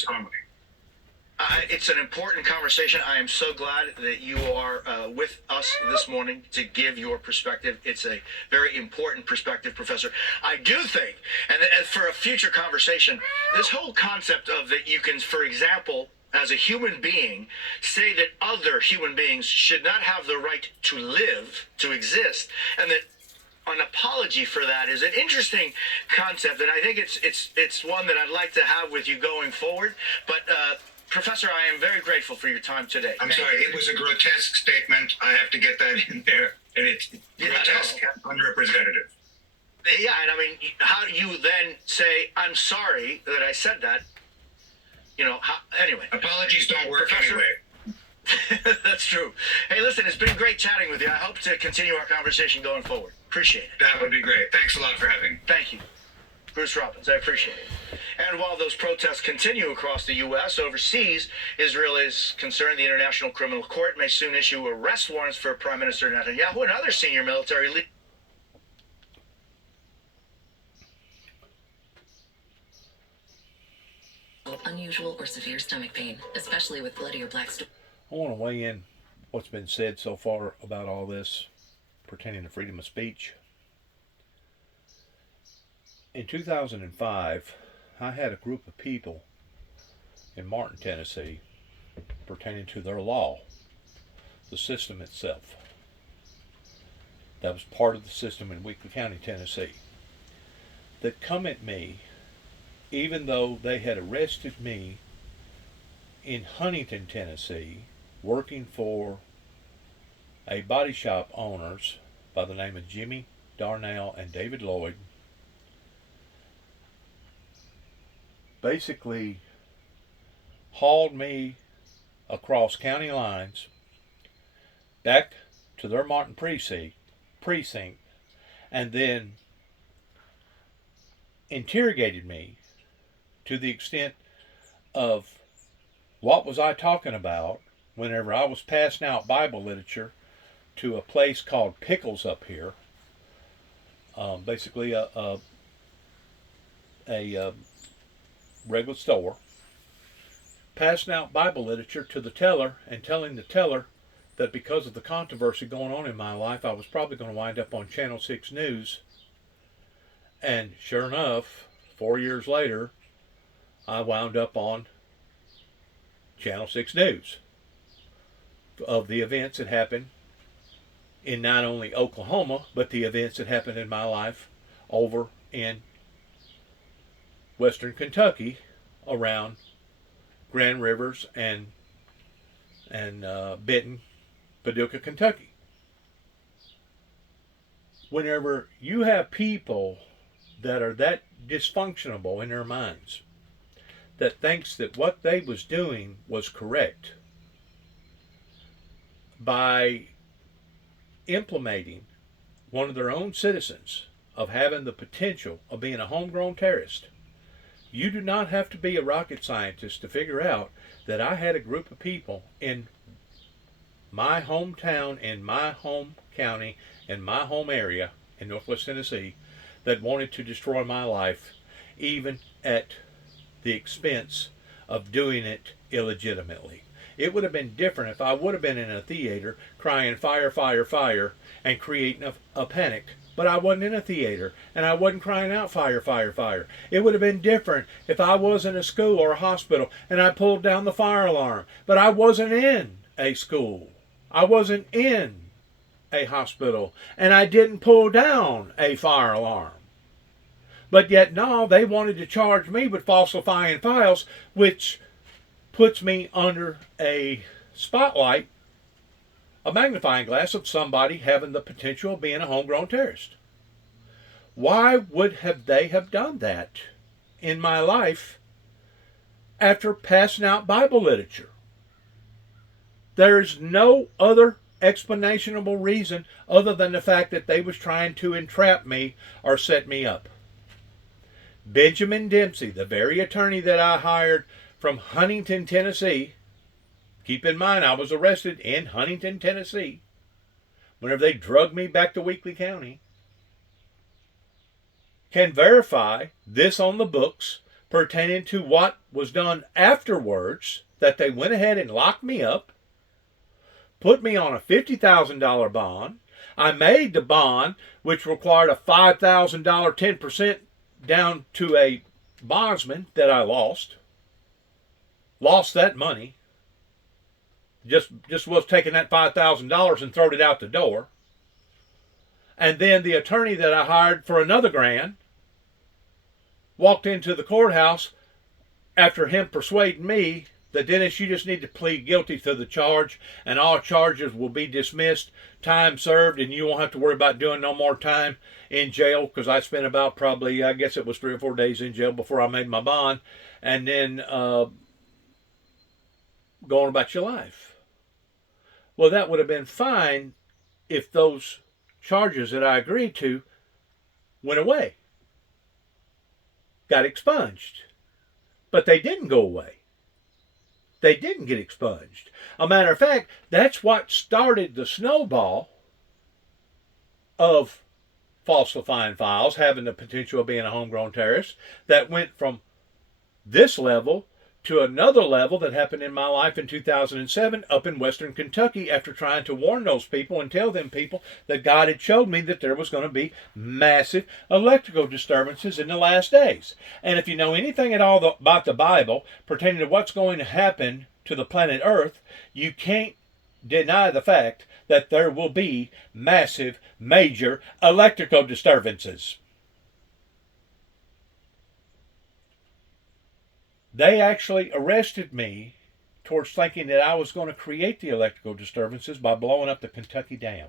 It's an important conversation. I am so glad that you are with us this morning to give your perspective. It's a very important perspective, Professor. I do think, and for a future conversation, this whole concept of that you can, for example, as a human being, say that other human beings should not have the right to live, to exist, and that an apology for that is an interesting concept, and I think it's one that I'd like to have with you going forward. But Professor, I am very grateful for your time today. I'm sorry, it was a grotesque statement. I have to get that in there, and it's grotesque and unrepresentative. Yeah, and I mean, how do you then say, I'm sorry that I said that? You know, anyway. Apologies don't work anyway. That's true. Hey, listen, it's been great chatting with you. I hope to continue our conversation going forward. Appreciate it. That would be great. Thanks a lot for having me. Thank you. Bruce Robbins, I appreciate it. And while those protests continue across the U.S., overseas, Israel is concerned the International Criminal Court may soon issue arrest warrants for Prime Minister Netanyahu and other senior military leaders. Unusual or severe stomach pain, especially with bloody or black stool. I want to weigh in what's been said so far about all this pertaining to freedom of speech. In 2005, I had a group of people in Martin, Tennessee, pertaining to their law, the system itself. That was part of the system in Weakley County, Tennessee, that come at me even though they had arrested me in Huntington, Tennessee, working for a body shop owners by the name of Jimmy Darnell and David Lloyd. Basically hauled me across county lines back to their Martin precinct and then interrogated me to the extent of what was I talking about whenever I was passing out Bible literature to a place called Pickles up here. Basically a regular store. Passing out Bible literature to the teller and telling the teller that because of the controversy going on in my life, I was probably going to wind up on Channel 6 News. And sure enough, 4 years later, I wound up on Channel 6 News of the events that happened in not only Oklahoma, but the events that happened in my life over in Western Kentucky around Grand Rivers and Benton, Paducah, Kentucky. Whenever you have people that are that dysfunctional in their minds, that thinks that what they was doing was correct, by implementing one of their own citizens of having the potential of being a homegrown terrorist, you do not have to be a rocket scientist to figure out that I had a group of people in my hometown, in my home county, in my home area in Northwest Tennessee that wanted to destroy my life, even at the expense of doing it illegitimately. It would have been different if I would have been in a theater crying fire, fire, fire and creating a panic. But I wasn't in a theater and I wasn't crying out fire, fire, fire. It would have been different if I was in a school or a hospital and I pulled down the fire alarm. But I wasn't in a school. I wasn't in a hospital and I didn't pull down a fire alarm. But yet now they wanted to charge me with falsifying files, which puts me under a spotlight a magnifying glass of somebody having the potential of being a homegrown terrorist. Why would they have done that in my life after passing out Bible literature? There's no other explainable reason other than the fact that they was trying to entrap me or set me up. Benjamin Dempsey, the very attorney that I hired from Huntington, Tennessee, keep in mind I was arrested in Huntington, Tennessee, whenever they drugged me back to Weakley County, can verify this on the books pertaining to what was done afterwards, that they went ahead and locked me up, put me on a $50,000 bond. I made the bond, which required a $5,000 10% down to a bondsman that I lost. Lost that money. Just was taking that $5,000 and throwed it out the door. And then the attorney that I hired for another $1,000 walked into the courthouse after him persuading me that, Dennis, you just need to plead guilty to the charge and all charges will be dismissed, time served, and you won't have to worry about doing no more time in jail, because I spent about probably, I guess it was 3 or 4 days in jail before I made my bond, and then going about your life. Well, that would have been fine if those charges that I agreed to went away, got expunged. But they didn't go away. They didn't get expunged. A matter of fact, that's what started the snowball of falsifying files, having the potential of being a homegrown terrorist, that went from this level to another level that happened in my life in 2007 up in western Kentucky, after trying to warn those people and tell them people that God had showed me that there was going to be massive electrical disturbances in the last days. And if you know anything at all about the Bible pertaining to what's going to happen to the planet Earth, you can't deny the fact that there will be massive, major electrical disturbances. They actually arrested me towards thinking that I was going to create the electrical disturbances by blowing up the Kentucky Dam.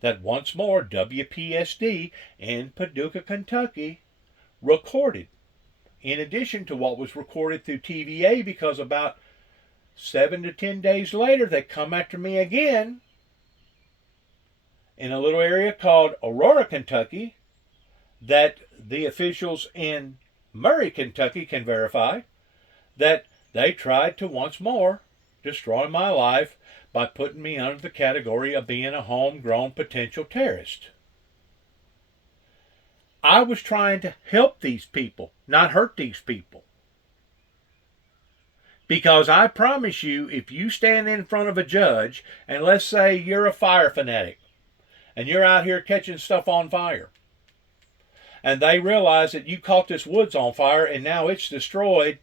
That once more, WPSD in Paducah, Kentucky, recorded, in addition to what was recorded through TVA, because about 7 to 10 days later, they come after me again in a little area called Aurora, Kentucky, that the officials in Murray, Kentucky can verify, that they tried to once more destroy my life by putting me under the category of being a homegrown potential terrorist. I was trying to help these people, not hurt these people. Because I promise you, if you stand in front of a judge, and let's say you're a fire fanatic, and you're out here catching stuff on fire, and they realize that you caught this woods on fire and now it's destroyed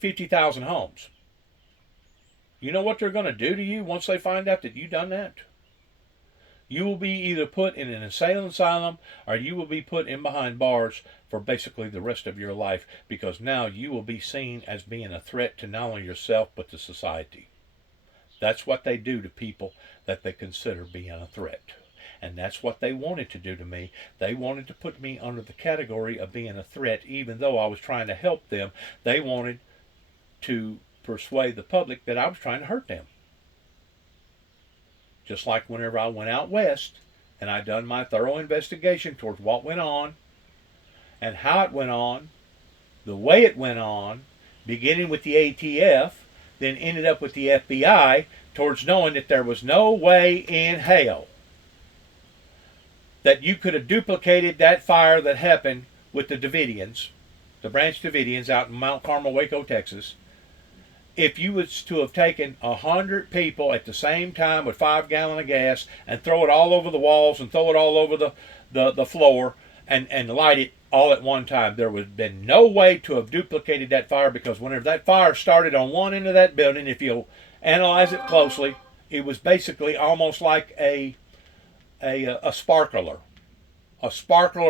50,000 homes. You know what they're going to do to you once they find out that you done that? You will be either put in an insane asylum or you will be put in behind bars for basically the rest of your life, because now you will be seen as being a threat to not only yourself but to society. That's what they do to people that they consider being a threat. And that's what they wanted to do to me. They wanted to put me under the category of being a threat, even though I was trying to help them. They wanted to persuade the public that I was trying to hurt them. Just like whenever I went out west and I done my thorough investigation towards what went on and how it went on, the way it went on, beginning with the ATF, then ended up with the FBI, towards knowing that there was no way in hell that you could have duplicated that fire that happened with the Davidians, the Branch Davidians out in Mount Carmel, Waco, Texas. If you was to have taken 100 people at the same time with 5 gallons of gas and throw it all over the walls and throw it all over the floor and light it all at one time, there would have been no way to have duplicated that fire, because whenever that fire started on one end of that building, if you'll analyze it closely, it was basically almost like a sparkler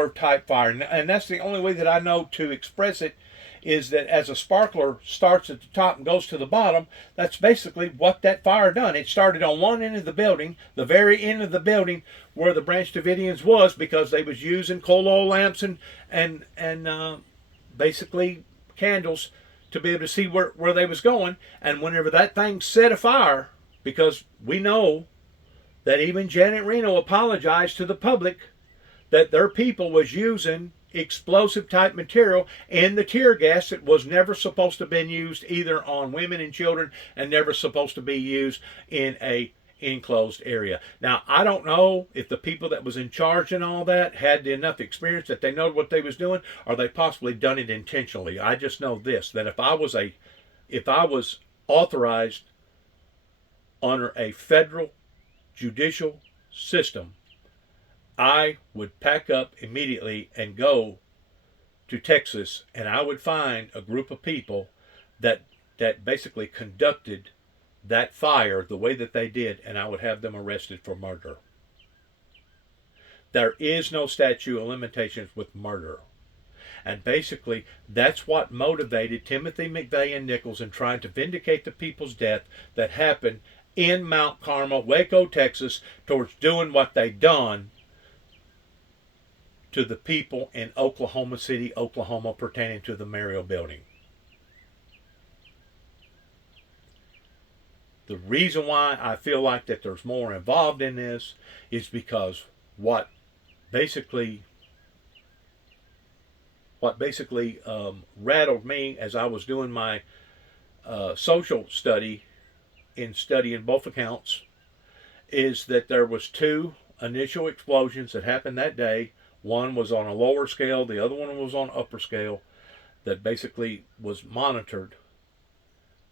type fire, and that's the only way that I know to express it is that as a sparkler starts at the top and goes to the bottom, that's basically what that fire done. It started on one end of the building, the very end of the building where the Branch Davidians was, because they was using coal oil lamps and basically candles to be able to see where they was going. And whenever that thing set afire, because we know that even Janet Reno apologized to the public that their people was using explosive type material in the tear gas that was never supposed to have been used either on women and children, and never supposed to be used in a enclosed area. Now, I don't know if the people that was in charge and all that had enough experience that they know what they was doing, or they possibly done it intentionally. I just know this, that if I was authorized under a federal judicial system, I would pack up immediately and go to Texas, and I would find a group of people that basically conducted that fire the way that they did, and I would have them arrested for murder. There is no statute of limitations with murder. And basically, that's what motivated Timothy McVeigh and Nichols in trying to vindicate the people's death that happened in Mount Carmel, Waco, Texas, towards doing what they done to the people in Oklahoma City, Oklahoma, pertaining to the Memorial Building. The reason why I feel like that there's more involved in this is because what basically rattled me as I was doing my social study, in studying both accounts, is that there was two initial explosions that happened that day. One was on a lower scale, the other one was on upper scale, that basically was monitored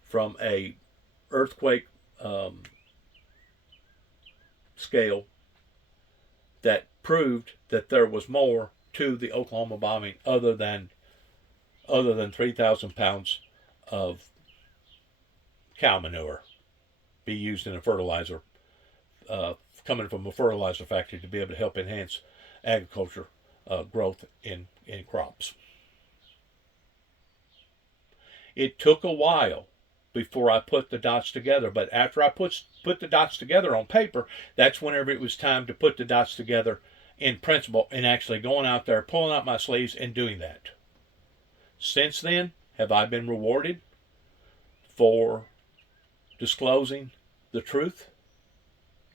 from a earthquake scale that proved that there was more to the Oklahoma bombing other than 3,000 pounds of cow manure be used in a fertilizer, coming from a fertilizer factory to be able to help enhance agriculture growth in crops. It took a while before I put the dots together, but after I put the dots together on paper, that's whenever it was time to put the dots together in principle and actually going out there, pulling out my sleeves and doing that. Since then, have I been rewarded for disclosing the truth?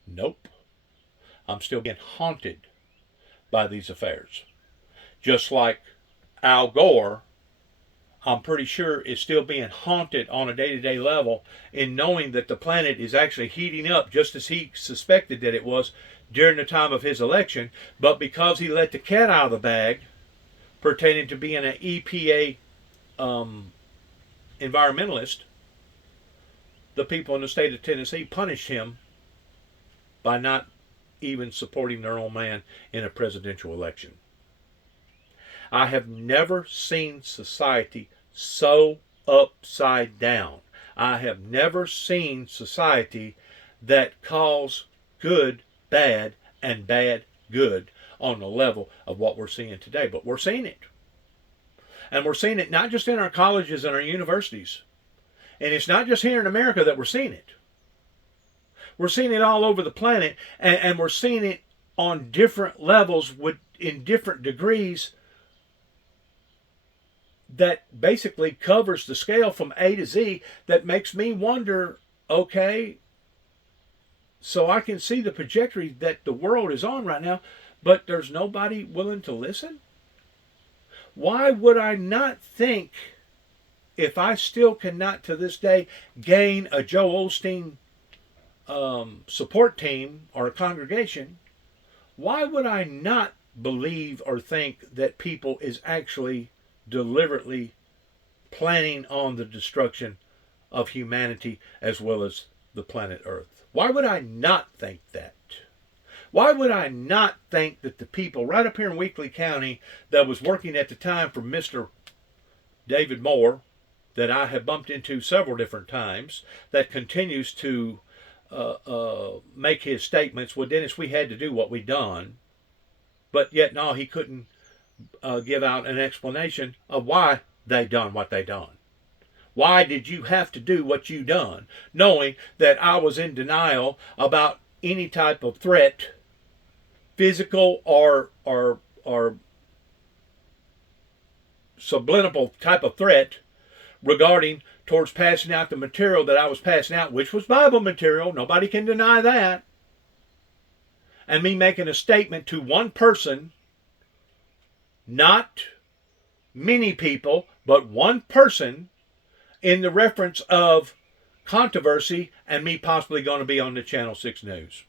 Nope. I'm still being haunted by these affairs. Just like Al Gore, I'm pretty sure is still being haunted on a day-to-day level in knowing that the planet is actually heating up just as he suspected that it was during the time of his election, but because he let the cat out of the bag pertaining to being an EPA environmentalist, the people in the state of Tennessee punished him by not even supporting their own man in a presidential election. I have never seen society so upside down. I have never seen society that calls good bad and bad good on the level of what we're seeing today. But we're seeing it. And we're seeing it not just in our colleges and our universities. And it's not just here in America that we're seeing it. We're seeing it all over the planet, and we're seeing it on different levels in different degrees that basically covers the scale from A to Z, that makes me wonder, okay, so I can see the trajectory that the world is on right now, but there's nobody willing to listen? Why would I not think, if I still cannot to this day gain a Joe Osteen support team or a congregation, why would I not believe or think that people is actually deliberately planning on the destruction of humanity as well as the planet Earth? Why would I not think that? Why would I not think that the people right up here in Weakley County that was working at the time for Mr. David Moore, that I have bumped into several different times, that continues to make his statements, well, Dennis, we had to do what we done, but yet no, he couldn't give out an explanation of why they done what they done? Why did you have to do what you done, knowing that I was in denial about any type of threat, physical or subliminal type of threat regarding towards passing out the material that I was passing out, which was Bible material. Nobody can deny that. And me making a statement to one person, not many people, but one person, in the reference of controversy and me possibly going to be on the Channel 6 News.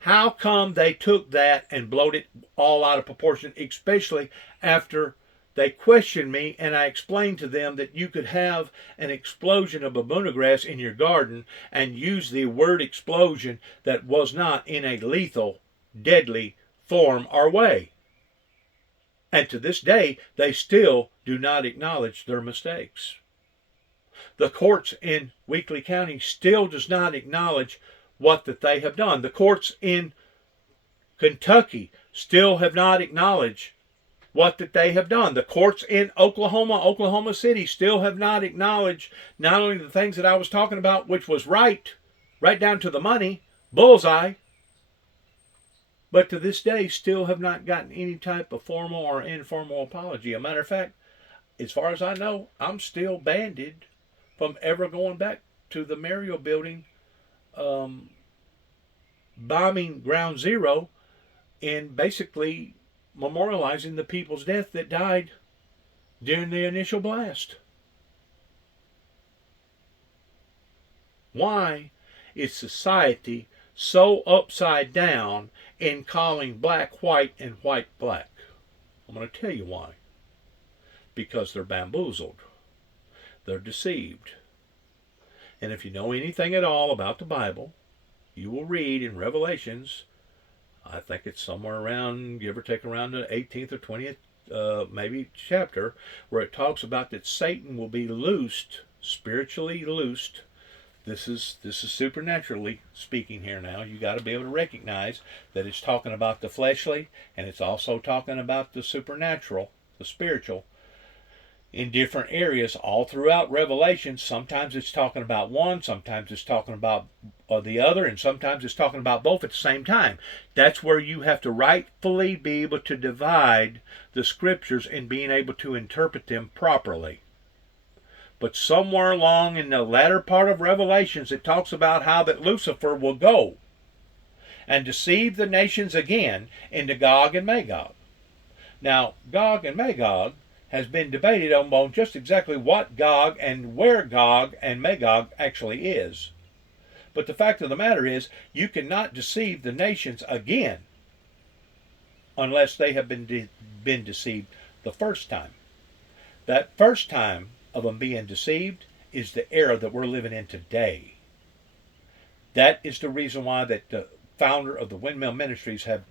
How come they took that and blowed it all out of proportion, especially after they questioned me and I explained to them that you could have an explosion of babuna grass in your garden and use the word explosion that was not in a lethal, deadly form or way. And to this day, they still do not acknowledge their mistakes. The courts in Weakley County still does not acknowledge what that they have done. The courts in Kentucky still have not acknowledged what that they have done. The courts in Oklahoma City still have not acknowledged not only the things that I was talking about, which was right down to the money, bullseye, but to this day still have not gotten any type of formal or informal apology. A matter of fact, as far as I know, I'm still banned from ever going back to the Memorial Building, bombing Ground Zero, and basically memorializing the people's death that died during the initial blast. Why is society so upside down in calling black white and white black? I'm going to tell you why. Because they're bamboozled. They're deceived. And if you know anything at all about the Bible, you will read in Revelations, I think it's somewhere around, give or take around the 18th or 20th maybe chapter, where it talks about that Satan will be loosed, spiritually loosed. This is supernaturally speaking here now. You got to be able to recognize that it's talking about the fleshly, and it's also talking about the supernatural, the spiritual, in different areas all throughout Revelation. Sometimes it's talking about one, sometimes it's talking about the other, and sometimes it's talking about both at the same time. That's where you have to rightfully be able to divide the scriptures and being able to interpret them properly. But somewhere along in the latter part of Revelations, it talks about how that Lucifer will go and deceive the nations again into Gog and Magog. Now, Gog and Magog has been debated on just exactly what Gog and where Gog and Magog actually is. But the fact of the matter is, you cannot deceive the nations again unless they have been deceived the first time. That first time of them being deceived is the era that we're living in today. That is the reason why that the founder of the Windmill Ministries have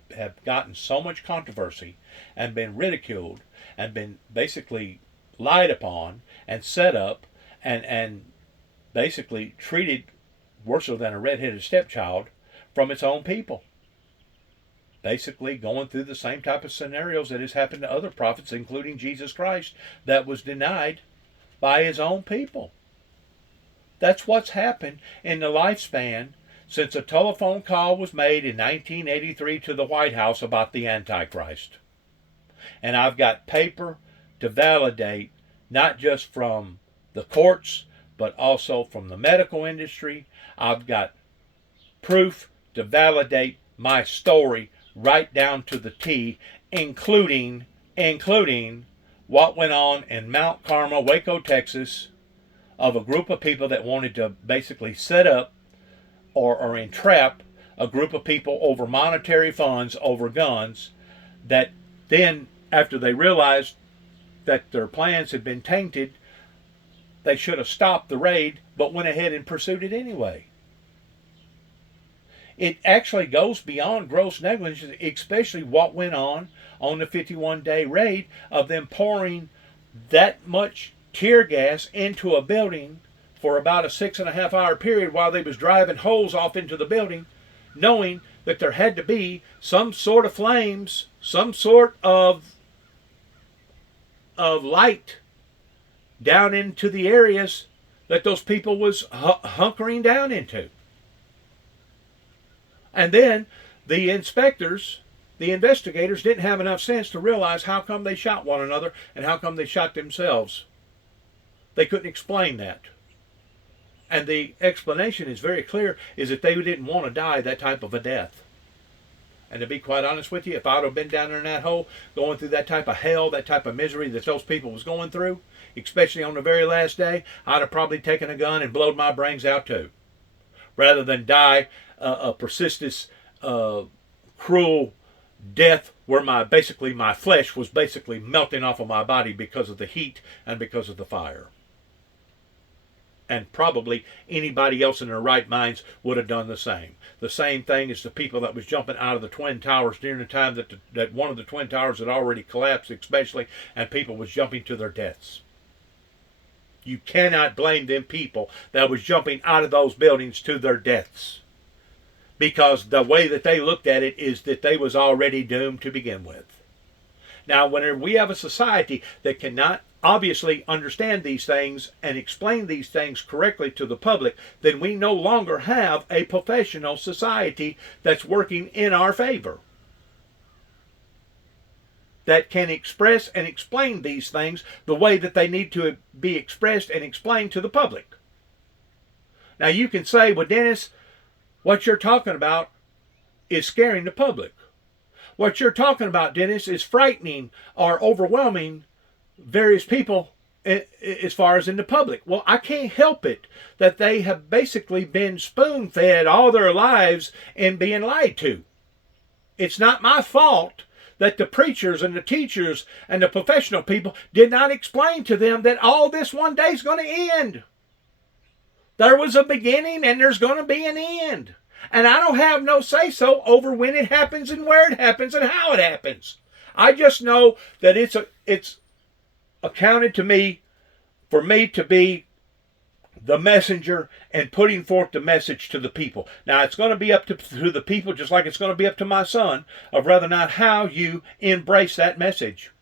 gotten so much controversy and been ridiculed and been basically lied upon and set up and basically treated worse than a red-headed stepchild from its own people. Basically going through the same type of scenarios that has happened to other prophets, including Jesus Christ, that was denied by his own people. That's what's happened in the lifespan since a telephone call was made in 1983 to the White House about the Antichrist. And I've got paper to validate, not just from the courts, but also from the medical industry. I've got proof to validate my story right down to the T, including what went on in Mount Carmel, Waco, Texas, of a group of people that wanted to basically set up or entrap a group of people over monetary funds, over guns, that then, after they realized that their plans had been tainted, they should have stopped the raid, but went ahead and pursued it anyway. It actually goes beyond gross negligence, especially what went on the 51-day raid of them pouring that much tear gas into a building for about a 6.5 hour period while they was driving holes off into the building, knowing that there had to be some sort of flames, some sort of light down into the areas that those people was hunkering down into. And then the inspectors, the investigators, didn't have enough sense to realize how come they shot one another and how come they shot themselves. They couldn't explain that. And the explanation is very clear, is that they didn't want to die that type of a death. And to be quite honest with you, if I would have been down there in that hole, going through that type of hell, that type of misery that those people was going through, especially on the very last day, I'd have probably taken a gun and blown my brains out too. Rather than die a persistent, cruel death where my flesh was basically melting off of my body because of the heat and because of the fire. And probably anybody else in their right minds would have done the same. The same thing as the people that was jumping out of the Twin Towers during the time that one of the Twin Towers had already collapsed, especially, and people was jumping to their deaths. You cannot blame them people that was jumping out of those buildings to their deaths. Because the way that they looked at it is that they was already doomed to begin with. Now, whenever we have a society that cannot obviously understand these things and explain these things correctly to the public, then we no longer have a professional society that's working in our favor, that can express and explain these things the way that they need to be expressed and explained to the public. Now, you can say, well, Dennis, what you're talking about is scaring the public. What you're talking about, Dennis, is frightening or overwhelming various people as far as in the public. Well, I can't help it that they have basically been spoon-fed all their lives and being lied to. It's not my fault that the preachers and the teachers and the professional people did not explain to them that all this one day is going to end. There was a beginning and there's going to be an end. And I don't have no say-so over when it happens and where it happens and how it happens. I just know that it's accounted to me for me to be the messenger and putting forth the message to the people. Now, it's going to be up to the people, just like it's going to be up to my son, of whether or not how you embrace that message.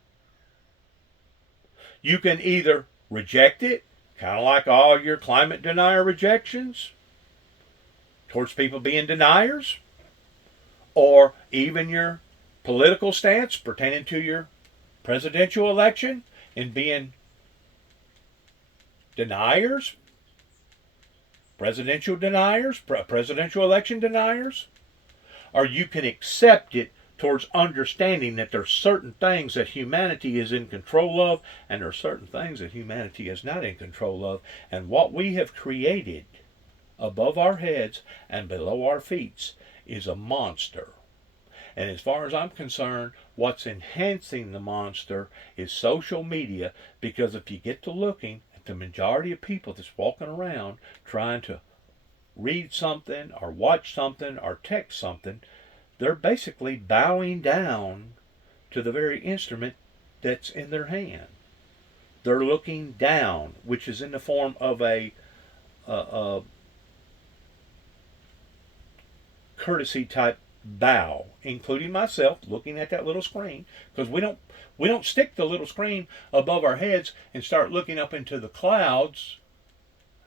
You can either reject it, kind of like all your climate denier rejections towards people being deniers, or even your political stance pertaining to your presidential election and being deniers, presidential deniers, presidential election deniers, or you can accept it towards understanding that there's certain things that humanity is in control of and there are certain things that humanity is not in control of, and what we have created above our heads and below our feet is a monster. And as far as I'm concerned, what's enhancing the monster is social media, because if you get to looking at the majority of people that's walking around trying to read something or watch something or text something, they're basically bowing down to the very instrument that's in their hand. They're looking down, which is in the form of a courtesy type bow, including myself looking at that little screen, because we don't stick the little screen above our heads and start looking up into the clouds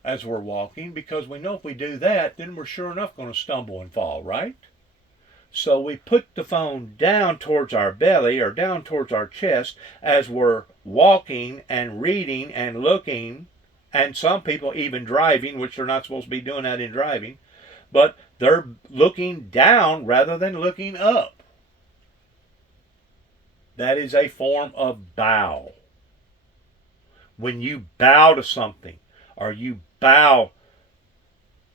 as we're walking, because we know if we do that, then we're sure enough going to stumble and fall, right? So we put the phone down towards our belly or down towards our chest as we're walking and reading and looking, and some people even driving, which they're not supposed to be doing that in driving, but they're looking down rather than looking up. That is a form of bow. When you bow to something, or you bow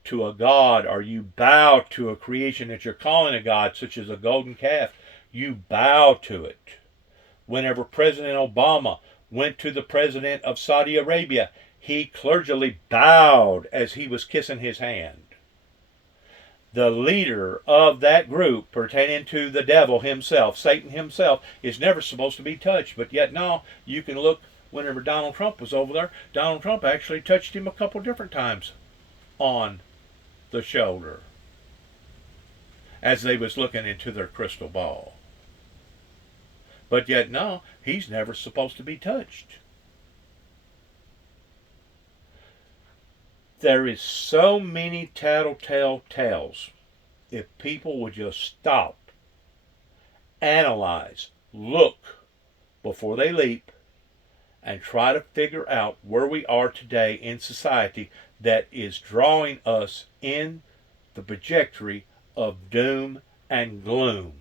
to a god, or you bow to a creation that you're calling a god, such as a golden calf, you bow to it. Whenever President Obama went to the president of Saudi Arabia, he clergically bowed as he was kissing his hand. The leader of that group pertaining to the devil himself, Satan himself, is never supposed to be touched. But yet now you can look, whenever Donald Trump was over there, Donald Trump actually touched him a couple different times on the shoulder as they was looking into their crystal ball. But yet now he's never supposed to be touched. There is so many tattletale tales. If people would just stop, analyze, look before they leap, and try to figure out where we are today in society that is drawing us in the trajectory of doom and gloom.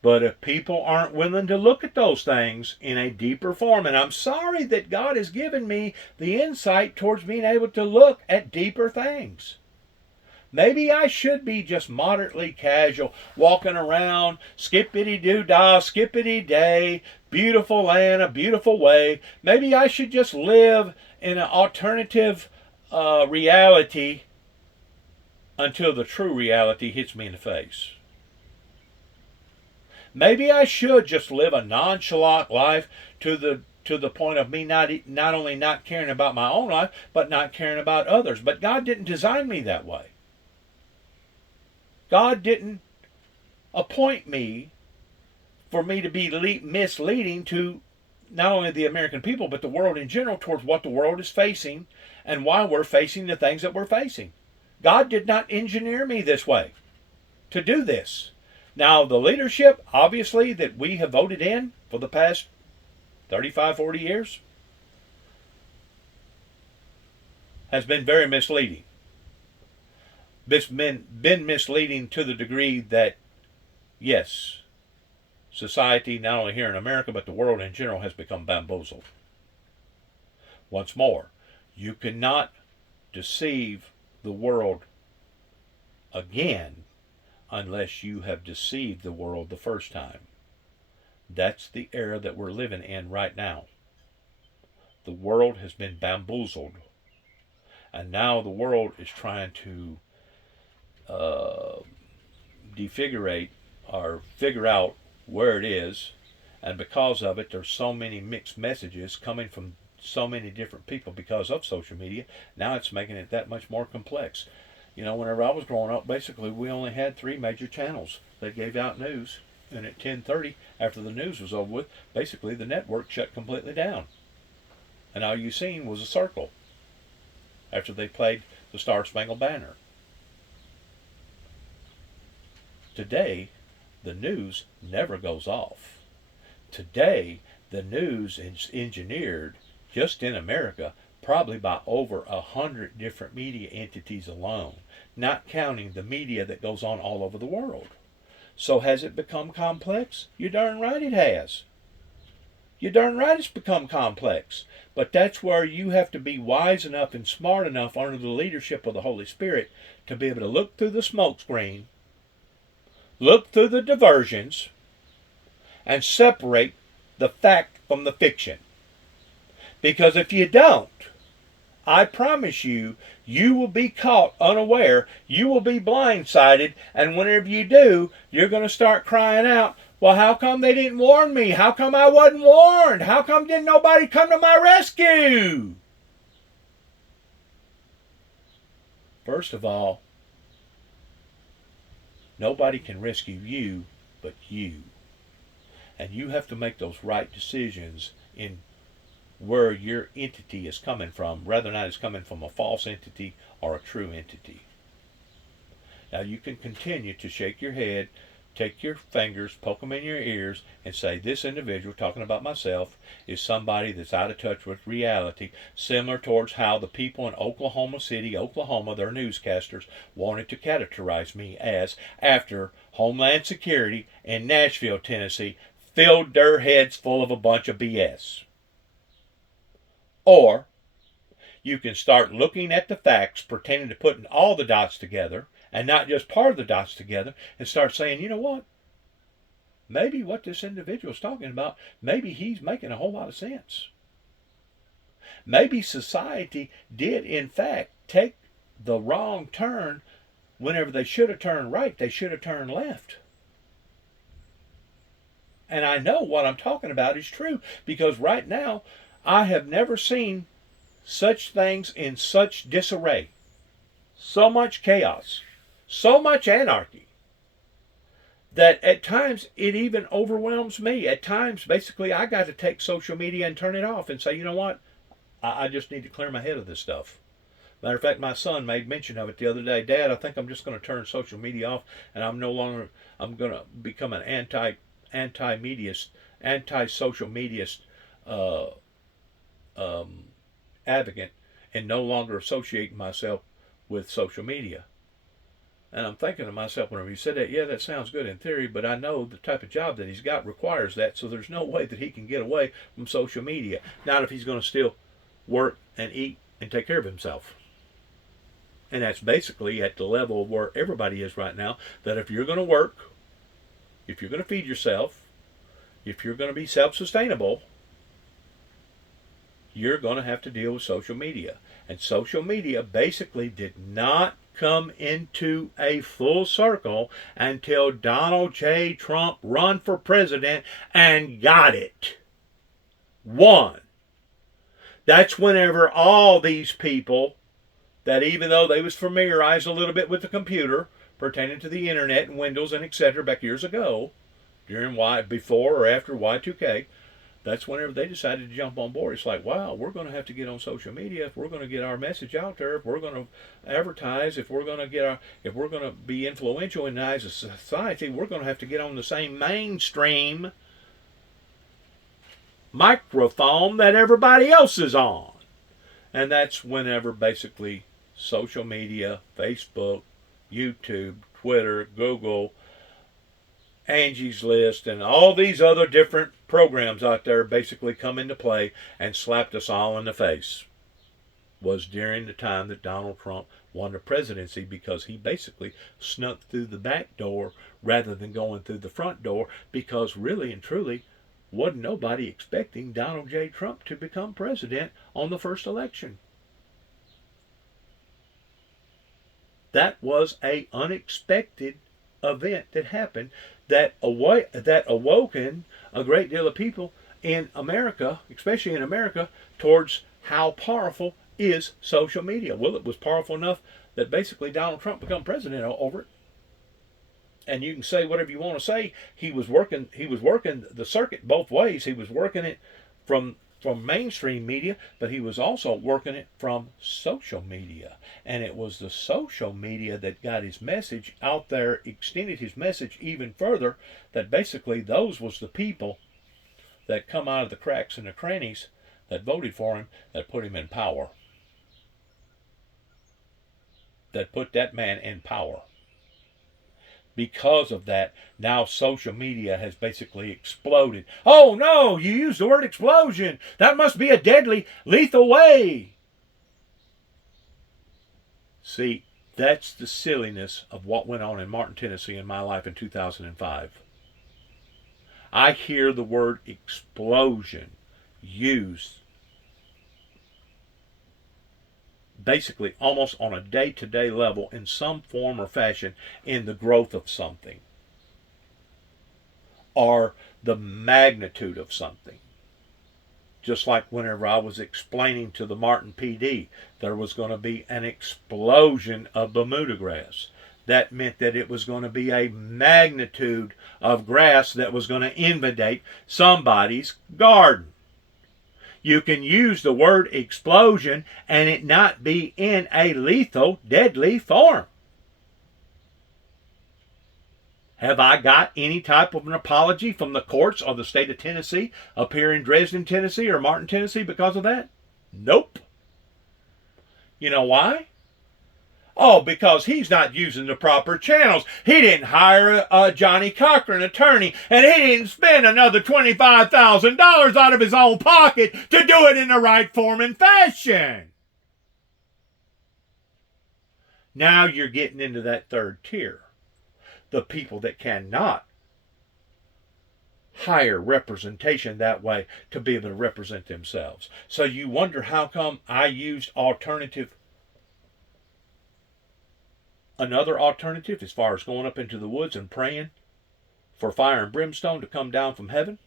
But if people aren't willing to look at those things in a deeper form, and I'm sorry that God has given me the insight towards being able to look at deeper things. Maybe I should be just moderately casual, walking around, skippity-doo-dah, skippity-day, beautiful land, a beautiful way. Maybe I should just live in an alternative reality until the true reality hits me in the face. Maybe I should just live a nonchalant life to the point of me not only not caring about my own life, but not caring about others. But God didn't design me that way. God didn't appoint me for me to be misleading to not only the American people, but the world in general towards what the world is facing and why we're facing the things that we're facing. God did not engineer me this way to do this. Now, the leadership, obviously, that we have voted in for the past 35, 40 years has been very misleading. It's been misleading to the degree that, yes, society, not only here in America, but the world in general, has become bamboozled. Once more, you cannot deceive the world again unless you have deceived the world the first time. That's the era that we're living in right now. The world has been bamboozled. And now the world is trying to defigurate or figure out where it is. And because of it, there's so many mixed messages coming from so many different people because of social media. Now it's making it that much more complex. You know, whenever I was growing up, basically we only had 3 major channels that gave out news. And at 10:30, after the news was over with, basically the network shut completely down. And all you seen was a circle after they played the Star Spangled Banner. Today, the news never goes off. Today, the news is engineered, just in America, probably by over 100 different media entities alone, not counting the media that goes on all over the world. So has it become complex? You're darn right it has. You're darn right it's become complex. But that's where you have to be wise enough and smart enough under the leadership of the Holy Spirit to be able to look through the smoke screen, look through the diversions, and separate the fact from the fiction. Because if you don't, I promise you, you will be caught unaware, you will be blindsided, and whenever you do, you're going to start crying out, well, how come they didn't warn me? How come I wasn't warned? How come didn't nobody come to my rescue? First of all, nobody can rescue you but you. And you have to make those right decisions in where your entity is coming from, whether or not it's coming from a false entity or a true entity. Now you can continue to shake your head, take your fingers, poke them in your ears, and say, this individual, talking about myself, is somebody that's out of touch with reality, similar towards how the people in Oklahoma City, Oklahoma, their newscasters, wanted to characterize me as after Homeland Security in Nashville, Tennessee, filled their heads full of a bunch of BS. Or you can start looking at the facts, pretending to putting all the dots together, and not just part of the dots together, and start saying, you know what? Maybe what this individual is talking about, maybe he's making a whole lot of sense. Maybe society did, in fact, take the wrong turn whenever they should have turned right, they should have turned left. And I know what I'm talking about is true, because right now, I have never seen such things in such disarray. So much chaos. So much anarchy. That at times it even overwhelms me. At times, basically, I got to take social media and turn it off and say, you know what? I just need to clear my head of this stuff. Matter of fact, my son made mention of it the other day. Dad, I think I'm just going to turn social media off, and I'm going to become an anti-mediaist, anti-social mediaist advocate, and no longer associate myself with social media. And I'm thinking to myself whenever he said that, yeah, that sounds good in theory, but I know the type of job that he's got requires that, so there's no way that he can get away from social media. Not if he's going to still work and eat and take care of himself. And that's basically at the level of where everybody is right now, that if you're going to work, if you're going to feed yourself, if you're going to be self-sustainable, you're going to have to deal with social media. And social media basically did not come into a full circle until Donald J. Trump run for president and got it. Won. That's whenever all these people that, even though they was familiarized a little bit with the computer pertaining to the internet and Windows and etc. back years ago, before or after Y2K, that's whenever they decided to jump on board. It's like, wow, we're going to have to get on social media if we're going to get our message out there, if we're going to advertise, if we're going to be influential in the eyes of society, we're going to have to get on the same mainstream microphone that everybody else is on. And that's whenever basically social media, Facebook, YouTube, Twitter, Google, Angie's List, and all these other different programs out there basically come into play and slapped us all in the face. Was during the time that Donald Trump won the presidency, because he basically snuck through the back door rather than going through the front door, because really and truly wasn't nobody expecting Donald J. Trump to become president on the first election. That was an unexpected event that happened that awoken a great deal of people in America, especially in America, towards how powerful is social media. Well, it was powerful enough that basically Donald Trump became president over it. And you can say whatever you want to say. He was working the circuit both ways. He was working it from mainstream media, but he was also working it from social media. And it was the social media that got his message out there, extended his message even further, that basically those was the people that come out of the cracks and the crannies that voted for him, that put him in power. That put that man in power. Because of that, now social media has basically exploded. Oh no, you used the word explosion. That must be a deadly, lethal way. See, that's the silliness of what went on in Martin, Tennessee in my life in 2005. I hear the word explosion used basically almost on a day-to-day level in some form or fashion in the growth of something or the magnitude of something. Just like whenever I was explaining to the Martin PD, there was going to be an explosion of Bermuda grass. That meant that it was going to be a magnitude of grass that was going to invade somebody's garden. You can use the word explosion and it not be in a lethal, deadly form. Have I got any type of an apology from the courts of the state of Tennessee up here in Dresden, Tennessee or Martin, Tennessee because of that? Nope. You know why? Oh, because he's not using the proper channels. He didn't hire a Johnny Cochran attorney, and he didn't spend another $25,000 out of his own pocket to do it in the right form and fashion. Now you're getting into that third tier. The people that cannot hire representation that way to be able to represent themselves. So you wonder how come I used another alternative as far as going up into the woods and praying for fire and brimstone to come down from heaven,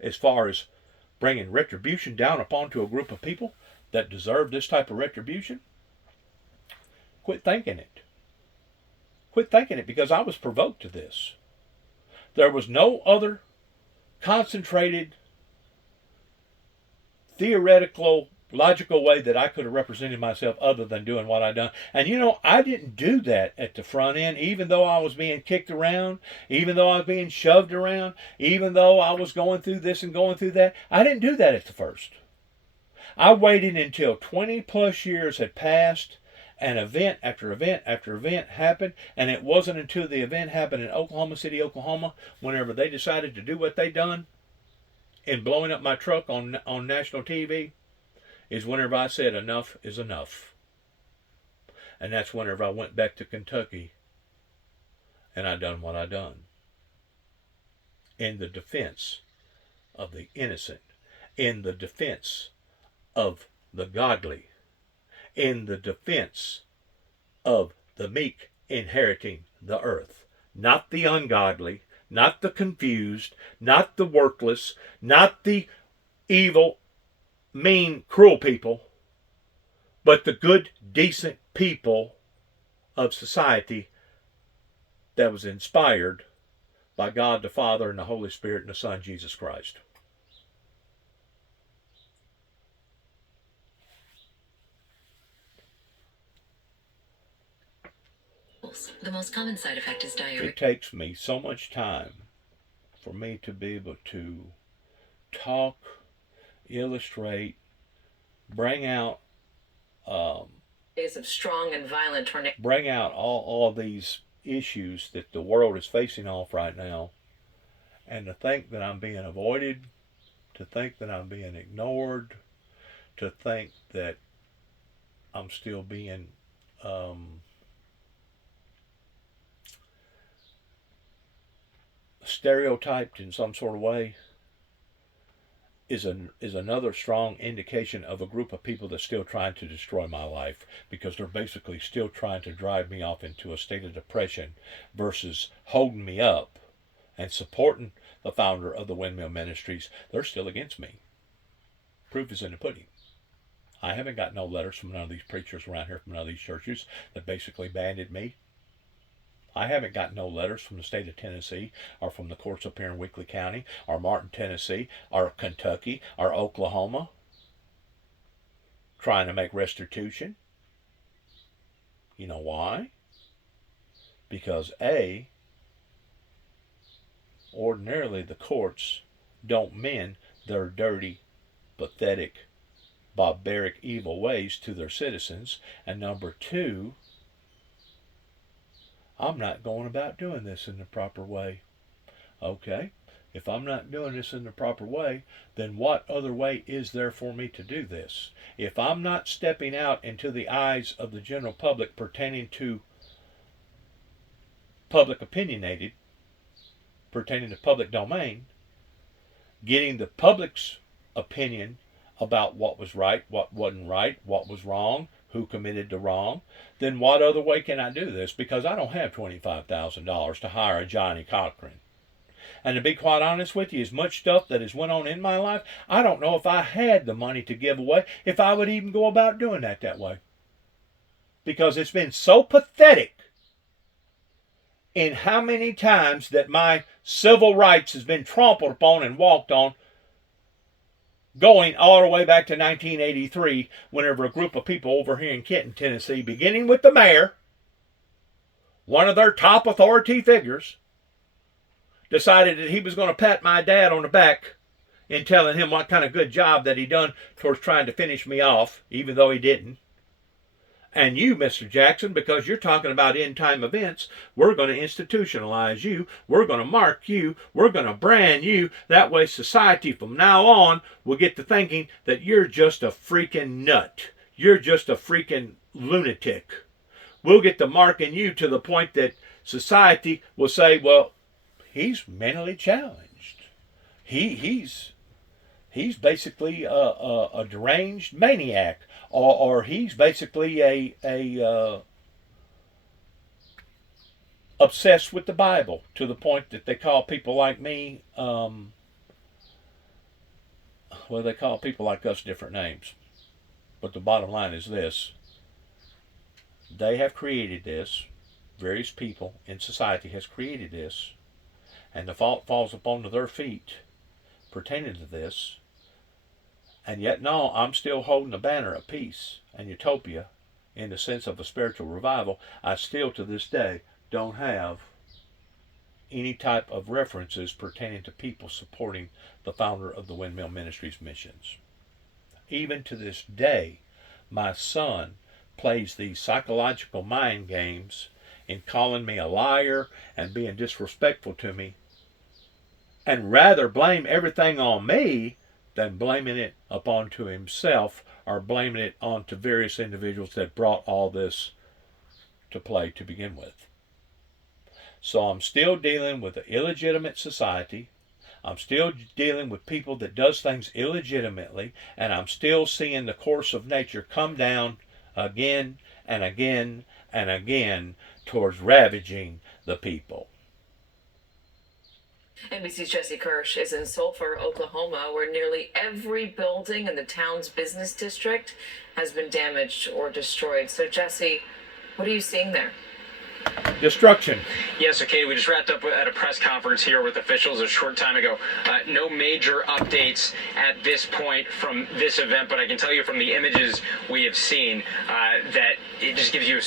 as far as bringing retribution down upon to a group of people that deserve this type of retribution. Quit thinking it. Quit thinking it, because I was provoked to this. There was no other concentrated theoretical logical way that I could have represented myself other than doing what I done. And you know, I didn't do that at the front end, even though I was being kicked around, even though I was being shoved around, even though I was going through this and going through that. I didn't do that at the first. I waited until 20 plus years had passed and event after event after event happened, and it wasn't until the event happened in Oklahoma City, Oklahoma, whenever they decided to do what they done in blowing up my truck on national TV, is whenever I said enough is enough. And that's whenever I went back to Kentucky and I done what I done. In the defense of the innocent, in the defense of the godly, in the defense of the meek inheriting the earth. Not the ungodly, not the confused, not the worthless, not the evil, mean, cruel people, but the good, decent people of society that was inspired by God the Father and the Holy Spirit and the Son, Jesus Christ. The most common side effect is diarrhea. It takes me so much time for me to be able to talk, illustrate, bring out Days of strong and violent tornadoes. bring out all these issues that the world is facing off right now, and to think that I'm being avoided, to think that I'm being ignored, to think that I'm still being stereotyped in some sort of way, is another strong indication of a group of people that's still trying to destroy my life, because they're basically still trying to drive me off into a state of depression versus holding me up and supporting the founder of the Windmill Ministries. They're still against me. Proof is in the pudding. I haven't got no letters from none of these preachers around here, from none of these churches that basically banded me. I haven't got no letters from the state of Tennessee or from the courts up here in Weakley County or Martin, Tennessee or Kentucky or Oklahoma trying to make restitution. You know why? Because A, ordinarily the courts don't mend their dirty, pathetic, barbaric, evil ways to their citizens. And number two, I'm not going about doing this in the proper way. Okay, if I'm not doing this in the proper way, then what other way is there for me to do this? If I'm not stepping out into the eyes of the general public pertaining to public opinionated, pertaining to public domain, getting the public's opinion about what was right, what wasn't right, what was wrong, who committed the wrong, then what other way can I do this? Because I don't have $25,000 to hire a Johnny Cochran. And to be quite honest with you, as much stuff that has went on in my life, I don't know if I had the money to give away, if I would even go about doing that way. Because it's been so pathetic in how many times that my civil rights has been trampled upon and walked on, going all the way back to 1983, whenever a group of people over here in Kenton, Tennessee, beginning with the mayor, one of their top authority figures, decided that he was going to pat my dad on the back in telling him what kind of good job that he done towards trying to finish me off, even though he didn't. And you, Mr. Jackson, because you're talking about end-time events, we're going to institutionalize you. We're going to mark you. We're going to brand you. That way society from now on will get to thinking that you're just a freaking nut. You're just a freaking lunatic. We'll get to marking you to the point that society will say, well, he's mentally challenged. He's basically a deranged maniac. Or he's basically a obsessed with the Bible, to the point that they call people like me, they call people like us different names. But the bottom line is this: they have created this. Various people in society has created this, and the fault falls upon their feet pertaining to this. And yet, no, I'm still holding a banner of peace and utopia in the sense of a spiritual revival. I still, to this day, don't have any type of references pertaining to people supporting the founder of the Windmill Ministries missions. Even to this day, my son plays these psychological mind games in calling me a liar and being disrespectful to me, and rather blame everything on me than blaming it upon to himself or blaming it onto various individuals that brought all this to play to begin with. So I'm still dealing with an illegitimate society. I'm still dealing with people that does things illegitimately, and I'm still seeing the course of nature come down again and again and again towards ravaging the people. NBC's Jesse Kirsch is in Sulphur, Oklahoma, where nearly every building in the town's business district has been damaged or destroyed. So, Jesse, what are you seeing there? Destruction. Yes, okay, we just wrapped up at a press conference here with officials a short time ago. No major updates at this point from this event, but I can tell you from the images we have seen that it just gives you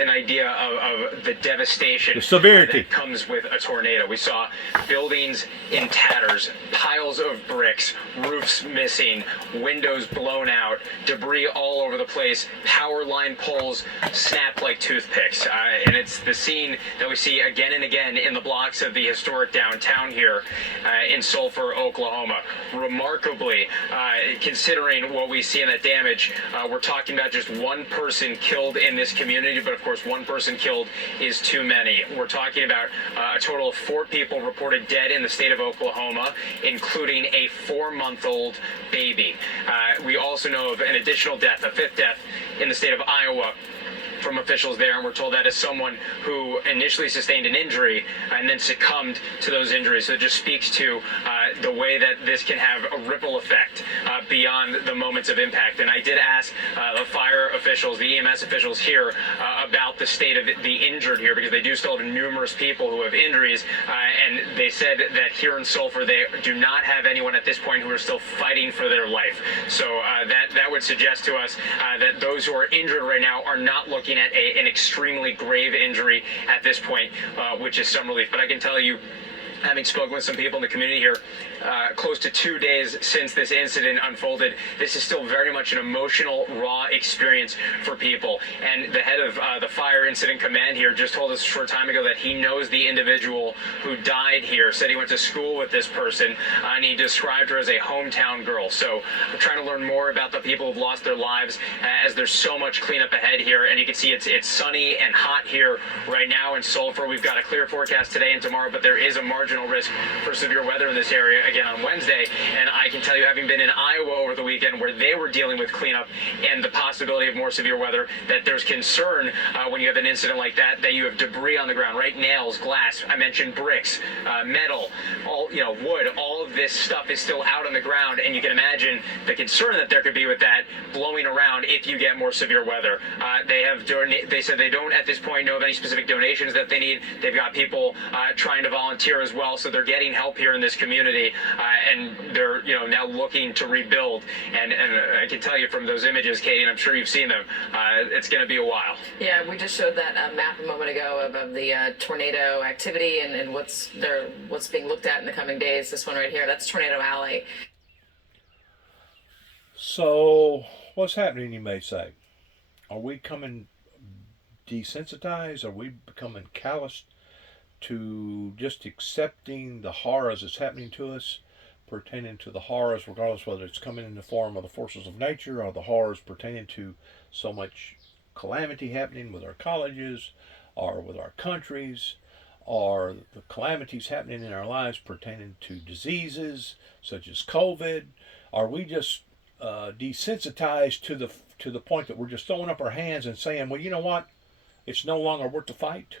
an idea of the devastation, the severity that comes with a tornado. We saw buildings in tatters, piles of bricks, roofs missing, windows blown out, debris all over the place, power line poles snapped like toothpicks, and it's the scene that we see again and again in the blocks of the historic downtown here in Sulphur, Oklahoma. Remarkably, considering what we see in that damage, we're talking about just one person killed in this community, but of course one person killed is too many. We're talking about a total of 4 people reported dead in the state of Oklahoma, including a 4-month-old baby. We also know of an additional death, a 5th death in the state of Iowa, from officials there, and we're told that is someone who initially sustained an injury and then succumbed to those injuries. So it just speaks to the way that this can have a ripple effect beyond the moments of impact. And I did ask the fire officials, the EMS officials here about the state of the injured here, because they do still have numerous people who have injuries, and they said that here in Sulphur they do not have anyone at this point who are still fighting for their life. So that would suggest to us that those who are injured right now are not looking at an extremely grave injury at this point, which is some relief. But I can tell you, having spoken with some people in the community here, close to 2 days since this incident unfolded, this is still very much an emotional, raw experience for people. And the head of the Fire Incident Command here just told us a short time ago that he knows the individual who died here, said he went to school with this person, and he described her as a hometown girl. So we're trying to learn more about the people who've lost their lives, as there's so much cleanup ahead here. And you can see it's sunny and hot here right now in Sulphur. We've got a clear forecast today and tomorrow, but there is a marginal risk for severe weather in this area again on Wednesday. And I can tell you, having been in Iowa over the weekend where they were dealing with cleanup and the possibility of more severe weather, that there's concern when you have an incident like that you have debris on the ground, right? Nails, glass, I mentioned bricks, metal, all, wood, all of this stuff is still out on the ground, and you can imagine the concern that there could be with that blowing around if you get more severe weather. They said they don't at this point know of any specific donations that they need. They've got people trying to volunteer as well, so they're getting help here in this community, and they're now looking to rebuild. And I can tell you from those images, Katie, and I'm sure you've seen them, it's going to be a while. Yeah, we just showed that map a moment ago of the tornado activity and what's being looked at in the coming days. This one right here, that's Tornado Alley. So what's happening, you may say? Are we becoming desensitized? Are we becoming calloused to just accepting the horrors that's happening to us, pertaining to the horrors, regardless whether it's coming in the form of the forces of nature or the horrors pertaining to so much calamity happening with our colleges or with our countries, or the calamities happening in our lives pertaining to diseases such as COVID? Are we just desensitized to the point that we're just throwing up our hands and saying, well, you know what? It's no longer worth the fight.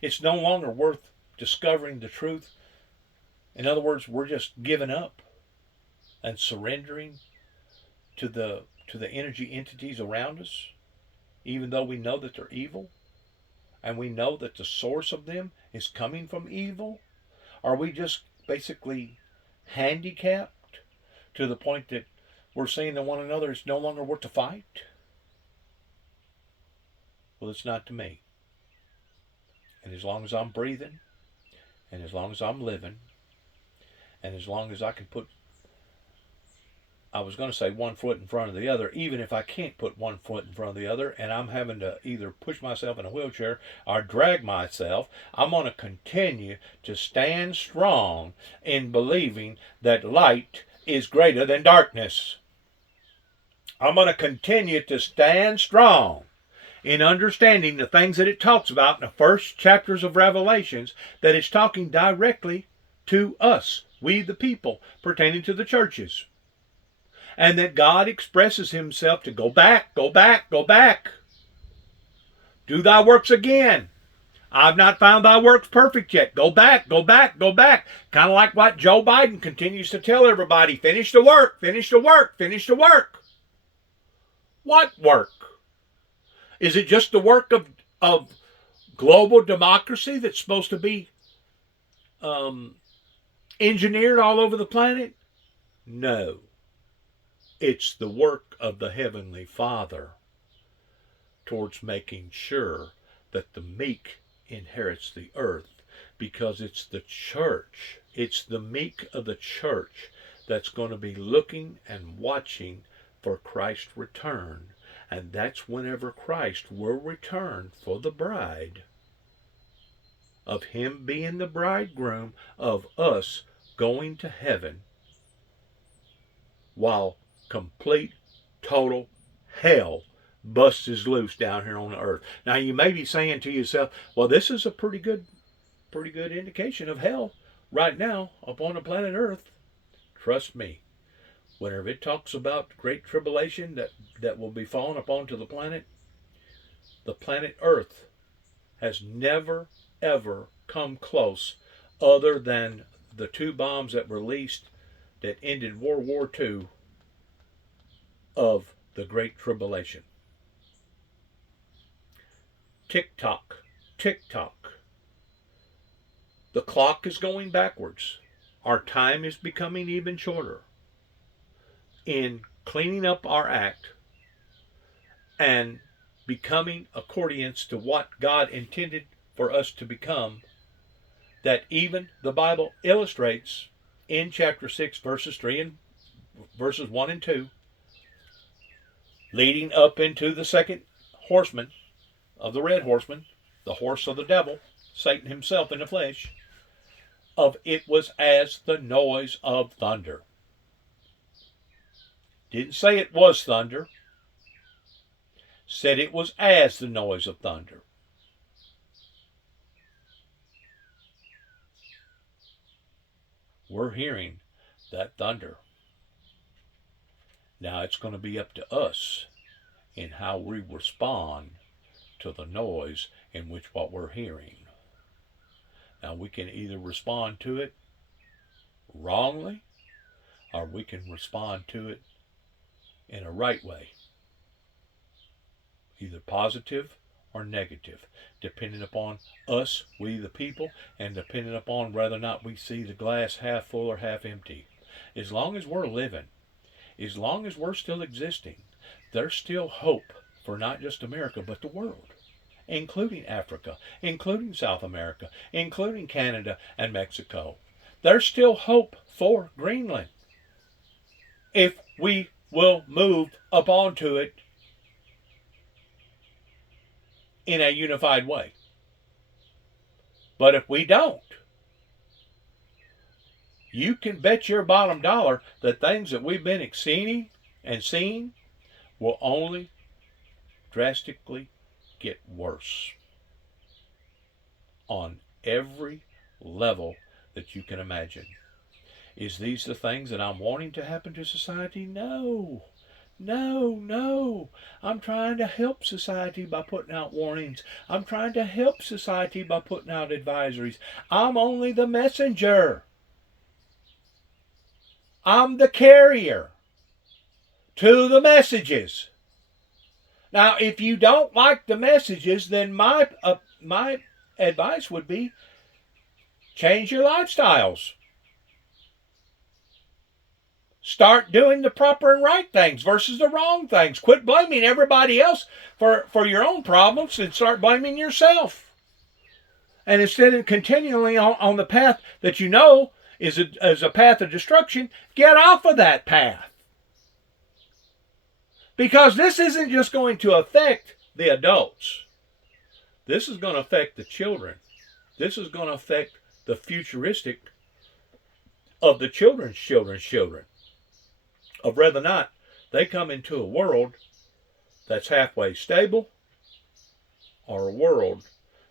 It's no longer worth discovering the truth. In other words, we're just giving up and surrendering to the energy entities around us, even though we know that they're evil, and we know that the source of them is coming from evil. Are we just basically handicapped to the point that we're saying to one another it's no longer worth the fight? Well, it's not to me. And as long as I'm breathing, and as long as I'm living, and as long as I can put, I was going to say one foot in front of the other, even if I can't put one foot in front of the other, and I'm having to either push myself in a wheelchair or drag myself, I'm going to continue to stand strong in believing that light is greater than darkness. I'm going to continue to stand strong in understanding the things that it talks about in the first chapters of Revelations, that it's talking directly to us, we the people, pertaining to the churches. And that God expresses himself to go back, go back, go back. Do thy works again. I've not found thy works perfect yet. Go back, go back, go back. Kind of like what Joe Biden continues to tell everybody. Finish the work, finish the work, finish the work. What work? Is it just the work of global democracy that's supposed to be engineered all over the planet? No. It's the work of the Heavenly Father towards making sure that the meek inherits the earth, because it's the church, it's the meek of the church that's going to be looking and watching for Christ's return. And that's whenever Christ will return for the bride, of him being the bridegroom, of us going to heaven, while complete, total hell busts loose down here on the earth. Now you may be saying to yourself, well, this is a pretty good indication of hell right now upon the planet Earth. Trust me, whenever it talks about great tribulation that will be fallen upon to the planet Earth has never, ever come close, other than the 2 bombs that were released that ended World War II of the Great Tribulation. Tick-tock, tick-tock. The clock is going backwards. Our time is becoming even shorter. In cleaning up our act and becoming accordance to what God intended for us to become, that even the Bible illustrates in chapter 6, verses 1 and 2, leading up into the second horseman of the red horseman, the horse of the devil, Satan himself in the flesh, of it was as the noise of thunder. Didn't say it was thunder. Said it was as the noise of thunder. We're hearing that thunder. Now it's going to be up to us in how we respond to the noise in which what we're hearing. Now we can either respond to it wrongly, or we can respond to it in a right way. Either positive or negative, depending upon us, we the people, and depending upon whether or not we see the glass half full or half empty. As long as we're living, as long as we're still existing, there's still hope for not just America, but the world, including Africa, including South America, including Canada and Mexico. There's still hope for Greenland, if we will move up onto it in a unified way. But if we don't, you can bet your bottom dollar that things that we've been seeing will only drastically get worse on every level that you can imagine. Is these the things that I'm wanting to happen to society? No. No. I'm trying to help society by putting out warnings. I'm trying to help society by putting out advisories. I'm only the messenger. I'm the carrier to the messages. Now, if you don't like the messages, then my advice would be change your lifestyles. Start doing the proper and right things versus the wrong things. Quit blaming everybody else for your own problems and start blaming yourself. And instead of continually on the path that you know is a path of destruction, get off of that path. Because this isn't just going to affect the adults. This is going to affect the children. This is going to affect the futuristic of the children's children. Of whether or not they come into a world that's halfway stable or a world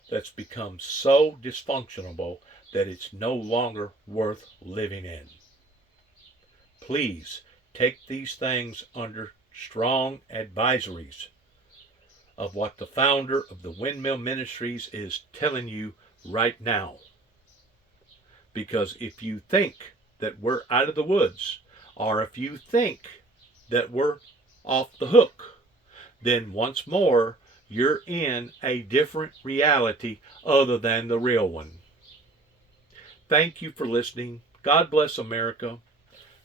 that's become so dysfunctional that it's no longer worth living in. Please take these things under strong advisories of what the founder of the Windmill Ministries is telling you right now. Because if you think that we're out of the woods, or if you think that we're off the hook, then once more, you're in a different reality other than the real one. Thank you for listening. God bless America.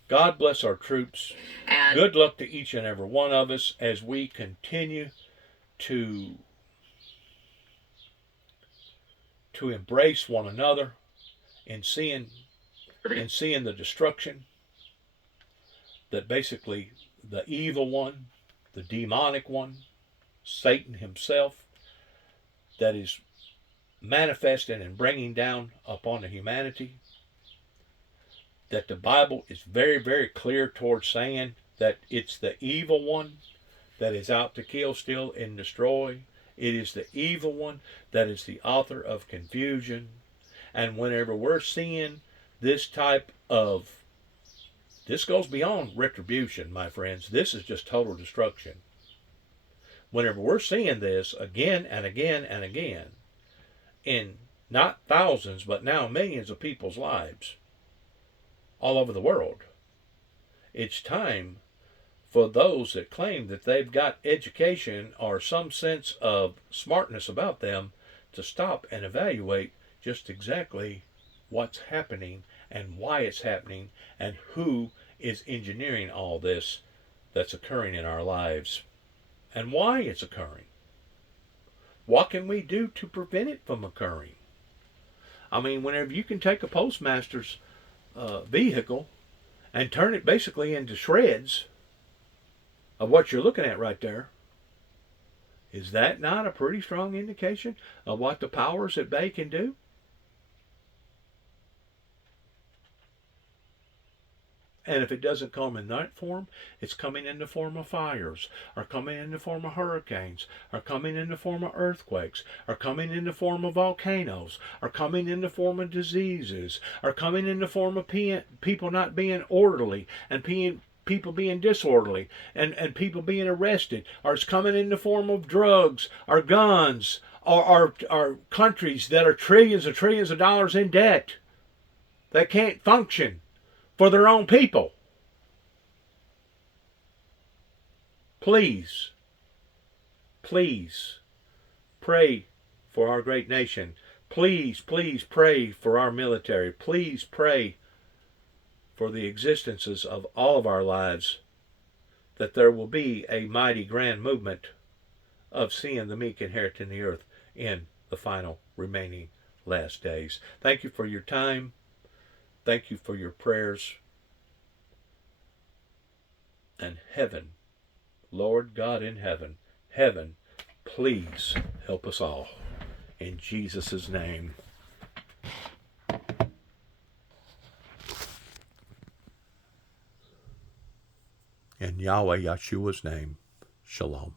God bless our troops. And good luck to each and every one of us as we continue to embrace one another in seeing the destruction that basically the evil one, the demonic one, Satan himself, that is manifesting and bringing down upon the humanity. That the Bible is very, very clear towards saying that it's the evil one that is out to kill, steal, and destroy. It is the evil one that is the author of confusion. And whenever we're seeing this type of, this goes beyond retribution, my friends. This is just total destruction. Whenever we're seeing this again and again and again, in not thousands, but now millions of people's lives all over the world, it's time for those that claim that they've got education or some sense of smartness about them to stop and evaluate just exactly what's happening and why it's happening and who is engineering all this that's occurring in our lives and why it's occurring. What can we do to prevent it from occurring? I mean, whenever you can take a postmaster's vehicle and turn it basically into shreds of what you're looking at right there, is that not a pretty strong indication of what the powers at bay can do? And if it doesn't come in that form, it's coming in the form of fires, or coming in the form of hurricanes, or coming in the form of earthquakes, or coming in the form of volcanoes, or coming in the form of diseases, or coming in the form of people not being orderly, and people being disorderly, and people being arrested, or it's coming in the form of drugs, or guns, or countries that are trillions and trillions of dollars in debt that can't function for their own people. Please, please pray for our great nation. Please, please pray for our military. Please pray for the existences of all of our lives, that there will be a mighty grand movement of seeing the meek inheriting the earth in the final remaining last days. Thank you for your time. Thank you for your prayers. And heaven, Lord God in heaven, please help us all. In Jesus' name. In Yahweh Yeshua's name, shalom.